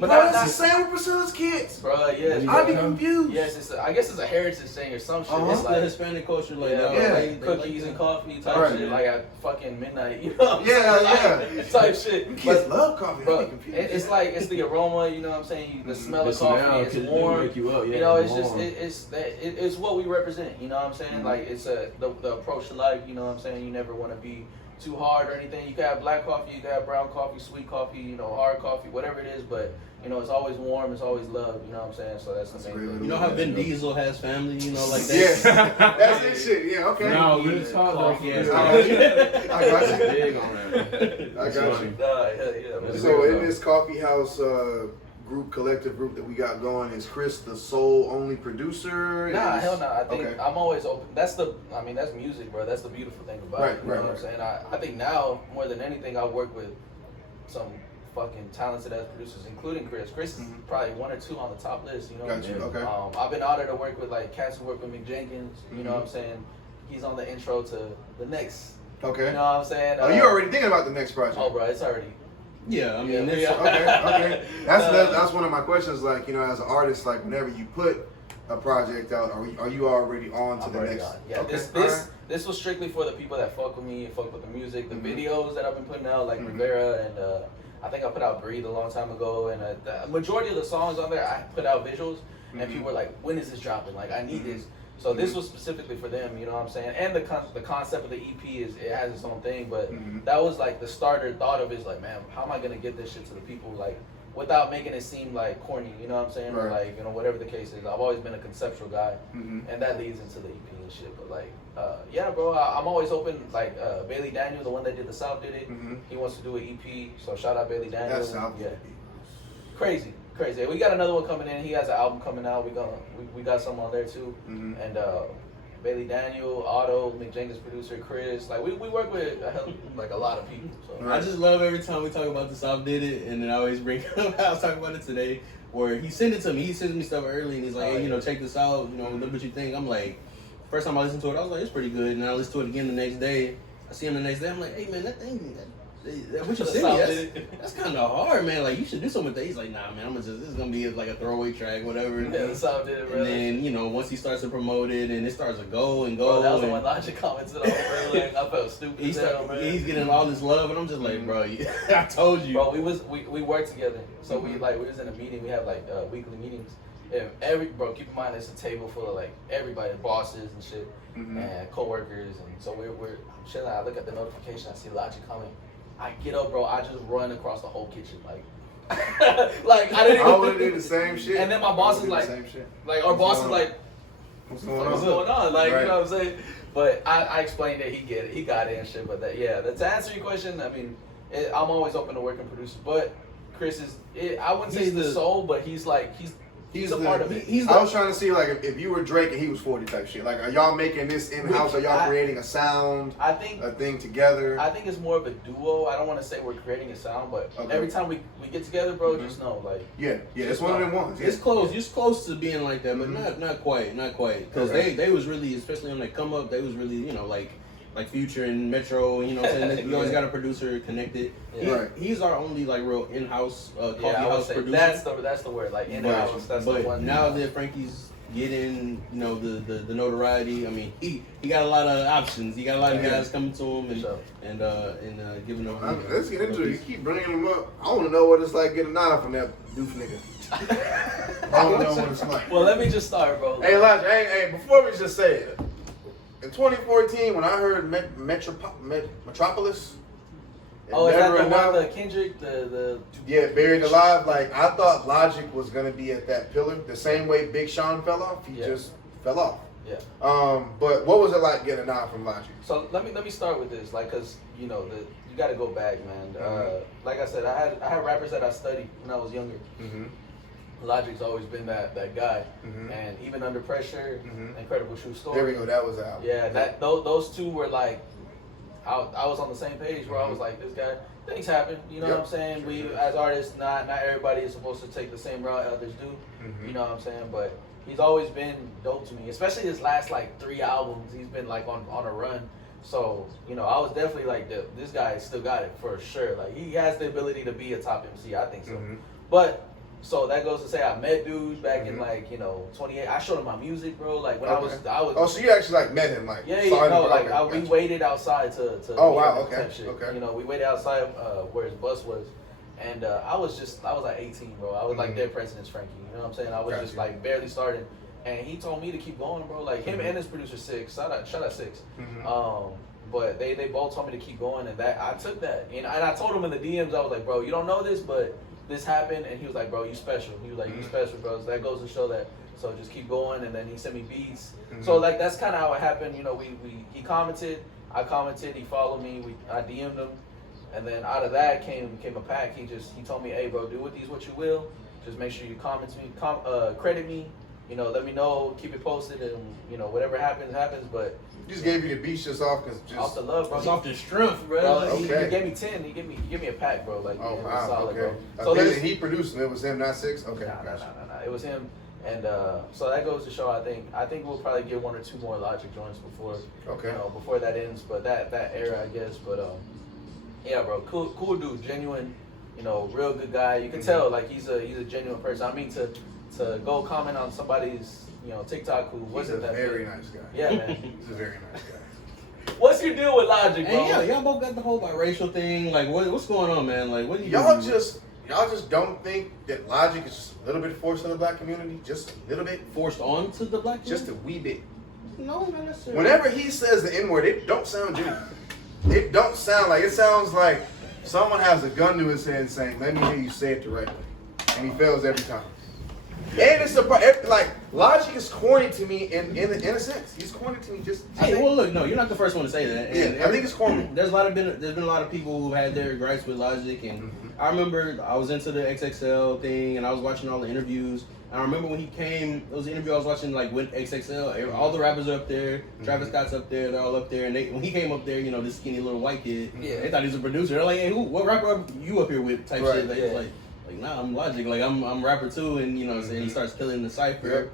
But bro, that's the same with Priscilla's kids. Bro, yes. I'd be confused. Yes, I guess it's a heritage thing or some shit. It's like the Hispanic culture, like like cookies and coffee type shit, like at fucking midnight. You know what I'm saying? Type shit. Kids love coffee. Bro, it's like it's the aroma. You know what I'm saying? The smell of coffee. It's warm. Wake you up, you know, it's just it's what we represent. You know what I'm saying? Like it's the approach to life. You know what I'm saying? You never want to be too hard or anything. You can have black coffee, you can have brown coffee, sweet coffee, you know, hard coffee, whatever it is, but you know, it's always warm, it's always love, you know what I'm saying? So that's the main thing. You know how Vin Diesel has family, you know, like that? Yeah, that's his shit, yeah, okay. No, we just talk coffee. I got you. Big on that. I got you. Yeah. So in this coffee house collective group that we got going, is Chris the sole only producer? Nah, hell no. I think I'm always open. That's music, bro. That's the beautiful thing about it. You know what I'm saying? I think now, more than anything, I work with some fucking talented ass producers, including Chris. Chris is probably 1 or 2 on the top list, you know what I'm saying? Okay. I've been honored to work with like cats who work with Mick Jenkins, you know what I'm saying? He's on the intro to the next. Okay. You know what I'm saying? Oh, you already thinking about the next project? Oh, bro, it's already. Yeah, I mean, okay. That's one of my questions. Like, you know, as an artist, like whenever you put a project out, are you already on to the next? Yeah, this was strictly for the people that fuck with me and fuck with the music, the videos that I've been putting out, like Rivera, and I think I put out Breathe a long time ago, and the majority of the songs on there I put out visuals, and people were like, when is this dropping? Like, I need this. So this was specifically for them, you know what I'm saying? And the concept of the EP it has its own thing, but that was like the starter thought of it is like, man, how am I gonna get this shit to the people, like, without making it seem like corny, you know what I'm saying? Or like, you know, whatever the case is. I've always been a conceptual guy, and that leads into the EP and shit. But like, yeah, bro, I'm always open. Like Bailey Daniel, the one that did the South, did it. He wants to do an EP, so shout out Bailey Daniel. That's South. Yeah, crazy. We got another one coming in. He has an album coming out. We got some on there too. And Bailey Daniel, Otto, Mick Jenkins producer, Chris. Like we work with a lot of people. So. I just love every time we talk about the South did it, and then I always bring up. I was talking about it today, where he sent it to me. He sends me stuff early, and he's like, hey, you know, check this out. You know, look what you think. I'm like, first time I listened to it, I was like, it's pretty good. And I listened to it again the next day. I see him the next day. I'm like, hey man, that what you sent me, that's kind of hard, man. Like, you should do something with that. He's like, nah, man, this is going to be like a throwaway track, whatever. Yeah, that's how I did it, bro. And then, you know, once he starts to promote it and it starts to go and Bro, go. that was the one Logic commented on, bro. Like, I felt stupid as hell, man. He's getting all this love, and I'm just like, bro, I told you. Bro, we worked together. So we was in a meeting. We have like weekly meetings. And bro, keep in mind it's a table full of like everybody, bosses and shit, and coworkers, and so we're chilling. I look at the notification, I see Logic coming. I get up, bro. I just run across the whole kitchen, like, like I didn't. I would have did the same shit. And then my boss is like, our boss is like, what's going on? Like, right. you know what I'm saying? But I explained that he got it and shit. But to answer your question, I mean, I'm always open to working producers, but Chris is, I wouldn't say he's the soul, but he's a part of it. I was trying to see, like, if you were Drake and he was 40 type shit. Like, are y'all making this in-house? Are y'all creating a sound, I think, a thing together? I think it's more of a duo. I don't want to say we're creating a sound, but every time we get together, bro, just know, like. Yeah, it's one of them ones. Yeah. It's close to being like that, but not quite. Because they was really, especially when they come up, they was really, you know, like Future and Metro, you know what I'm saying? You always got a producer connected. Yeah. He's our only like real in-house coffee house producer. That's the word, like in-house. That's the one. Now that Frankie's getting, you know, the notoriety, I mean, he got a lot of options. He got a lot of guys coming to him and giving them. Let's get into it. You keep bringing them up. I want to know what it's like getting a nine from that doof nigga. I want to know what it's like. Well, let me just start, bro. Hey, Elijah, hey, before we just say it, in 2014, when I heard Metropolis, oh, is that the one, the Kendrick, yeah, Buried Alive? Like, I thought Logic was gonna be at that pillar, the same way Big Sean fell off. He just fell off. Yeah. But what was it like getting a nod from Logic? So let me start with this, like, cause you know you got to go back, man. Like I said, I had rappers that I studied when I was younger. Logic's always been that guy, and even Under Pressure, Incredible True Story. There we go. That was out. Yeah, those two were like, I was on the same page where I was like, this guy, things happen. You know what I'm saying? We as artists, not everybody is supposed to take the same route others do. You know what I'm saying? But he's always been dope to me, especially his last like 3 albums. He's been like on a run. So, you know, I was definitely like, this guy still got it for sure. Like, he has the ability to be a top MC. I think so. But so that goes to say I met dudes back in like, you know, 28. I showed him my music, bro. Like when I was. Oh, so you actually like met him, like? We waited outside to. Oh wow, okay. You know, we waited outside where his bus was, and I was like 18, bro. I was like their president's Frankie. You know what I'm saying? I was just like barely starting, and he told me to keep going, bro. Like him and his producer Six. Shout out Six. But they both told me to keep going, and that I took that, and I told him in the DMs, I was like, bro, you don't know this, but this happened, and he was like, bro, you special. He was like, you special, bro. So that goes to show that. So just keep going, and then he sent me beats. So like that's kind of how it happened. You know, he commented, I commented, he followed me, I DM'd him, and then out of that came a pack. He told me, hey, bro, do with these what you will. Just make sure you comment me, credit me. You know, let me know, keep it posted, and you know whatever happens. But he just gave you the beats just off off the love, bro. It's off the strength, bro. Okay. He gave me 10. He gave me a pack, bro. Like, oh wow, solid, okay. Bro. So he produced and it was him, not Six. Okay, no. It was him, and so that goes to show. I think we'll probably get 1 or 2 more Logic joints before before that ends. But that era, I guess. But yeah, bro, cool dude, genuine. You know, real good guy. You can tell like he's a genuine person. I mean to go comment on somebody's, you know, TikTok who wasn't that very big. nice guy. Yeah, man. He's a very nice guy. What's your deal with Logic, bro? Hey, y'all both got the whole biracial thing. Like, what's going on, man? Like, what do you Y'all just don't think that Logic is just a little bit forced on the black community? Just a little bit? Forced onto the black community? Just a wee bit. No, not necessarily. Whenever he says the N-word, it don't sound genuine. It don't sound like, it sounds like someone has a gun to his head saying, let me hear you say it the right way. And he fails every time. And it's like Logic is corny to me in a sense. He's corny to me just. Well, look, no, you're not the first one to say that. And I think it's corny. There's been a lot of people who had their gripes with Logic, and I remember I was into the XXL thing, and I was watching all the interviews. And I remember when he came, it was an interview I was watching like with XXL. All the rappers are up there. Travis Scott's up there. They're all up there. And when he came up there, you know, this skinny little white kid, they thought he was a producer. They're like, hey, what rapper are you up here with? Type shit. He was like, nah, I'm Logic. Like, I'm rapper too. And, you know what I'm saying? He starts killing the cypher.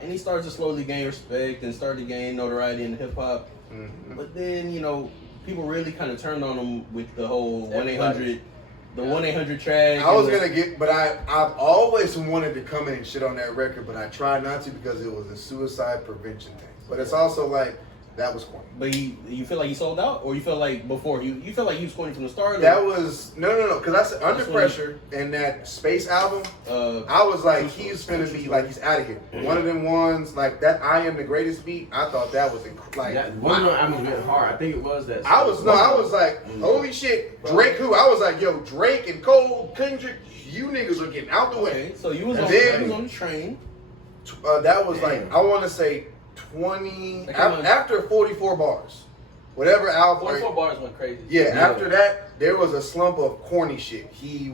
And he starts to slowly gain respect and start to gain notoriety in hip hop. But then, you know, people really kind of turned on him with the whole 1-800, the 1-800 track. I was gonna get, but I've always wanted to come in and shit on that record, but I tried not to because it was a suicide prevention thing. But it's also like that was corny. But you feel like he sold out, or you feel like before you feel like he was corny from the start? That was no, because I said Under Pressure and that Space album. I was like, he's gonna be like, he's out of here. One of them ones like that. I Am the Greatest beat. I thought that was like one of them albums went hard. I think it was that. I was like, holy shit, Drake. Who? I was like, yo, Drake and Cole, Kendrick, you niggas are getting out the way. Okay, so you was on the train. That was like, I want to say 20 after 44 bars, whatever album. 44 bars went crazy. Yeah, after that there was a slump of corny shit. He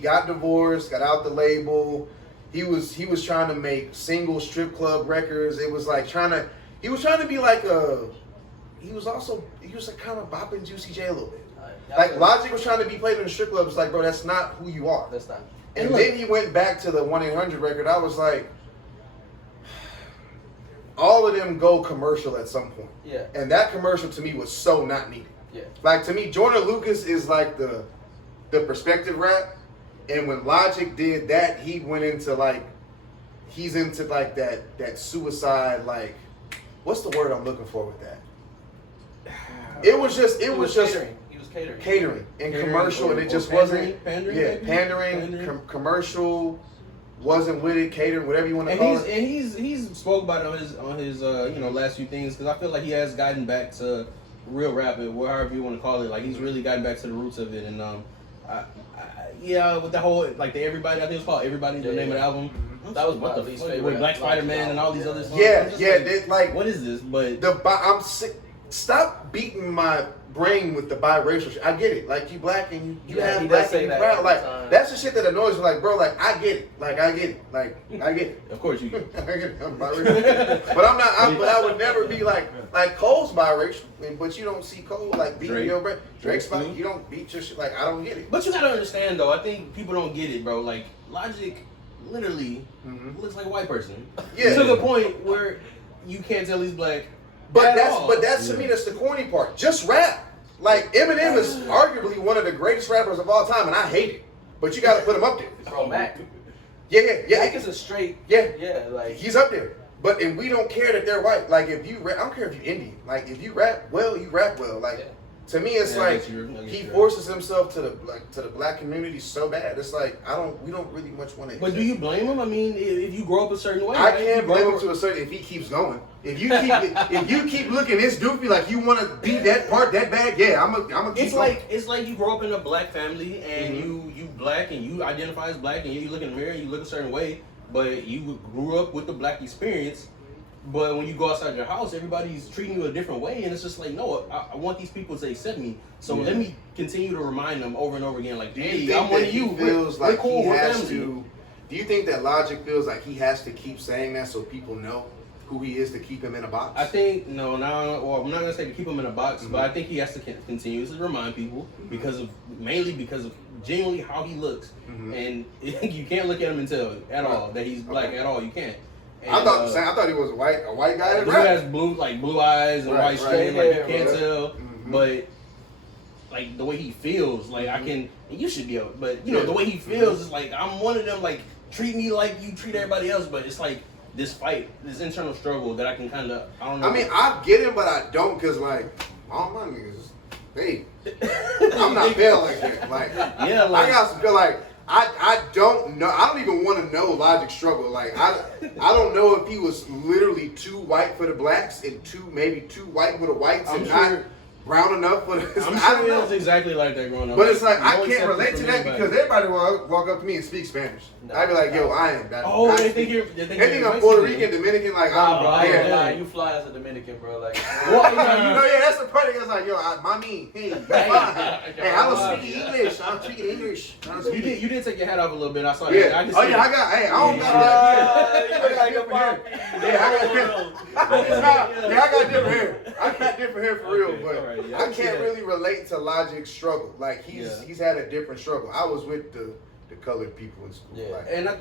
got divorced, got out the label. He was trying to make single strip club records. It was like he was trying to be like he was like kind of bopping Juicy J a little bit. Like Logic was trying to be played in the strip club. It's like, bro, that's not who you are. That's not. And then he went back to the 1-800 record. I was like, all of them go commercial at some point. Yeah. And that commercial to me was so not needed. Yeah. Like to me, Jordan Lucas is like the perspective rap. And when Logic did that, he went into like, he's into like that suicide, like, what's the word I'm looking for with that? It was just He was catering and commercial, and it just wasn't pandering, commercial, wasn't with it, catering, whatever you want to call it. And he's spoke about it on his last few things, because I feel like he has gotten back to real rap, or whatever you want to call it. Like he's really gotten back to the roots of it, and with the whole like the Everybody, I think it was called Everybody, the name of the album. That was my least favorite. With Black Spider-Man and all these other songs. Like what is this? But I'm sick. Stop beating my brain with the biracial shit. I get it. Like you black and you have black and you brown. Like that's the shit that annoys me. Like bro, like I get it. Like I get it. Like I get it. Of course you do. I get it. I'm biracial. But I'm not. But I would never be like Cole's biracial. But you don't see Cole like beating your brain. Drake's you don't beat your shit. Like I don't get it. But you gotta understand though. I think people don't get it, bro. Like Logic, literally looks like a white person. Yeah. To the point where you can't tell he's black. But that's to me, that's the corny part. Just rap. Like Eminem is arguably one of the greatest rappers of all time, and I hate it. But you got to put him up there. Bro, Mac. Yeah. Mac is a straight. Yeah, like he's up there. But and we don't care that they're white. Like if you rap, I don't care if you're Indian. Like if you rap well, you rap well. Like to me, it's like he forces himself to the black community so bad. It's like we don't really much want to. But do you blame him? I mean, if you grow up a certain way, I can't blame him to a certain. If he keeps going, if you keep looking this doofy like you want to be that part that bad, yeah, I'm a. It's like you grow up in a black family and you black and you identify as black and you look in the mirror and you look a certain way, but you grew up with the black experience. But when you go outside your house, everybody's treating you a different way, and it's just like, no, I want these people to accept me. So let me continue to remind them over and over again, like, hey, I'm one of you. We're cool. We're family. Do you think that Logic feels like he has to keep saying that so people know who he is to keep him in a box? I think well, I'm not gonna say to keep him in a box, but I think he has to continuously remind people mainly because of genuinely how he looks, and you can't look at him and tell at all that he's black at all. You can't. And, I thought he was a white guy. He has blue eyes and white skin, like you can't tell. But like the way he feels, like I can, and you should be able, but the way he feels is like I'm one of them. Like treat me like you treat everybody else, but it's like this fight, this internal struggle that I can kind of, I don't know. I mean, I get it, but I don't, cause like all my niggas, I'm not pale like that. Like I got some feel like. I don't know. I don't even want to know Logic's struggle. Like I don't know if he was literally too white for the blacks and maybe too white for the whites and not brown enough for the. I'm sure it was exactly like that growing up. But it's like I can't relate to that because everybody will walk up to me and speak Spanish. I'd be like, yo, I ain't that. Oh, they think I'm Puerto Rican, Dominican. Like you fly as a Dominican, bro. Like, that's the part that's like, yo, mommy, hey, I was speaking English. I'm speaking English. You did take your hat off a little bit. I saw that. Yeah. I don't got I got different hair. I got different hair for real, but I can't really relate to Logic's struggle. Like he's had a different struggle. I was with the colored people in school. Yeah. Like, and I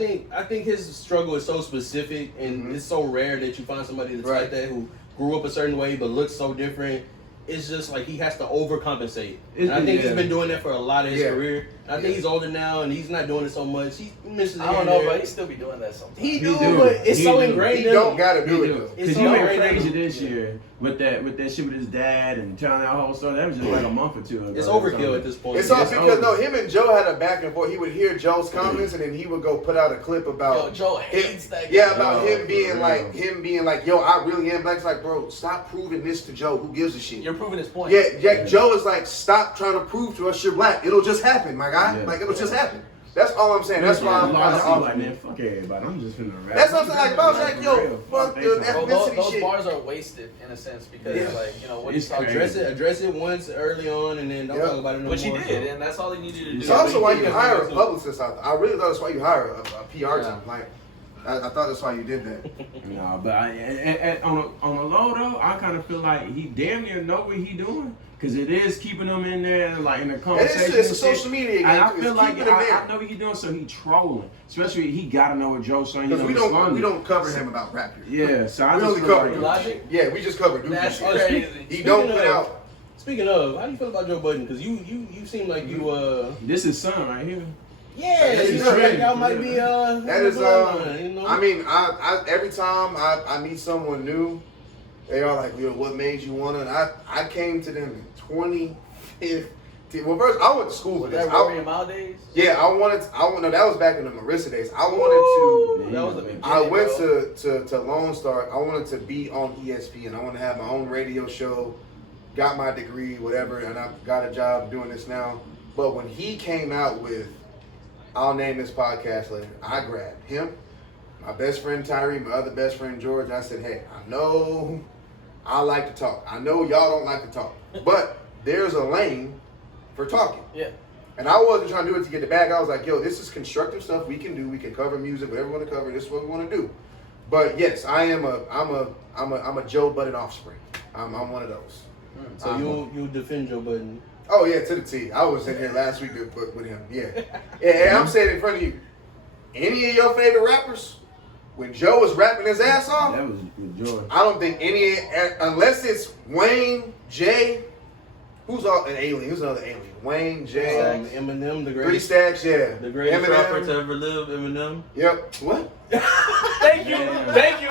think his struggle is so specific and it's so rare that you find somebody that's like that who grew up a certain way but looks so different. it's just like he has to overcompensate. And I think he's been doing that for a lot of his career. And I think he's older now, and he's not doing it so much. He misses. I don't know, but he still be doing that sometimes. He do, but it's so ingrained. He don't gotta do it though. Because he went crazy this year with that shit with his dad and telling that whole story. That was just like a month or two ago. It's overkill at this point. It's all because no, him and Joe had a back and forth. He would hear Joe's comments and then he would go put out a clip about Yo, Joe hates that guy. Yeah, about him being like, yo, I really am black. It's like, bro, stop proving this to Joe. Who gives a shit? You're proving his point. Yeah, Joe is like, stop trying to prove to us you're black. It'll just happen, my guy. Like it'll just happen. That's all I'm saying. That's why I'm like, man, fuck everybody. I'm just finna rap. That's what I'm saying. Like, if I was like, yo, fuck the ethnicity those shit. bars are wasted in a sense because, like, you know, what It's you talking address it once early on, and then don't talk about it no more. Which he did, and that's all he needed to do. It's also why you hire a publicist out there. I really thought that's why you hire a PR team. Like, I thought that's why you did that. No, but on the low though, I kind of feel like he damn near know what he doing. Cause it is keeping them in there, like in the conversation. It's a social media game. And I feel like I know what he's doing, so he trolling. Especially he gotta know what Joe's saying. Because we don't cover him about rap. Yeah, so I we just only feel cover like Logic. Yeah, we just cover. That's shit. crazy. He don't put out. Speaking of, how do you feel about Joe Budden? Because you seem like you This is son right here. Yeah, That you is know, trend. y'all might be That is you know? I mean, I every time I meet someone new, they are like, yo, what made you wanna? And I came to them in 2015. Well, first I went to school with this. That Rory and Mal days? Yeah, no, that was back in the Marissa days. I wanted to. That was the beginning, I went bro. to Lone Star. I wanted to be on ESPN. I wanted to have my own radio show. Got my degree, whatever, and I got a job doing this now. But when he came out with, I'll name this podcast later, I grabbed him, my best friend Tyree, my other best friend George. I said, hey, I know I like to talk. I know y'all don't like to talk, but there's a lane for talking. Yeah. And I wasn't trying to do it to get the bag. I was like, yo, this is constructive stuff we can do. We can cover music, whatever we want to cover. This is what we want to do. But yes, I'm a Joe Budden offspring. I'm one of those. So you'll defend Joe Budden. Oh yeah, to the T. I was in here last week with him. Yeah. And I'm saying in front of you, any of your favorite rappers, when Joe was rapping his ass off, That was Joy. I don't think any, unless it's Wayne, Jay, who's all an alien? Who's another alien? Wayne, Jay, Eminem, the Three greatest. Stacks, yeah. The greatest Eminem. rapper to ever live, Eminem. Yep. What? Thank you. Thank you.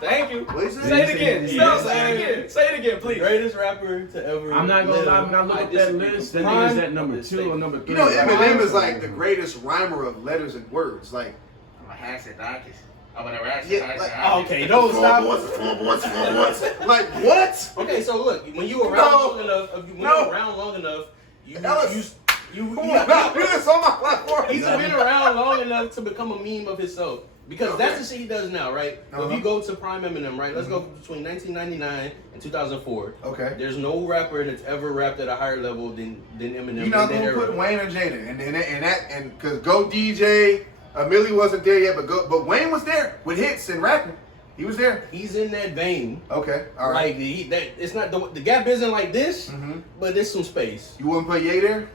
Thank you. What is that? Say it again. Stop, say it again. Say it again, please. Greatest rapper to ever. I'm not gonna live. lie, when I look I at that disagree. list, that nigga's at number 2 or number 3. You know, Eminem is like the greatest rhymer of letters and words. Like, yeah, like, Oh, okay, don't stop. like what? Okay, so look, when you were around long enough, Ellis. you Come on, now, do this on my platform. he's been around long enough to become a meme of himself. Because that's the shit he does now, right? So if you go to Prime Eminem, right? Let's go between 1999 and 2004. Okay. There's no rapper that's ever rapped at a higher level than Eminem. You're not in that gonna era. put Wayne or Jada, and because Go DJ, Millie wasn't there yet, but Wayne was there with hits and rapping. He was there. He's in that vein. Okay, all right. Like it's not the gap isn't like this, but there's some space. You wouldn't put Ye there?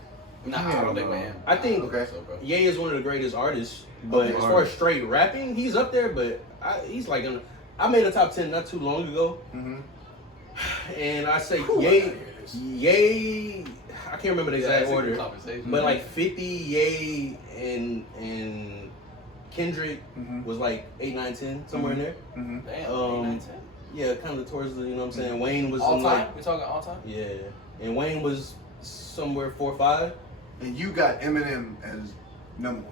Nah, I don't think we am. I think Okay. Ye is one of the greatest artists, but as far as straight rapping, he's up there. But he's like, I made a top 10 not too long ago, and I say Ye. I can't remember the exact order, but like 50 Ye and Kendrick was like 8, 9, 10 somewhere in there. Damn, 8, 9, 10. Yeah, kind of towards the, you know what I'm saying. Wayne was All in time? like, We talking all time? yeah, and Wayne was somewhere 4 or 5. And you got Eminem as number 1.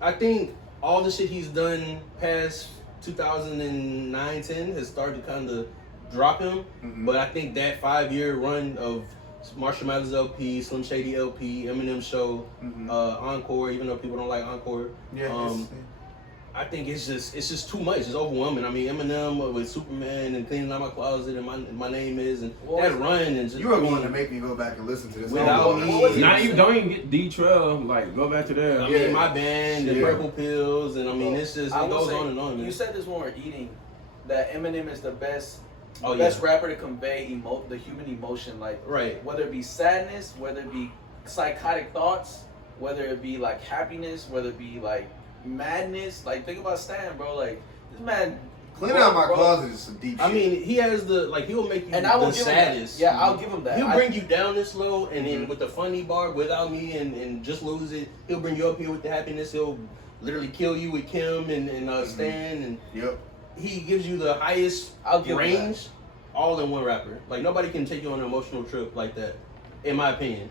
I think all the shit he's done past 2009, 10 has started to kind of drop him. But I think that 5-year run of Marshall Mathers LP, Slim Shady LP, Eminem Show, Encore, even though people don't like Encore. I think it's just too much. It's overwhelming. I mean, Eminem with Superman and Cleaning Out My Closet and my Name Is and that run and just You were going to make me go back and listen to this. Without me. Now you don't even get D12. Like, go back to that. I mean, My Band and Purple Pills, and I mean, it's just, I it will goes say, on and on. Man. You said this when we were eating, that Eminem is the best Oh, best yeah. rapper to convey the human emotion, like Right. whether it be sadness, whether it be psychotic thoughts, whether it be like happiness, whether it be like madness. Like think about Stan, bro. Like this man Cleaning out my closet is some deep shit. I mean, he has he'll make you And I will the give him that. saddest. Yeah, I'll give him that. He'll bring you down this low, and then with the funny bar, without me, and just lose it. He'll bring you up here with the happiness. He'll literally kill you with Kim and Stan, and Yep. he gives you the highest range, all in one rapper. Like nobody can take you on an emotional trip like that, in my opinion.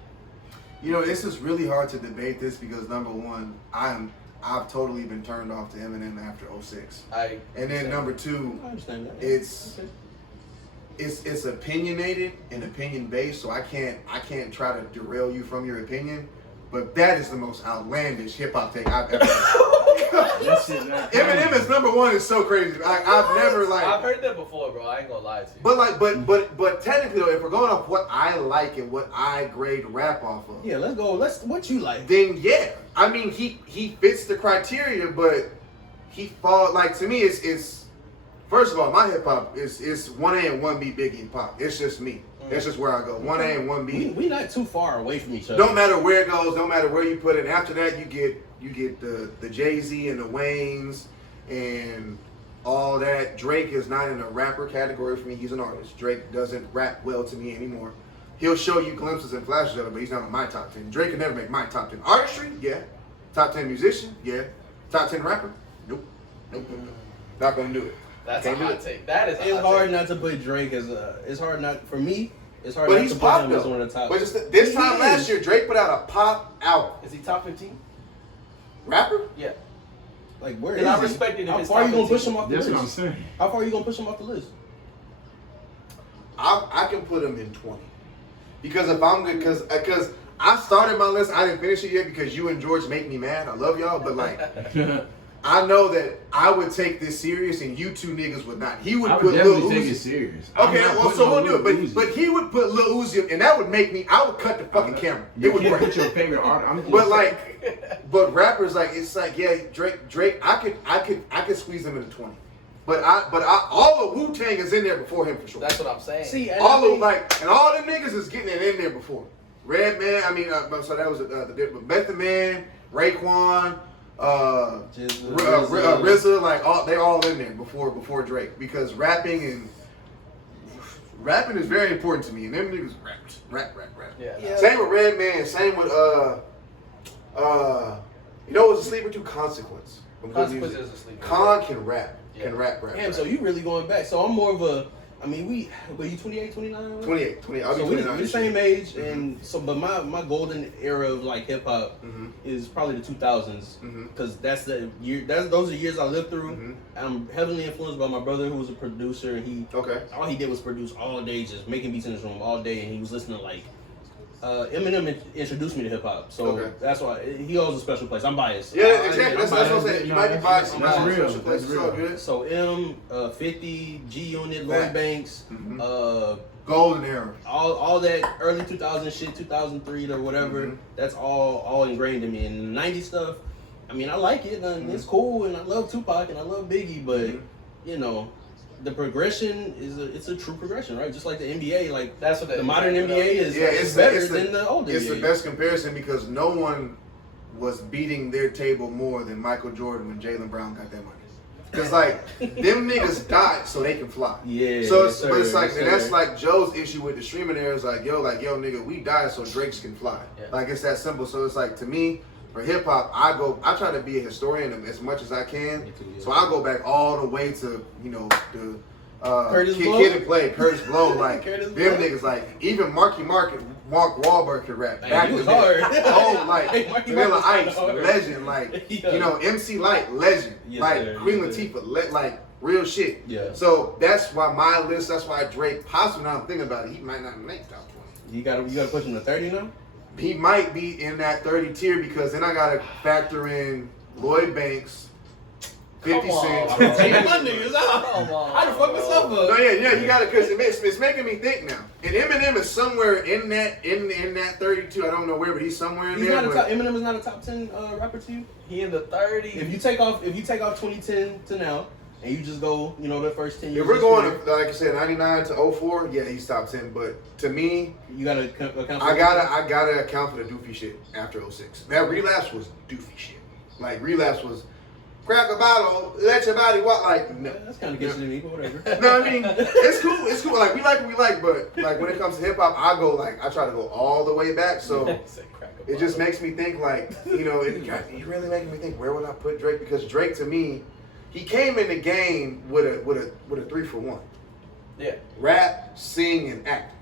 You know, this is really hard to debate this because number one, I've totally been turned off to Eminem after 06. And then number two, I understand that. it's opinionated and opinion based, so I can't try to derail you from your opinion. But that is the most outlandish hip hop thing I've ever heard. Eminem is number one is so crazy. I've never I've heard that before, bro. I ain't gonna lie to you. But but technically though, if we're going off what I like and what I grade rap off of, Yeah, let's go. What you like? then yeah, I mean he fits the criteria, but he fall like to me it's first of all my hip hop is 1A and 1B Biggie and Pop. It's just me. That's just where I go. 1A and 1B. We not too far away from each other. Don't matter where it goes, don't matter where you put it. After that, you get the Jay-Z and the Waynes and all that. Drake is not in a rapper category for me. He's an artist. Drake doesn't rap well to me anymore. He'll show you glimpses and flashes of it, but he's not in my top 10. Drake can never make my top 10. Artistry, yeah. Top 10 musician, yeah. Top 10 rapper, nope. Not gonna do it. That's Can't a do hot it. take. That is a It's hot hard take. not to put Drake as it's hard not for me. It's hard But not he's to put pop him as though. one of the top. But just this time He last is. year, Drake put out a pop album. Is he top 15? Rapper? Yeah. Like where And is I he? respect it if How it's far are you top gonna push 15? him off the That's what I'm list? saying. How far are you gonna push him off the list? I can put him in 20 because if I'm good, because I started my list, I didn't finish it yet because you and George make me mad. I love y'all, but like I know that I would take this serious and you two niggas would not. He would I would put Lil definitely take it Uzi. serious. Okay, I'm not well, putting so no we'll do Lil it, Uzi. but he would put Lil Uzi, and that would make me. I would cut the fucking camera. You It would can't break. put your favorite artist. But like, but rappers like it's like yeah, Drake. I could squeeze him into 20. But all of Wu-Tang is in there before him for sure. That's what I'm saying. See, and All I of think- like, and all them niggas is getting it in there before. Redman, I mean, so that was the Method Man, Raekwon, RZA, like they're all in there before Drake because rapping is very important to me, and them niggas rap. Yeah. Same with Redman, same with you know what's a sleeper too? Consequence. From Good Consequence Music. is a sleeper. Con can rap. Yeah. Can rap. Damn, so you really going back. So I'm more of a, I mean, were you 28, 29? 28. I'll be So we're 29 the this same year. age, and so, but my golden era of like hip hop is probably the 2000s, because that's the year. Those are the years I lived through. I'm heavily influenced by my brother, who was a producer, and all he did was produce all day, just making beats in his room all day, and he was listening to like Eminem introduced me to hip hop, so that's why he holds a special place. I'm biased. Yeah, exactly. I'm That's what I'm biased. saying. You might be biased. That's That's real. real. That's all good. So M, 50, G Unit, Lloyd Facts. Banks, Golden era. all that early 2000 shit, 2003 or whatever, that's all ingrained in me. And the 90s stuff, I mean, I like it, and it's cool, and I love Tupac, and I love Biggie, but, you know, the progression it's a true progression, right? Just like the NBA, like That's what the modern NBA is better than the old It's NBA. the best comparison because no one was beating their table more than Michael Jordan when Jaylen Brown got that money. Because like them niggas died so they can fly. Yeah. So yes, but it's sir, like yes, and that's sir. like Joe's issue with the streaming era is like yo nigga we died so Drakes can fly. Yeah. Like it's that simple. So it's like to me for hip hop I try to be a historian as much as I can. Me too, yeah. So I go back all the way to you know the. Curtis Blow? Kid and Play, Curtis Blow, like Curtis them Blow. niggas, like even Mark Wahlberg could rap. Hey, Back he was in the day. hard. Oh, like Hey, Marky Vanilla Mark was kinda Ice, hard. legend, like Yeah. you know MC Light, legend, Yes, like sir. Queen Yes, sir. Latifah, like real shit. Yeah. So that's why my list. That's why Drake, possibly now I'm thinking about it, he might not make top 20. You gotta push him to 30 now? He might be in that 30 tier because then I gotta factor in Lloyd Banks, 50 Come on, Cent. bro. Take my niggas out. Come on, I done fucked myself No, up. yeah, you gotta, cause it's making me think now. And Eminem is somewhere in that 32. I don't know where, but he's somewhere in He's there. not a but top, Eminem is not a top 10 rapper to you? He in the 30s. If you take off 2010 to now, and you just go, you know, the first 10 years. if we're of going, his career, like I said, 99 to 04, yeah, he's top 10. But to me, you gotta account for I gotta account for the doofy shit after 06. That Relapse was doofy shit. Like Relapse was crack a bottle, let your body walk. Like, no. That's kind of gets to me, but whatever. No, I mean, it's cool. It's cool. Like, we like what we like, but like when it comes to hip hop, I try to go all the way back. So it just makes me think, like, you know, it really making me think, where would I put Drake? Because Drake, to me, he came in the game with a 3-for-1. Yeah. Rap, sing, and act.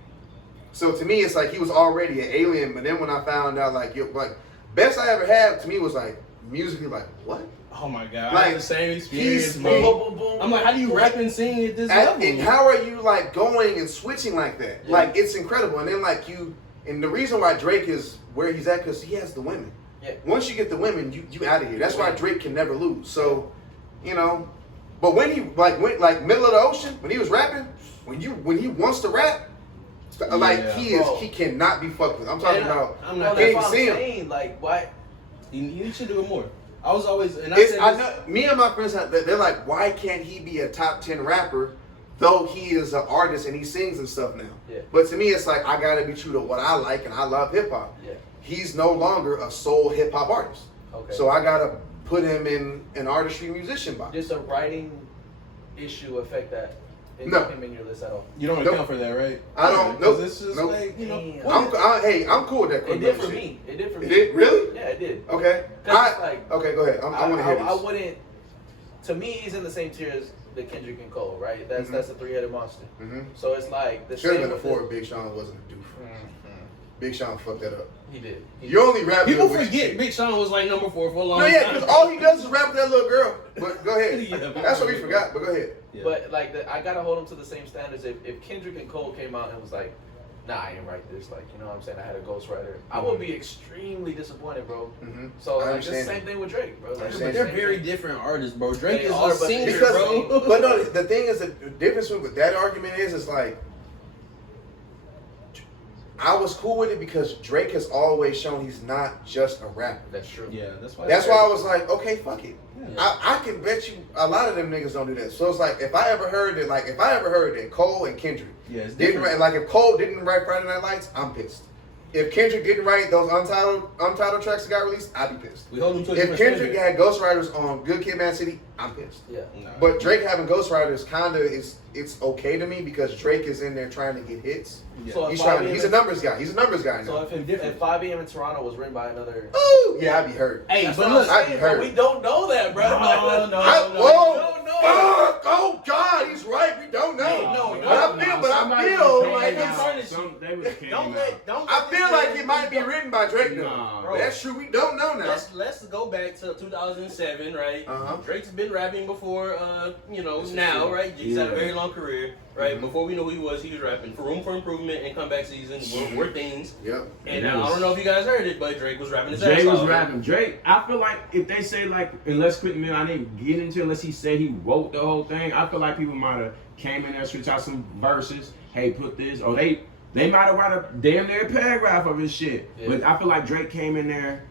So to me, it's like he was already an alien. But then when I found out, like best I ever had to me was like musically, like, what? Oh my god! Like, I had the same experience, he's bro. I'm like, how do you rap and sing at this level? And how are you like going and switching like that? Yeah. Like, it's incredible. And then like and the reason why Drake is where he's at, because he has the women. Yeah. Once you get the women, you out of here. That's why Drake can never lose. So, you know, but when he went like middle of the ocean, when he was rapping, when he wants to rap, like he cannot be fucked with. I'm talking about. I'm not. That's what I'm saying. Like, why? You should do it more. I was always, and I know, me and my friends, they're like, why can't he be a top 10 rapper, though he is an artist and he sings and stuff now? Yeah. But to me, it's like, I gotta be true to what I like, and I love hip hop. Yeah. He's no longer a sole hip hop artist. Okay. So I gotta put him in an artistry musician box. Does a writing issue affect that? No. Him in your list at all? You don't account for that, right? I don't. Nope. Nope. It's just Nope. like, you know. I'm cool with that. It did for me. It did for me. It did? Really? Yeah, it did. Okay. Okay, go ahead. I want to hear this. I wouldn't. To me, he's in the same tier as the Kendrick and Cole, right? That's a three-headed monster. Mm-hmm. So it's like the Should have same been a with 4 the- if Big Sean wasn't a doof. Mhm. Big Sean fucked that up. He did. You only rap. People with forget Big Sean was like number 4 for a long No, time. yeah, because all he does is rap with that little girl. But go ahead. Yeah, That's what we forgot. But go ahead. Yeah. But like, I gotta hold him to the same standards. If Kendrick and Cole came out and was like, "Nah, I didn't write this," like, you know what I'm saying? I had a ghostwriter. I would be extremely disappointed, bro. Mm-hmm. So I like, the understand. same thing with Drake, bro. Like, But they're very different artists, bro. Drake They is are, a but singer, Because, bro. but no, the thing is, the difference with that argument is like, I was cool with it because Drake has always shown he's not just a rapper. That's true. Yeah, that's why. That's why I was like, okay, fuck it. Yeah. I can bet you a lot of them niggas don't do that. So it's like, if I ever heard that Cole and Kendrick Yeah, it's didn't different. write, like if Cole didn't write Friday Night Lights, I'm pissed. If Kendrick didn't write those untitled tracks that got released, I'd be pissed. We hold them to a If different Kendrick standard. had ghostwriters on Good Kid, Mad City, I'm pissed. Yeah. Nah. But Drake having ghostwriters it's okay to me because Drake is in there trying to get hits. Yeah. So if He's a numbers guy. He's a numbers guy So now. if 5 a.m. in Toronto was written by another, Ooh, yeah, I'd be hurt. Hey, that's but what look, I'm I'd be saying, bro. hurt. We don't know that, bro. No. Whoa! don't know. Fuck! Oh God, he's right. We don't know. Hey, no, but I feel like I feel like it might be written by Drake though. Nah, But that's true. We don't know now. Let's go back to 2007, right? Uh-huh. Drake's been rapping before, This is now, true. right? He's had a Yeah. very long career, right? Mhm. Before we knew who he was rapping for Room for Improvement and Comeback Season were things. Yep. And Yes. I don't know if you guys heard it, but Drake was rapping his ass Jay was off. rapping. Drake, I feel like if they say like, unless Quentin Miller, I didn't get into it, unless he said he wrote the whole thing, I feel like people might have came in there, switch out some verses, hey, put this, or they might have write a damn near paragraph of his shit. Yeah. But I feel like Drake came in there,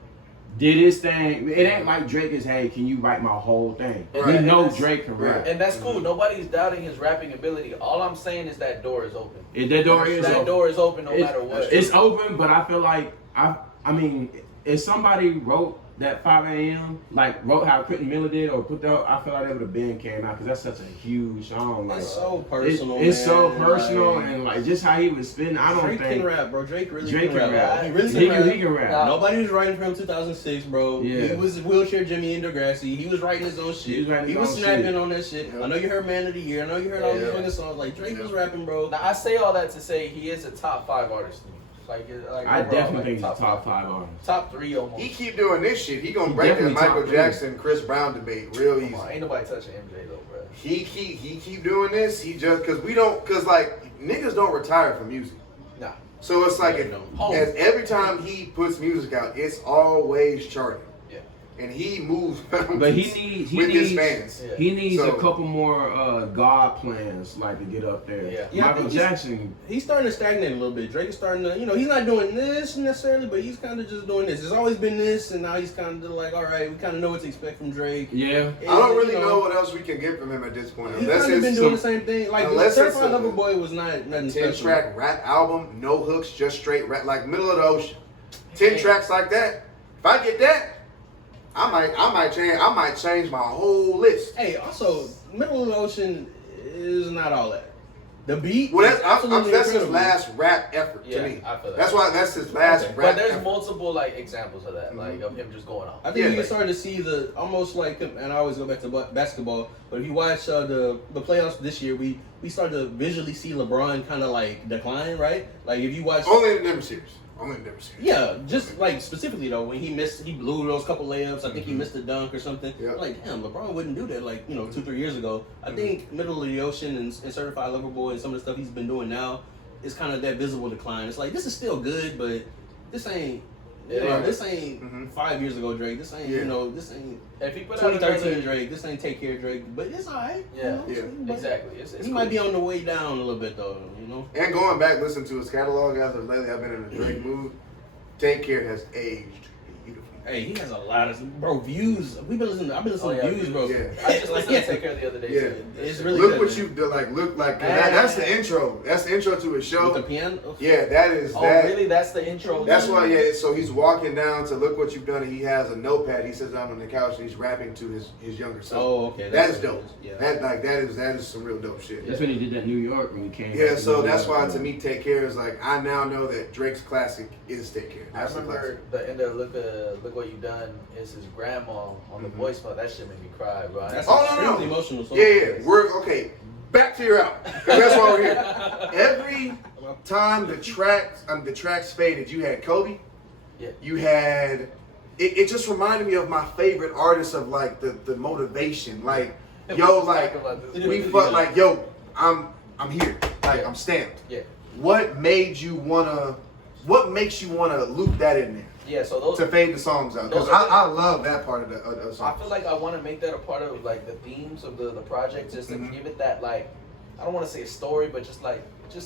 did his thing. It ain't like Drake is, hey, can you write my whole thing? Right. We And know that's- Drake can rap. And that's cool. Nobody's doubting his rapping ability. All I'm saying is that door is open. That door is That open. door is open no It's- matter what. It's open, but I feel like I mean, if somebody wrote that 5 a.m., like wrote how Quentin Miller did, or put that, I feel like they would have been came out because that's such a huge song. Like, It's so personal. It's so man. personal, Like, and like just how he was spinning. I don't Drake think can rap, bro. Drake really Drake can can rap. rap. He really He can rap. can rap. Nah. Nobody was writing for him 2006, bro. Yeah. He was wheelchair Jimmy in Degrassi. He was writing his own shit. He was writing his He was own snapping shit. on that shit. Yeah. I know you heard Man of the Year. I know you heard all these Yeah. fucking songs. Like Drake was rapping, bro. Now I say all that to say he is a top 5 artist. Like I overall, definitely like, think he's a top 5 artist. top 3 almost. He keep doing this shit. He gonna He break that definitely Michael top three. Jackson, Chris Brown debate real easy. Come on, ain't nobody touching MJ though, bro. He keep doing this. He just cause like niggas don't retire from music. Nah. So it's like Yeah, as every time he puts music out, it's always charting. Yeah. And he moves But with he his needs fans. Yeah. he needs So- a couple more God plans like to get up there. Yeah. Yeah, I Michael think he's- Jackson. He's starting to stagnate a little bit. Drake is starting to, he's not doing this necessarily, but he's kind of just doing this. It's always been this, and now he's kind of like, all right, we kind of know what to expect from Drake. Yeah. I don't really know what else we can get from him at this point. He's Unless kind of been it's doing the some same thing. Like, unless it's Certified a Lover Boy was not nothing 10 special. track rap album, no hooks, just straight rap, like middle of the ocean. 10 tracks like that. If I get that, I might change my whole list. Hey, also, Middle of the Ocean is not all that. The beat, Well, is absolutely that's his incredible. last rap effort to me. I feel that. That's why that's his last rap. But there's effort. multiple like examples of that, like of him just going off. I think you're starting to see the almost like, and I always go back to basketball. But if you watch the playoffs this year, we started to visually see LeBron kind of like decline, right? Like if you watch Only in the Denver series. Yeah, just like specifically though, when he blew those couple layups. I think he missed a dunk or something. Yep. Like, damn, LeBron wouldn't do that. Like, 2-3 years ago. I think Middle of the Ocean and Certified Lover Boy and some of the stuff he's been doing now is kind of that visible decline. It's like this is still good, but this ain't. This ain't 5 years ago Drake. This ain't this ain't if he put 2013 Drake. This ain't Take Care Drake. But it's alright. Yeah, exactly. It's he cool. might be on the way down a little bit though. And going back, listening to his catalog as of lately, I've been in a Drake mood. Take Care has aged beautifully. Hey, he has a lot of views. I've been listening to views, bro. Yeah. I just listened to Take Care the other day. Yeah. Too. It's really Look good, what man. you've done. That's the intro. That's the intro to his show. With the piano? Yeah, that is Oh, that. really? That's the intro. That's why, yeah. So he's walking down to look what you've done, and he has a notepad. He sits down on the couch and he's rapping to his younger son. Oh, okay. That is dope. Yeah. That is some real dope shit. That's when he did that New York when he came. Yeah, back so to that's New why York. to me Take Care is like I now know that Drake's classic is Take Care. I That's the remember classic. the end of Look What You Done is his grandma on the voicemail. That shit made me cry, bro. That's Oh, no, extremely no. emotional song. Yeah. We're okay. Back to your album, 'cause that's why we're here. Every time the tracks faded, you had Kobe. Yeah. You had. It just reminded me of my favorite artists of like the motivation, like yo, like we fuck, like yo, I'm here, like I'm stamped. Yeah. What makes you wanna loop that in there? Yeah, so those To fade the songs out, because those are I love that part of the I song. feel like I want to make that a part of like the themes of the project, just to give it that like I don't want to say a story, but just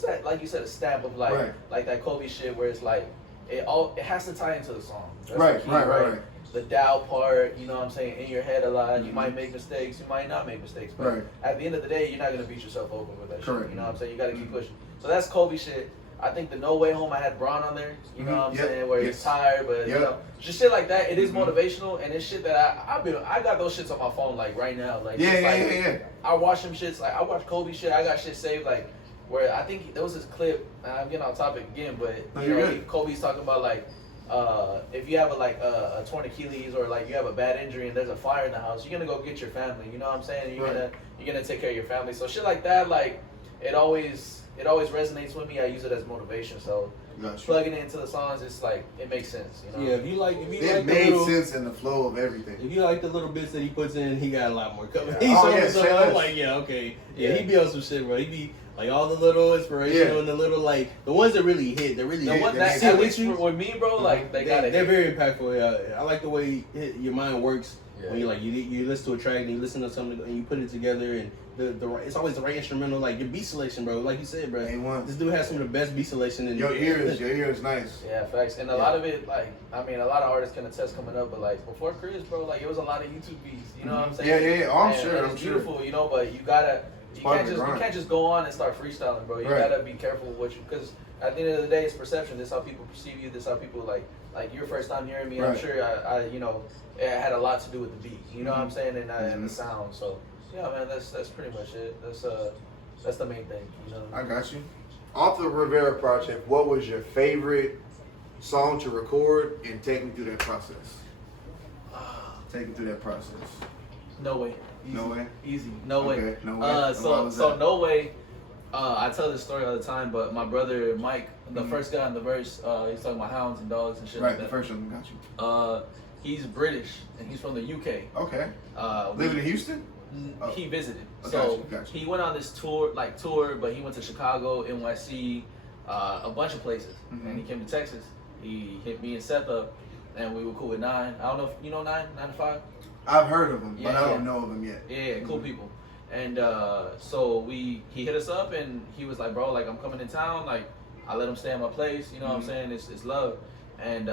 that like you said, a stamp of like Right. like that Kobe shit where it's like it has to tie into the song. That's Right, the key, right. The doubt part, you know what I'm saying, in your head a lot. You might make mistakes, you might not make mistakes, but Right. at the end of the day, you're not gonna beat yourself over with that Correct. shit. You know what I'm saying? You gotta keep pushing. So that's Kobe shit. I think the No Way Home, I had Braun on there. You know what I'm Yep. saying? Where Yes. he's tired, but you Yep. know, just shit like that. It is motivational, and it's shit that I got those shits on my phone like right now. Like Yeah. I watch them shits. Like I watch Kobe shit. I got shit saved like where I think there was this clip. I'm getting off topic again, but No, you you're know, good. Kobe's talking about like if you have a torn Achilles or like you have a bad injury and there's a fire in the house, you're gonna go get your family. You know what I'm saying? And you're gonna take care of your family. So shit like that, like it always resonates with me. I use it as motivation. So Gotcha. plugging it into the songs, it's like it makes sense. You know? Yeah, if you like It made sense in the flow of everything. If you like the little bits that he puts in, he got a lot more coming. Yeah. Oh, yeah, So say I'm less. like, yeah, okay. Yeah, he be on some shit, bro. He be like all the little inspirational and the little like the ones that really hit. That really The hit. one That that sit at with least you. with me, bro, like they got it. They're very impactful. Yeah. I like the way your mind works Yeah. when you like you listen to a track and you listen to something and you put it together and it's always the right instrumental. Like your beat selection, bro. Like you said, bro. A1. This dude has some of the best beat selection. And Your ear is nice. Yeah, facts. And a lot of it, like, I mean, a lot of artists can attest coming up, but like before Chris, bro, like it was a lot of YouTube beats. You know what I'm saying? Yeah. Oh, I'm And sure. it's beautiful, you know, but you part of the you grind. can't just go on and start freestyling, bro. You Right. gotta be careful with what you, because at the end of the day, it's perception. This is how people perceive you. This is how people like your first time hearing me. I'm Right. sure I you know, it had a lot to do with the beat. You know what I'm saying? And the sound. So yeah, man, that's pretty much it. That's the main thing. You know. I got you. Off the Rivera project, what was your favorite song to record and take me through that process? Take me through that process. No way. Easy. No way? Easy. No way. Okay, no way. And why So was so that? no way. I tell this story all the time, but my brother Mike, the first guy in the verse, he's talking about hounds and dogs and shit Right, like the that. first one, got you. He's British and he's from the UK. Okay. We- Living in Houston? Oh. He visited. I So got you. he went on this tour, but he went to Chicago, NYC, a bunch of places, and he came to Texas. He hit me and Seth up, and we were cool with 9. I don't know if you know 9 to 5. I've heard of them, but Yeah, I don't yeah. know of them yet. Yeah, cool people. And so he hit us up and he was like, bro, like I'm coming in town. Like I let him stay at my place. You know what I'm saying? It's love. And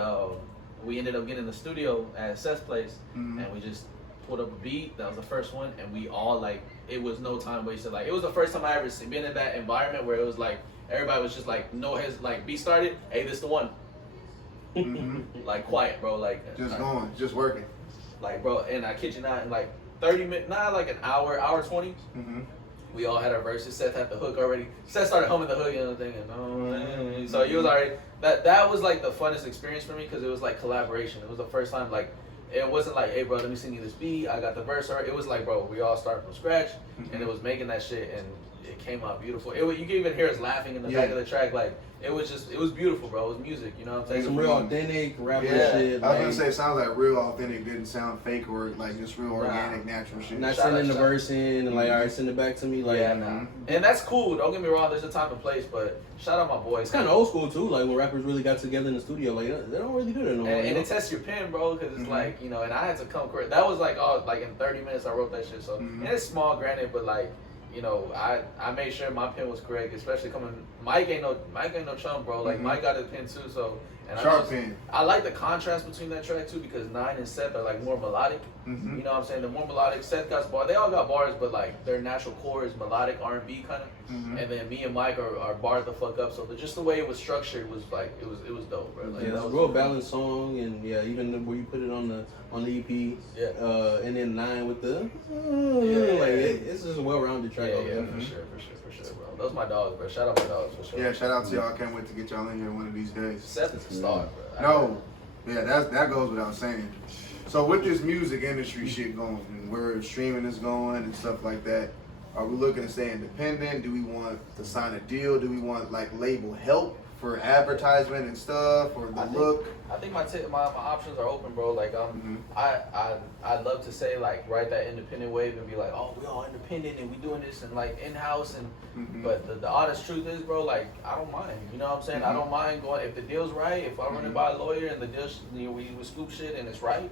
we ended up getting in the studio at Seth's place and we just pulled up a beat. That was the first one. And we all like, it was no time wasted. Like it was the first time I ever been in that environment where it was like, everybody was just like, like beat started. Hey, this the one. Like quiet, bro. Like Just going, just working. Like, bro, and I kid you not, in like 30 minutes, not like an hour, hour 20, we all had our verses. Seth had the hook already. Seth started humming the hook, you know, thinking, oh, so he was already, that was like the funnest experience for me because it was like collaboration. It was the first time, like, it wasn't like, hey, bro, let me sing you this beat. I got the verse. It was like, bro, we all started from scratch, and it was making that shit, and it came out beautiful. You can even hear us laughing in the back of the track. Like, it was beautiful, bro. It was music, you know what I'm saying? Some real authentic rapper shit. I was gonna say it sounds like real authentic, didn't sound fake or like just real organic, natural shit. Not sending the verse in and like, all right, send it back to me. Like, and that's cool. Don't get me wrong. There's a time and place, but shout out my boys. It's kind of old school too. Like when rappers really got together in the studio, like they don't really do that no more. And it tests your pen, bro, because it's like, you know. And I had to come correct. That was like, like in 30 minutes I wrote that shit. So and it's small, granted, but like, you know, I made sure my pen was correct, especially coming. Mike ain't no chump, bro. Like Mike got his pen too, so. And Sharp pen. I like the contrast between that track too because 9 and Seth are like more melodic. You know what I'm saying? The more melodic. Seth got bars. They all got bars, but like their natural core is melodic R&B kind of. And then me and Mike are barred the fuck up. So just the way it was structured was like it was dope, bro. Like, yeah, it's a real balanced song, and yeah, even where you put it on the EP, and then 9 with the it's just a well-rounded track. For sure, bro. Those my dogs, bro. Shout out my dogs for sure. Yeah, shout out to y'all. I can't wait to get y'all in here one of these days. Seth is a star, bro. No, yeah, that goes without saying. So with this music industry shit going, and where streaming is going and stuff like that, are we looking to stay independent? Do we want to sign a deal? Do we want like label help for advertisement and stuff, or the look? I think my options are open, bro. Like I'd love to say like ride that independent wave and be like, oh, we all independent and we doing this and like in house and but the honest truth is, bro, like I don't mind. You know what I'm saying? I don't mind going if the deal's right. If I run it by a lawyer and the deal, you know, we scoop shit and it's right.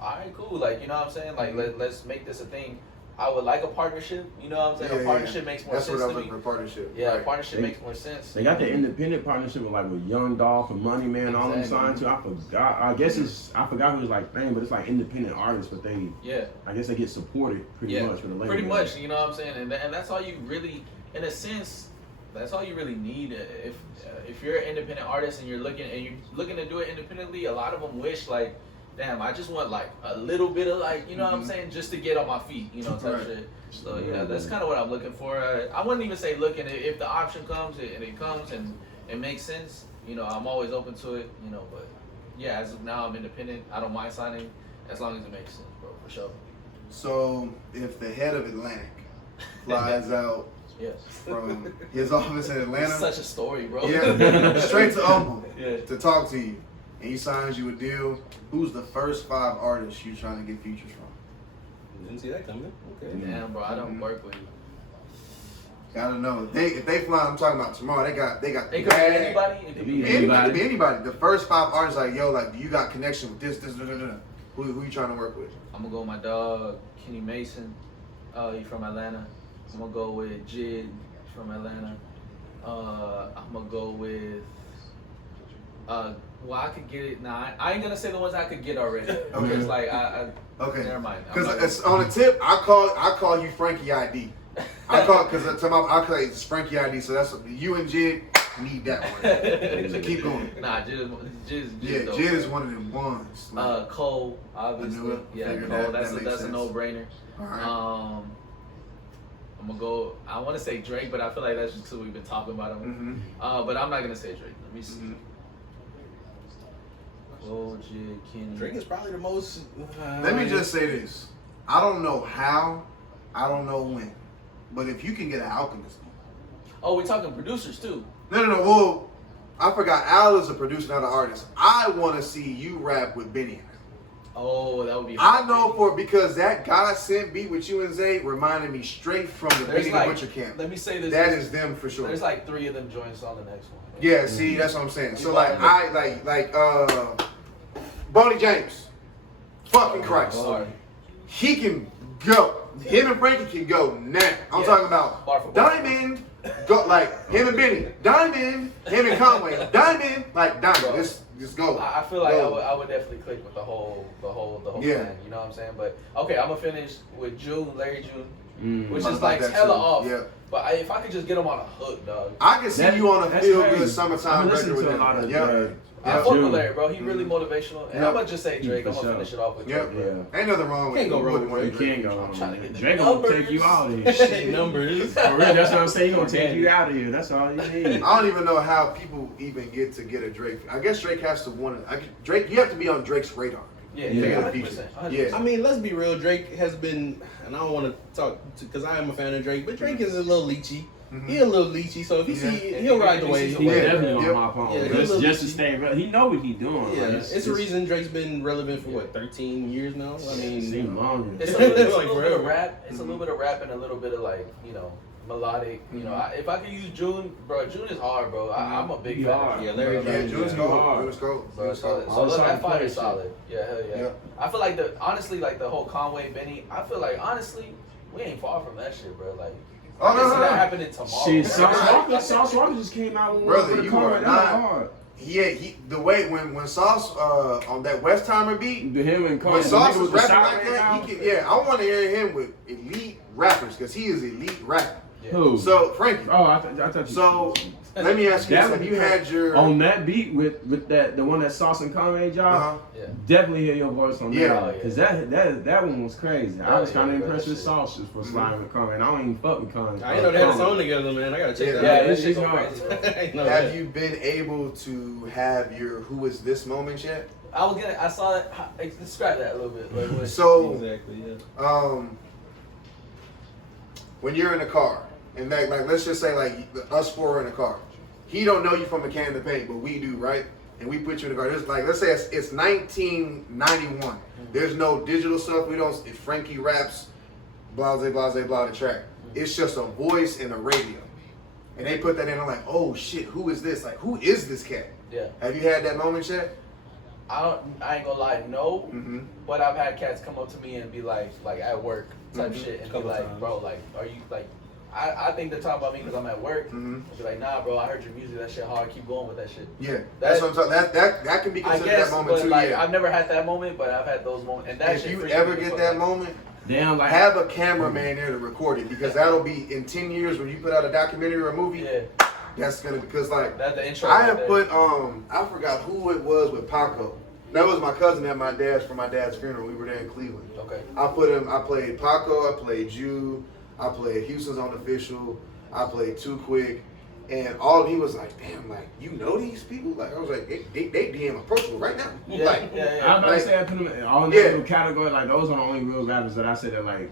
All right, cool. Like, you know what I'm saying? Like let's make this a thing. I would like a partnership. You know what I'm saying? A partnership makes more sense to me. That's what I'm looking for, partnership. Yeah, a partnership makes more sense. They got the independent partnership with Young Dolph and Money Man, all them signed to. I forgot. I guess I forgot who was like name, but it's like independent artists, but they I guess they get supported pretty much for the label. Pretty much, you know what I'm saying? And that's all you really, in a sense, that's all you really need. If you're an independent artist and you're looking to do it independently, a lot of them wish like, damn, I just want like a little bit of like, you know what I'm saying, just to get on my feet, you know, type shit. So yeah, that's kind of what I'm looking for. I wouldn't even say looking. If the option comes and it comes and it makes sense, you know, I'm always open to it, you know. But yeah, as of now, I'm independent. I don't mind signing as long as it makes sense, bro, for sure. So if the head of Atlantic flies out from his office in Atlanta, it's such a story, bro. Yeah, straight to Humble to talk to you. And he signs you a deal, who's the first 5 artists you trying to get features from? Didn't see that coming. Okay. Damn, bro, I don't work with you. Gotta know. If they fly, I'm talking about tomorrow, they got It could be anybody? It could be anybody. The first 5 artists like, yo, like, do you got connection with this, Who you trying to work with? I'm gonna go with my dog, Kenny Mason. He's from Atlanta. I'm gonna go with Jid from Atlanta. I'm gonna go with well, I could get it. Nah, I ain't gonna say the ones I could get already. Okay. It's like okay. Never mind. Because it's on the tip. I call you Frankie ID. I call it's Frankie ID. So that's you and Jid need that one. So keep going. Nah, Jid is one of them ones. Cole, obviously. Cole. That's a no-brainer. All right. I'm gonna go. I want to say Drake, but I feel like that's just because we've been talking about him. But I'm not gonna say Drake. Let me see. Drake is probably the most. Let me just say this. I don't know how, I don't know when, but if you can get an Alchemist. Oh, we're talking producers too. No. Well, I forgot. Al is a producer, not an artist. I want to see you rap with Benny. Oh, that would be. I know because that God Sent beat with you and Zay reminded me straight from the Benny the Butcher camp. Let me say this. That is them for sure. There's like 3 of them joints on the next one. Yeah, see, that's what I'm saying. So like Boney James, fucking Christ, he can go. Him and Frankie can go now. I'm talking about Diamond, go like him and Benny, Diamond, him and Conway, Diamond, like Diamond. Just go. I feel like I would definitely click with the whole plan. You know what I'm saying? But okay, I'm gonna finish with Larry June, which is like hella off. Yeah. But if I could just get him on a hook, dog. I can see you on a feel good summertime record with him. I fuck with Larry, bro. He really motivational. And Yeah. I'm gonna just say Drake. I'm For gonna sure. finish it off with Yeah, Drake. bro. Ain't nothing wrong with Can't go wrong with You can't go on. trying to get the Drake gonna take numbers. you out of here. Shit. Numbers. For real, that's what I'm saying. He gonna take you out of here. That's all you need. I don't even know how people even get a Drake. I guess Drake has to want to. Drake, you have to be on Drake's radar. Yeah, Yeah. 100%. Yeah. I mean, let's be real. Drake has been, and I don't want to talk because I am a fan of Drake, but Drake is a little leechy. He a little leechy, so if he see, he'll ride the wave. He's definitely Yep. on my phone. Yeah, just, he's just to stay real. He know what he doing. Yeah, Like, it's a reason Drake's been relevant for what 13 years now. I mean, Seem longer. It's a little, it's a Like little bit of forever. rap. It's a little bit of rap and a little bit of like, melodic. If I could use June, bro, June is hard, bro. I'm a big He fan. hard. Yeah, Larry Yeah, June. June's Yeah. cold. Hard. June's cold. Bro, June's cold. All so the that fight play is shit. solid. Yeah, hell yeah. Yeah. I feel like honestly, like the whole Conway Benny. I feel like honestly, we ain't far from that shit, bro. Like, Oh, I can no, see no, that no. happening tomorrow. Shit, bro. Sauce Walker just came out with Brother, one for the you car are right not- now, hard. Yeah, the way when Sauce on that Westheimer beat, The him and Carl. when Sauce the nigga was with the rapping shot like right that, now. he can, I want to hear him with elite rappers because he is elite rapper. Who? So Frankie, Oh, I thought you. so let me ask you That this: Have would you be had your on that beat with that the one that Sauce and Conway job? Uh-huh. Yeah. Definitely hear your voice on Yeah. that because that one was crazy. I was kind of bro, impressed that with shit. Sauce just for sliding with Conway. And I don't even fuck with Conway. I didn't know they had a song together, man. I gotta check Yeah, that Yeah, out. that shit he's go hard. crazy, bro. I didn't know Have that. you been able to have your "Who Is This" moment yet? I saw that. Describe that a little bit. Like, what- So, Exactly. Yeah. when you're in a car, and like let's just say like us four are in a car, he don't know you from a can of paint, but we do, right? And we put you in the car. There's like let's say it's 1991. There's no digital stuff. We don't. If Frankie raps, blah blah blah blah the track. It's just a voice and a radio, and they put that in. I'm like, oh shit, who is this? Like, who is this cat? Yeah. Have you had that moment yet? I ain't gonna lie, no. Mm-hmm. But I've had cats come up to me and be like at work type shit, and be Couple like, times. bro, like, are you like? I think they're talking about me because I'm at work. Mhm. I'll be like, nah, bro, I heard your music. That shit hard. Keep going with that shit. Yeah, that's what I'm talking. That can be I considered guess, that moment but too. like, Yeah. I've never had that moment, but I've had those moments. And that If shit you freaks ever me the get fuck that out. moment, Damn, like have a cameraman there to record it because that'll be in 10 years when you put out a documentary or a movie. Yeah, That's gonna because like that's the intro. I right have there. put I forgot who it was with Paco. That was my cousin at my dad's funeral. We were there in Cleveland. Okay. I played Paco. I played Jew. I played Houston's on Official. I played Too Quick. And he was like, damn, like, you know these people? Like, I was like, they DM approachable right now. Yeah, Like, yeah, I'm about like- to say I put them in all in Yeah. that little category. Like those are the only real rappers that I said that like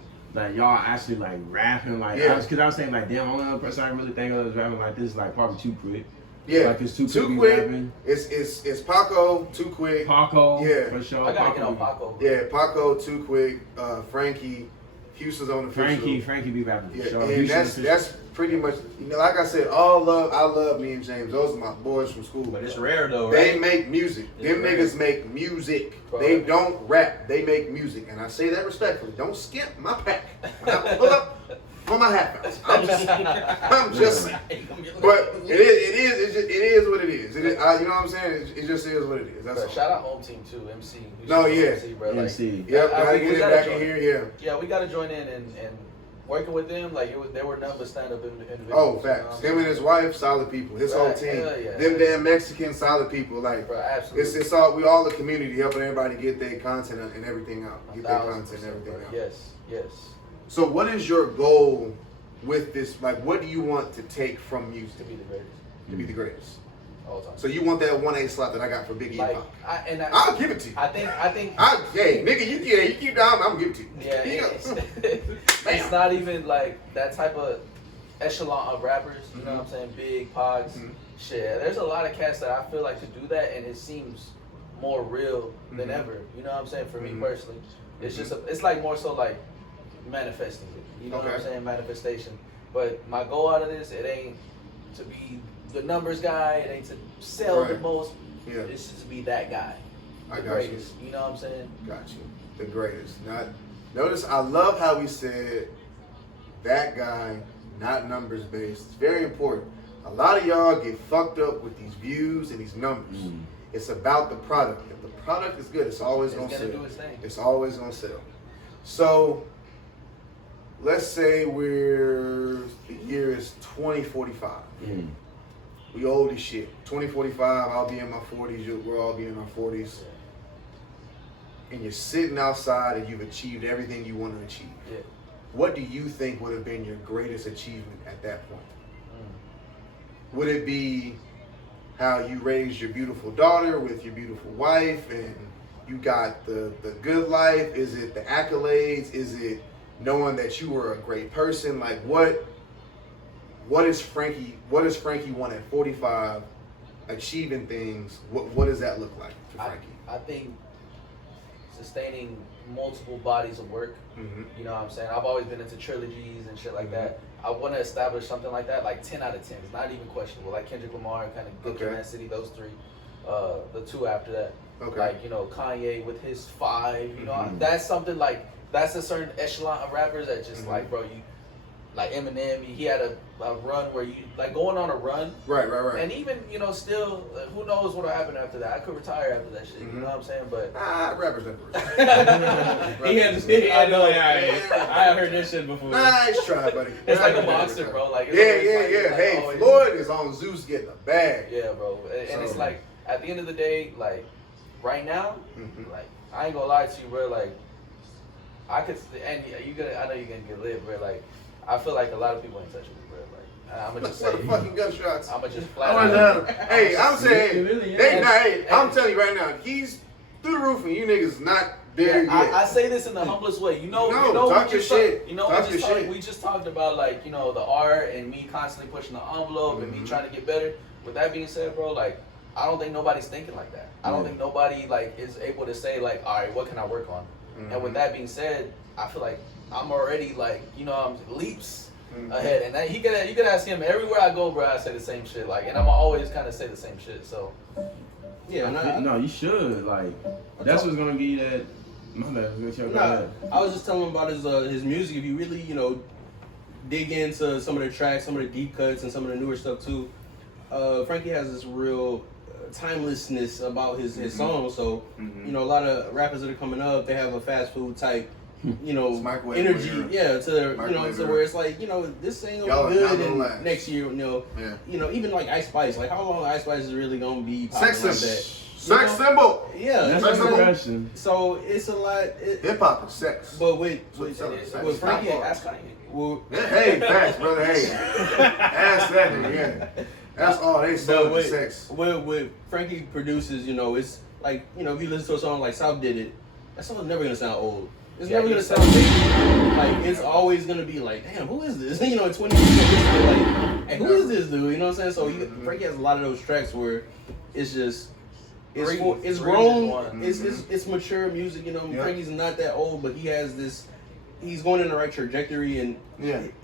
y'all actually like rapping like. Yeah. Because I was saying like damn, only other person I can really think of that's rapping like this is like probably Too Quick. yeah. Like it's Too Too Quick. Quick. Rapping. It's Paco, Too Quick. Paco. Yeah. For sure. I gotta get on Paco. Bro. Yeah, Paco, Too Quick, Frankie, Houston's on Official. Frankie be rapping for Yeah, sure. and Houston's that's pretty much, like I said, I love me and James. Those are my boys from school. But it's rare though, They right? make music. It's Them rare. niggas make music. Bro. They don't rap. They make music. And I say that respectfully. Don't skip my pack. When I pull up for my half hours. I'm just saying. But it is what it is. You know what I'm saying? It just is what it is. That's Bro, all. shout out home team too, MC. No, yeah. MC, bro. Like, MC. Yep, gotta we get it gotta back join. in here, Yeah, we gotta join in and working with them. Like they were none but stand up individuals. Oh, facts. Him and his wife, solid people. His whole Right, team. hell yeah. Them damn Mexican, solid people. Like, Bro, absolutely. it's all, we all a community helping everybody get their content and everything out. Get their 1000%, content and everything bro. out. Yes. So what is your goal with this? Like, what do you want to take from music To be the greatest to be the greatest? all the time. So you want that 1A slot that I got for Biggie Like and Pac? I I'll give it to you. I think Hey, nigga, you keep down, I'm gonna give it to you. yeah, Here you go. it's not even like that type of echelon of rappers. You know what I'm saying? Big Pogs. Mhm. Shit, there's a lot of cats that I feel like could do that, and it seems more real than Mhm. ever. You know what I'm saying? For Mhm. me personally, it's just it's like more so like manifesting it. You know what I'm Okay. saying? Manifestation. But my goal out of this, it ain't to be the numbers guy. It ain't to sell the Right. most. Yeah, It's just to be that guy. I The got you. greatest. You know what I'm saying? Got you. The greatest. Not. Notice I love how we said that guy, not numbers based. It's very important. A lot of y'all get fucked up with these views and these numbers. It's about the product. If the product is good, it's always It's gonna gonna sell. do its thing. It's always gonna sell. So let's say the year is 2045. We old as shit. 2045, I'll be in my 40s. We'll all be in our 40s. And you're sitting outside and you've achieved everything you want to achieve. Yeah. What do you think would have been your greatest achievement at that point? Would it be how you raised your beautiful daughter with your beautiful wife and you got the good life? Is it the accolades? Is it knowing that you were a great person? Like what is Frankie want at 45 achieving things? What does that look like to Frankie? I think sustaining multiple bodies of work. You know what I'm saying? I've always been into trilogies and shit like that. I want to establish something like that, like 10 out of 10. It's not even questionable. Like Kendrick Lamar, kind of Good Kid, Mad City, those three. The two after that. Like, you know, Kanye with his 5. You know, that's something like, that's a certain echelon of rappers that just like, bro, you, like Eminem, he had a run where you, like going on a run. Right. And even, you know, still, who knows what'll happen after that. I could retire after that shit, you know what I'm saying? But rappers never retire. I know, I heard this shit before. Nice try, buddy. It's like a boxer, bro. Like, Yeah. Hey, Floyd is on Zeus getting a bag. Yeah, bro. And it's like, at the end of the day, like, right now, like, I ain't gonna lie to you, bro. Like, I could, and I know you're gonna get lit, bro. Like, I feel like a lot of people ain't touching me, bro. Like, I'm gonna just say, fucking gunshots. I'm gonna just flat out. Hey, I'm saying, I'm telling you right now, he's through the roof, and you niggas not there yet. I say this in the humblest way. You know, talk your shit. You know, we just talked about, like, you know, the art and me constantly pushing the envelope and me trying to get better. With that being said, bro, like, I don't think nobody's thinking like that. I don't think nobody, like, is able to say, like, all right, what can I work on? And with that being said, I feel like I'm already, like, you know, I'm leaps ahead. And that, you could ask him everywhere I go, bro. I say the same shit, like, and I'm always kind of say the same shit. So yeah, no, you should, like, that's what's gonna be that. My bad. I was just telling him about his music. If you really, you know, dig into some of the tracks, some of the deep cuts, and some of the newer stuff too, Frankie has this real timelessness about his songs. So you know, a lot of rappers that are coming up, they have a fast food type, you know, energy, to where it's like, you know, this ain't gonna be good in next year, you know, even like Ice Spice, like how long Ice Spice is really gonna be popular like that? Sex symbol. Yeah, that's a question. So it's a lot. Hip hop is sex. But with Frankie, ask Kanye. Well, hey, facts, brother. Hey, ask that nigga. That's all they say with sex. With Frankie produces, you know, it's like, you know, if you listen to a song like South Did It, that song's never gonna sound old. It's never gonna sound dated. Like, it's always gonna be like, damn, who is this? You know, in 20 years, like, hey, who is this dude? You know what I'm saying? So Frankie has a lot of those tracks where it's just, it's grown, it's mature music. You know, Frankie's not that old, but he has this. He's going in the right trajectory, and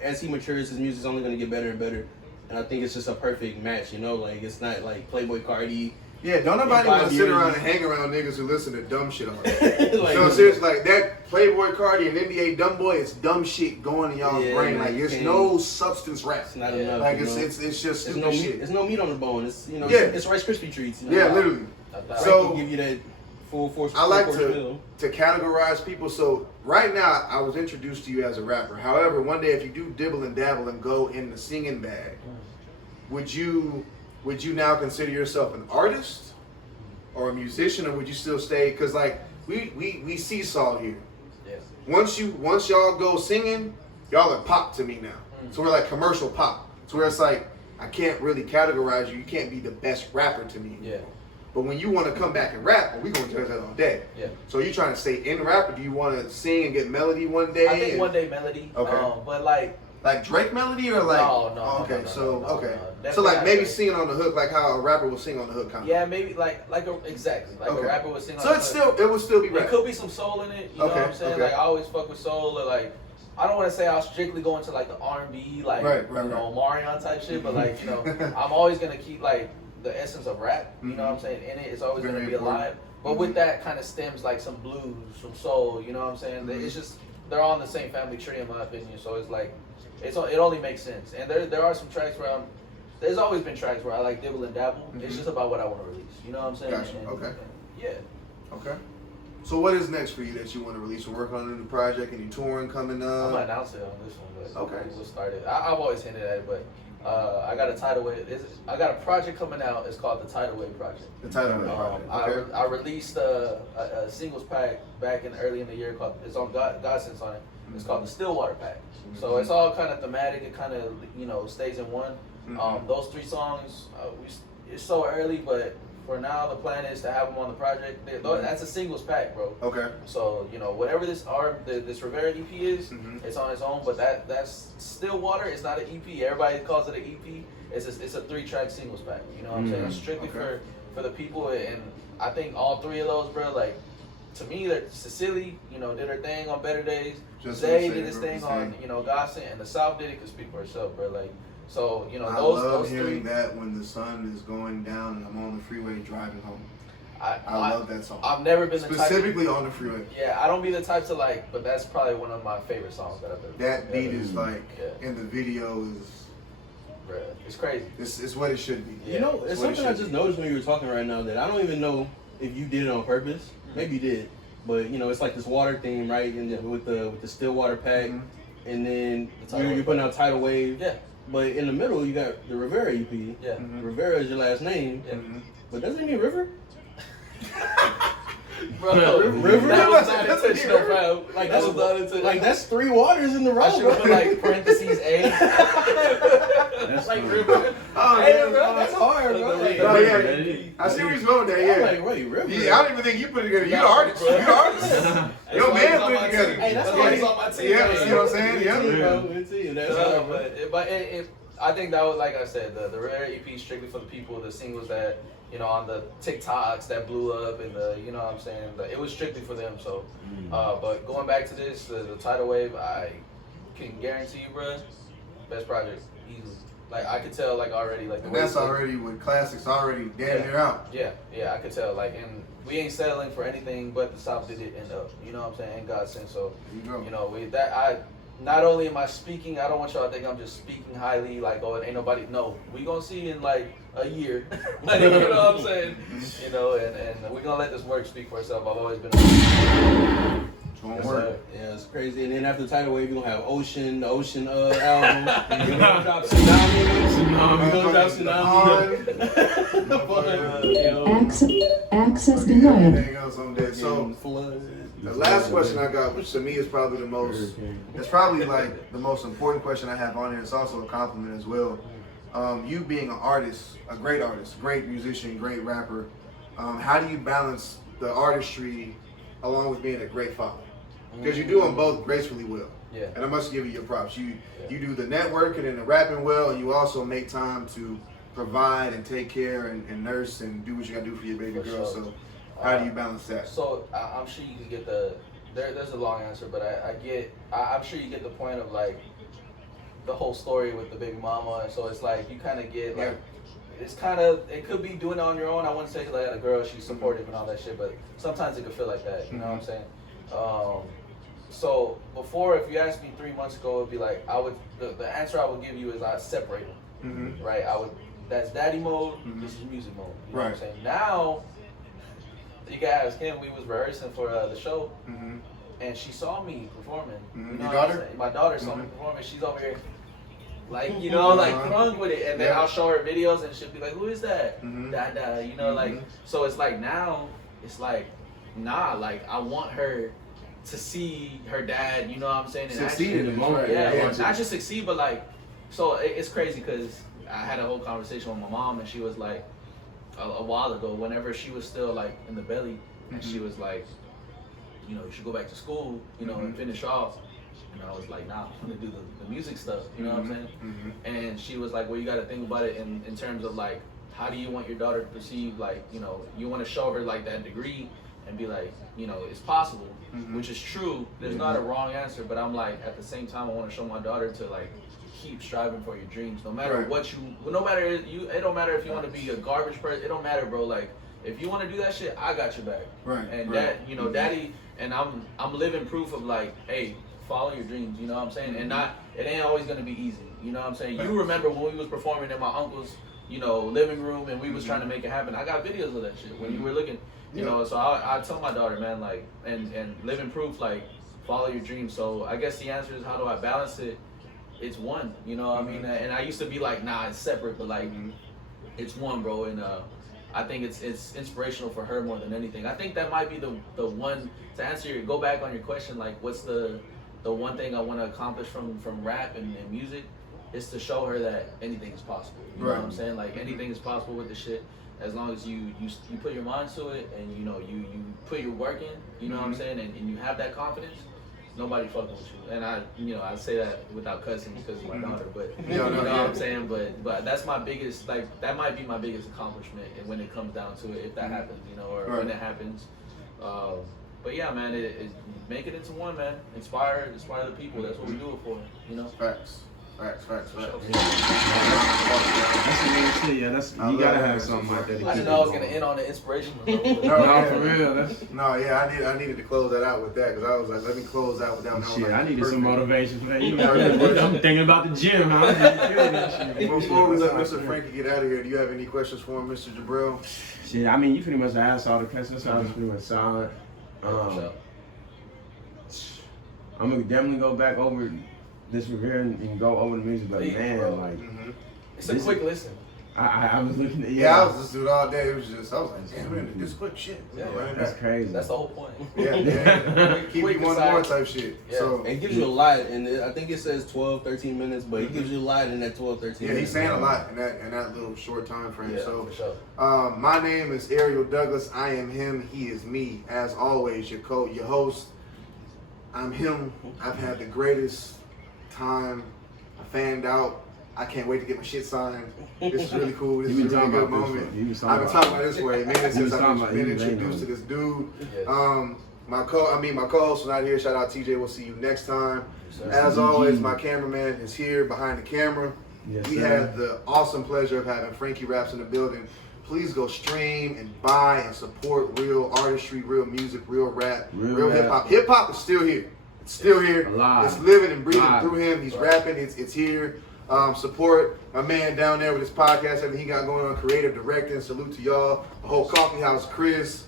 as he matures, his music's only gonna get better and better. And I think it's just a perfect match. You know, like, it's not like Playboy Carti. Yeah, don't nobody want to sit around and hang around niggas who listen to dumb shit all day. Like, so seriously, like that Playboy Carti and NBA dumb boy, it's dumb shit going in y'all's brain. Like, it's no substance rap. It's not enough. Like, it's just stupid shit. There's no meat on the bone. It's, you know, it's Rice Krispie treats. You know? Yeah, literally. So give you that full force. I like to categorize people. So right now, I was introduced to you as a rapper. However, one day if you do dibble and dabble and go in the singing bag, would you now consider yourself an artist or a musician, or would you still stay? Because like we seesaw here. Yes. Once y'all go singing, y'all are pop to me now. So we're like commercial pop. So where it's like I can't really categorize you. You can't be the best rapper to me anymore. But when you want to come back and rap, we gonna judge that all day. Yeah. So you trying to stay in rap, or do you want to sing and get melody one day? I think one day melody. Okay. But like Drake melody, or like no. So like maybe singing on the hook, like how a rapper will sing on the hook, kind of. Yeah, maybe exactly a rapper would sing on the hook. So it would still be rap. There could be some soul in it. You know what I'm saying? Like I always fuck with soul, or like I don't want to say I'll strictly go into like the R&B, like you know, Marion type shit, but like, you know, I'm always gonna keep like the essence of rap, you know what I'm saying, in it. It's always going to be alive. But with that kind of stems like some blues, some soul, you know what I'm saying? It's just, they're all in the same family tree in my opinion. So it's like, it only makes sense. And there are some tracks where there's always been tracks where I like dibble and dabble. It's just about what I want to release, you know what I'm saying? Gotcha. Okay. Yeah. Okay. So what is next for you that you want to release? We're working on a new project, any touring coming I'm up? gonna announce it on this one, but Okay. we'll start it. I've always hinted at it, but I got a tidal wave. I got a project coming out. It's called the Tidal Wave Project. The title of the project. Okay. I released a singles pack back early in the year called, it's on Godson's on it. It's called the Stillwater Pack. So it's all kind of thematic. It kind of stays in one. Those 3 songs, it's so early, but for now the plan is to have them on the project. That's a singles pack, bro. Okay. So whatever this Rivera EP is, it's on its own. But that's Stillwater. It's not an EP. Everybody calls it an EP. It's a 3-track singles pack. You know what I'm saying? It's strictly for the people, and I think all 3 of those, bro. Like, to me, that Cecily, did her thing on Better Days. Zay did his thing on Godson, and the South did it could speak for itself, bro. Like, so I those love 3. hearing that when the sun is going down and I'm on the freeway driving home. I love that song. I've never been the type specifically on the freeway. Yeah, I don't be the type to like, but that's probably one of my favorite songs that I've ever. That beat is like, and the video is. Bruh, it's crazy. It's what it should be. You know, it's something I just noticed when you were talking right now that I don't even know if you did it on purpose. Maybe you did, but it's like this water theme, right? And with the Stillwater pack, and then you're putting out Tidal Wave. Yeah. But in the middle, you got the Rivera EP. Yeah. Rivera is your last name. Yeah. But doesn't it mean river? Bro, river? That was not intentional, bro. Like That was not intentional. Like that's 3 waters in the row. I should have put like parentheses A. That's like river. Oh, Hey, yeah, bro, that's hard, bro. Like, Oh, yeah. I see where he's going there, I'm yeah. like, wait, river. Yeah, I don't even think you put it together. You're the artist. You're the artist. Your man put it together. Hey, that's why he's why on my team. Yeah, you see what I'm saying? Yeah. That's hard, bro. But I think that was, like I said, the Rare EP is strictly for the people, the singles that, on the TikToks that blew up, and you know what I'm saying? It was strictly for them. So, but going back to this, the Tidal Wave, I can guarantee you, bro, best project easily. Like, I could tell, like, already, like, the And that's already with classics already damn near out. Yeah, I could tell, like, and we ain't settling for anything but the South did it end up, you know what I'm saying, and God sent. So, not only am I speaking, I don't want y'all to think I'm just speaking highly, like, oh, it ain't nobody. No, we gonna see in like a year, like, you know what I'm saying, and we gonna let this work speak for itself. I've always been. It's gonna work. Yeah, it's crazy. And then after Tidal Wave, you're gonna have Ocean, the Ocean album. You're gonna drop Tsunami. We're gonna drop Tsunami. Access denied. Everything else on that. So the last question I got, which to me is probably the most, it's probably like the most important question I have on here. It's also a compliment as well. You being an artist, a great musician, great rapper, how do you balance the artistry along with being a great father? Because you do them both gracefully well. Yeah. And I must give you your props. You do the networking and the rapping well, and you also make time to provide and take care and nurse and do what you gotta do for your baby girl. Sure. So how do you balance that? So I'm sure you can get there's a long answer, but I'm sure you get the point of like the whole story with the baby mama, and so it's like you kind of get like, it could be doing it on your own. I wouldn't say because I got a girl, she's supportive and all that shit, but sometimes it could feel like that, you know what I'm saying? So before, if you asked me 3 months ago, it'd be like, the answer I would give you is I'd separate them, right? That's daddy mode, this is music mode, you know what I'm saying? Now, you can ask him, we was rehearsing for the show, and she saw me performing. You know Your what I'm daughter? saying? My daughter saw me performing, she's over here, like, like crunk with it, and then I'll show her videos, and she'll be like, who is that? Dada, like, so it's like now, it's like, nah, like, I want her to see her dad, you know what I'm saying? And Succeed in the moment. Yeah, not just succeed, but like, so it's crazy because I had a whole conversation with my mom, and she was like, a while ago, whenever she was still like in the belly, and she was like, you should go back to school, and finish off. And I was like, nah, I'm gonna do the music stuff, you know what I'm saying? And she was like, well, you gotta think about it in terms of like, how do you want your daughter to perceive, like, you wanna show her like that degree and be like, it's possible, which is true. There's not a wrong answer, but I'm like, at the same time, I wanna show my daughter to like, keep striving for your dreams, no matter what no matter it don't matter if you want to be a garbage person, it don't matter, bro. Like, if you want to do that shit, I got your back. And that, daddy, and I'm living proof of like, hey, follow your dreams, you know what I'm saying? And it ain't always gonna be easy, you know what I'm saying? You remember when we was performing at my uncle's living room, and we was trying to make it happen. I got videos of that shit when you were looking, you know. So I tell my daughter, man, like, and living proof, like, follow your dreams. So I guess the answer is, how do I balance it? It's one, you know what I mean? And I used to be like, nah, it's separate, but like, it's one, bro. And I think it's inspirational for her more than anything. I think that might be the one, to answer go back on your question, like, what's the one thing I want to accomplish from rap and music, is to show her that anything is possible. You know what I'm saying? Like, anything is possible with the shit, as long as you put your mind to it, and you put your work in, you know what I'm saying, and you have that confidence. Nobody fucking with you. And I say that without cussing because of my daughter, but you know what I'm saying. But that's my biggest, like, that might be my biggest accomplishment, and when it comes down to it, if that happens, or when it happens. But yeah, man, it make it into one, man. Inspire the people. That's what we do it for, Facts. That's the main shit. Yeah, you gotta have something like that. I didn't know I was gonna end on the inspirational. No, for real. I needed to close that out with that, because I was like, let me close out with that. Shit, I needed some motivation for that. I'm thinking about the gym, huh? Before we let Mr. Frankie get out of here, do you have any questions for him, Mr. Jabril? Shit, I mean, you pretty much asked all the questions, so I was pretty much solid. I'm gonna definitely go back over this review and go over the music, but man, like, it's a quick listen. I was looking at I was just doing it all day. I was like, damn, man, this quick shit. That's crazy. That's the whole point. Keep you one more type shit. Yeah. So it gives you a lot, and I think it says 12, 13 minutes, but it gives you a lot in that 12, 13 minutes. Yeah, he's saying a lot in that little short time frame. Yeah, so for sure. my name is Errol Douglas. I am him. He is me. As always, your host. I'm him. I've had the greatest time. I fanned out. I can't wait to get my shit signed. This is really cool. This is a really good moment. I've been talking about this for a minute since I've been introduced to this dude. My co-host is not here. Shout out TJ. We'll see you next time. As always, my cameraman is here behind the camera. We had the awesome pleasure of having Frankie Raps in the building. Please go stream and buy and support real artistry, real music, real rap, real hip hop. Hip hop is still here. It's still here. It's living and breathing through him. He's rapping. It's here. Support my man down there with his podcast, everything he got going on, creative directing. Salute to y'all. The whole coffee house, Chris,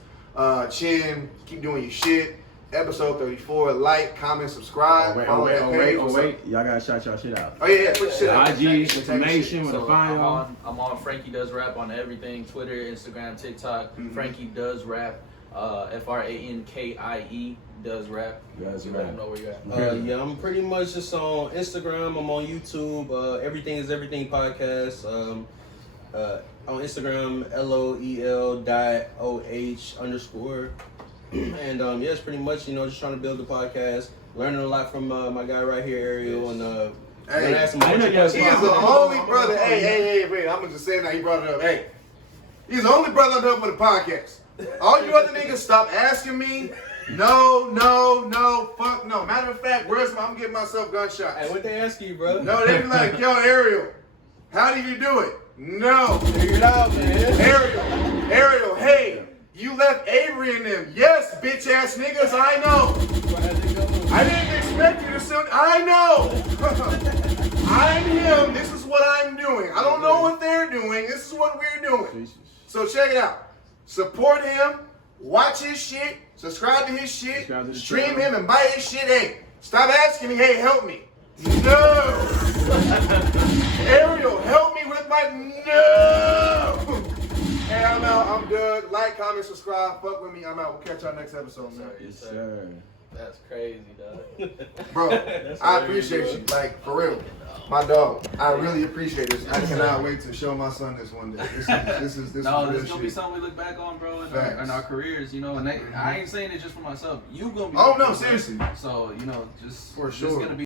Chin. Keep doing your shit. Episode 34. Like, comment, subscribe. Follow that page. Wait. Y'all gotta shout y'all shit out. Oh yeah, put your shit out. IG information with a file. I'm on Frankie Does Rap on everything: Twitter, Instagram, TikTok. Frankie Does Rap. FRANKIE Does Rap. Does You Rap. let them know where you're at. Yeah, I'm pretty much just on Instagram. I'm on YouTube. Everything is Everything podcast. On Instagram, LOEL.OH_. And it's pretty much, just trying to build the podcast. Learning a lot from my guy right here, Ariel, and Hey, ask him he is the only brother. Hey, wait, I'm gonna just say that he brought it up. Hey, he's the only brother I'm done with the podcast. All you other niggas, stop asking me. No, fuck no. Matter of fact, I'm getting myself gunshots. Hey, what they ask you, bro? No, they be like, yo, Ariel, how do you do it? No. Figure it out, man. Ariel, hey, you left Avery in them. Yes, bitch ass niggas, I know. I didn't expect you to sound. I know. I'm him. This is what I'm doing. I don't know what they're doing. This is what we're doing. So check it out. Support him. Watch his shit. Subscribe to his shit. Stream him and buy his shit. Hey, stop asking me. Hey, help me. No. Ariel, help me with my no. Hey, I'm out. I'm Doug. Like, comment, subscribe. Fuck with me. I'm out. We'll catch y'all next episode, man. Yes, sir. That's crazy, dog. Bro, I appreciate you. Like, for real. My dog. I really appreciate this. I cannot wait to show my son this one day. This is No, this is gonna be something we look back on, bro, in our careers, and I ain't saying it just for myself. You gonna be. Oh no, seriously. So, just for sure. Just gonna be